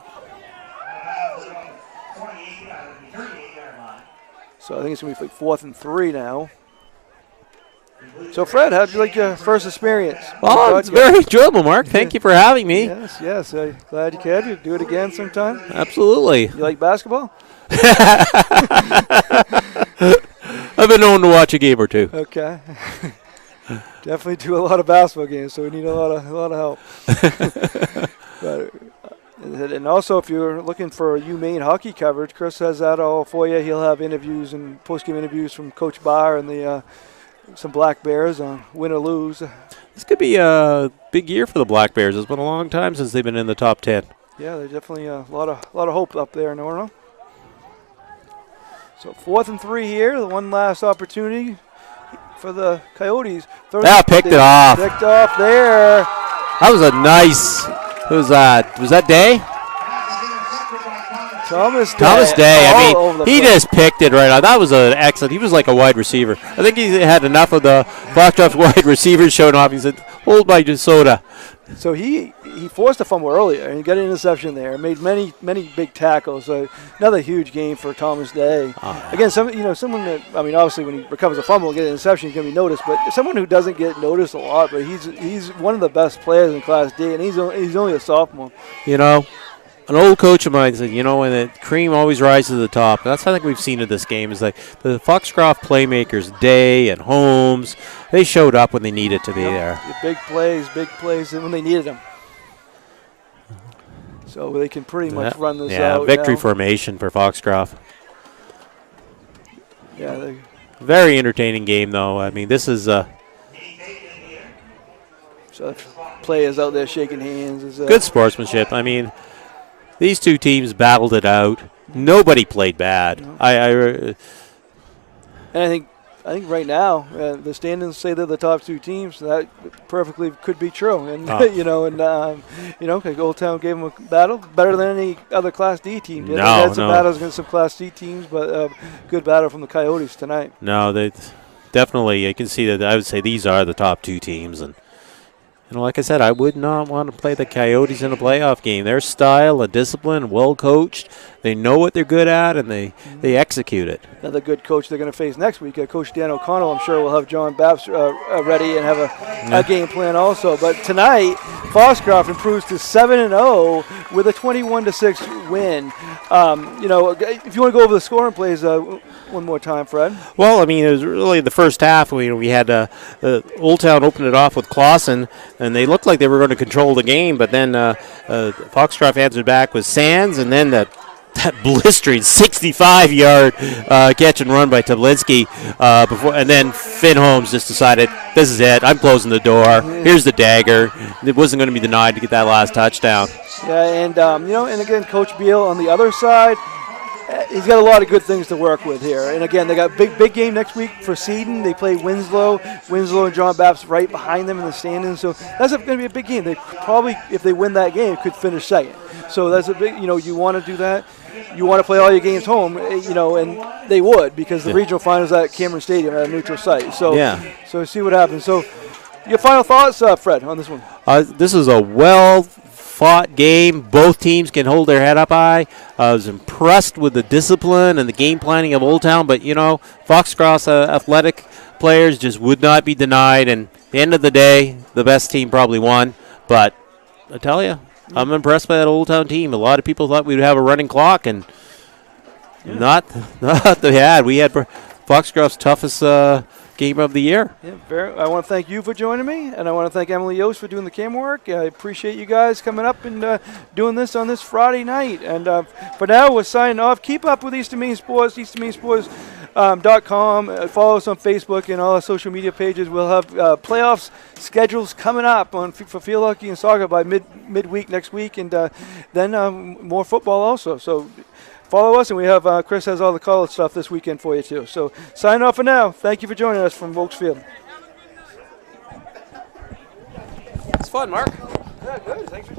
So I think it's gonna be like 4th and 3 now. So Fred, how'd you like your first experience? Oh, it's very enjoyable, Mark. Thank you for having me. Yes. Glad you could. You do it again sometime. Absolutely. You like basketball? I've been known to watch a game or two. Okay. Definitely do a lot of basketball games, so we need a lot of help. And also, if you're looking for UMaine hockey coverage, Chris has that all for you. He'll have interviews and post-game interviews from Coach Barr and some Black Bears on win or lose. This could be a big year for the Black Bears. It's been a long time since they've been in the top 10. Yeah, there's definitely a lot of hope up there in Orono. So 4th and 3 here, the one last opportunity for the Coyotes. Picked it off. Picked off there. That was a nice. Was that Day? Thomas Day. I mean, he just picked it right on. That was an excellent. He was like a wide receiver. I think he had enough of the Foxcroft wide receivers showing off. He said, "Hold my soda." So he forced a fumble earlier, and he got an interception there. Made many big tackles. So another huge game for Thomas Day. Again, someone that obviously when he recovers a fumble and gets an interception, he's going to be noticed. But someone who doesn't get noticed a lot, but he's one of the best players in Class D, and he's only a sophomore. An old coach of mine said, when the cream always rises to the top. That's how I think we've seen in this game. Is like the Foxcroft playmakers, Day and Holmes, they showed up when they needed to be there. Big plays when they needed them. So they can pretty much run this out. Victory now. formation for Foxcroft. Yeah. Very entertaining game, though. I mean, this is So players out there shaking hands. Is, good sportsmanship. I mean, these two teams battled it out. Nobody played bad. And I think right now the standings say they're the top two teams. That perfectly could be true. And like Oldtown gave them a battle better than any other Class D team. They had some battles against some Class D teams, but good battle from the Coyotes tonight. No, they definitely. You can see that. I would say these are the top two teams, and like I said, I would not want to play the Coyotes in a playoff game. Their style, a discipline, well coached. They know what they're good at, and they execute it. Another good coach they're going to face next week. Coach Dan O'Connell, I'm sure, will have John Babs ready and have a game plan also. But tonight, Foxcroft improves to 7-0 with a 21-6 win. If you want to go over the scoring plays one more time, Fred. Well, I mean, it was really the first half. We had Oldtown open it off with Clausen, and they looked like they were going to control the game. But then Foxcroft answered back with Sands, and then that blistering 65-yard catch and run by Tablinski and then Finn Holmes just decided, this is it. I'm closing the door. Here's the dagger. It wasn't going to be denied to get that last touchdown. Yeah, and and again, Coach Beal on the other side, he's got a lot of good things to work with here. And again, they got big game next week for Seton. They play Winslow. Winslow and John Babs right behind them in the standings. So that's going to be a big game. They probably, if they win that game, could finish second. So that's a big, you want to do that. You want to play all your games home, and they would, because the regional finals at Cameron Stadium at a neutral site. So, so see what happens. So your final thoughts, Fred, on this one? This is a well-fought game. Both teams can hold their head up high. I was impressed with the discipline and the game planning of Oldtown, but, Foxcroft's athletic players just would not be denied. And at the end of the day, the best team probably won. But I tell you, I'm impressed by that Oldtown team. A lot of people thought we'd have a running clock, and not they had. We had Foxcroft's toughest game of the year. Yeah, I want to thank you for joining me, and I want to thank Emily Yost for doing the camera work. I appreciate you guys coming up and doing this on this Friday night. And for now, we're signing off. Keep up with Eastern Maine Sports, easternmainesports.com. Follow us on Facebook and all our social media pages. We'll have playoffs schedules coming up for field hockey and soccer by midweek next week, and then more football also. So follow us, and we have Chris has all the college stuff this weekend for you too. So sign off for now. Thank you for joining us from Oaks Field. It's fun, Mark. Yeah, good. Thanks for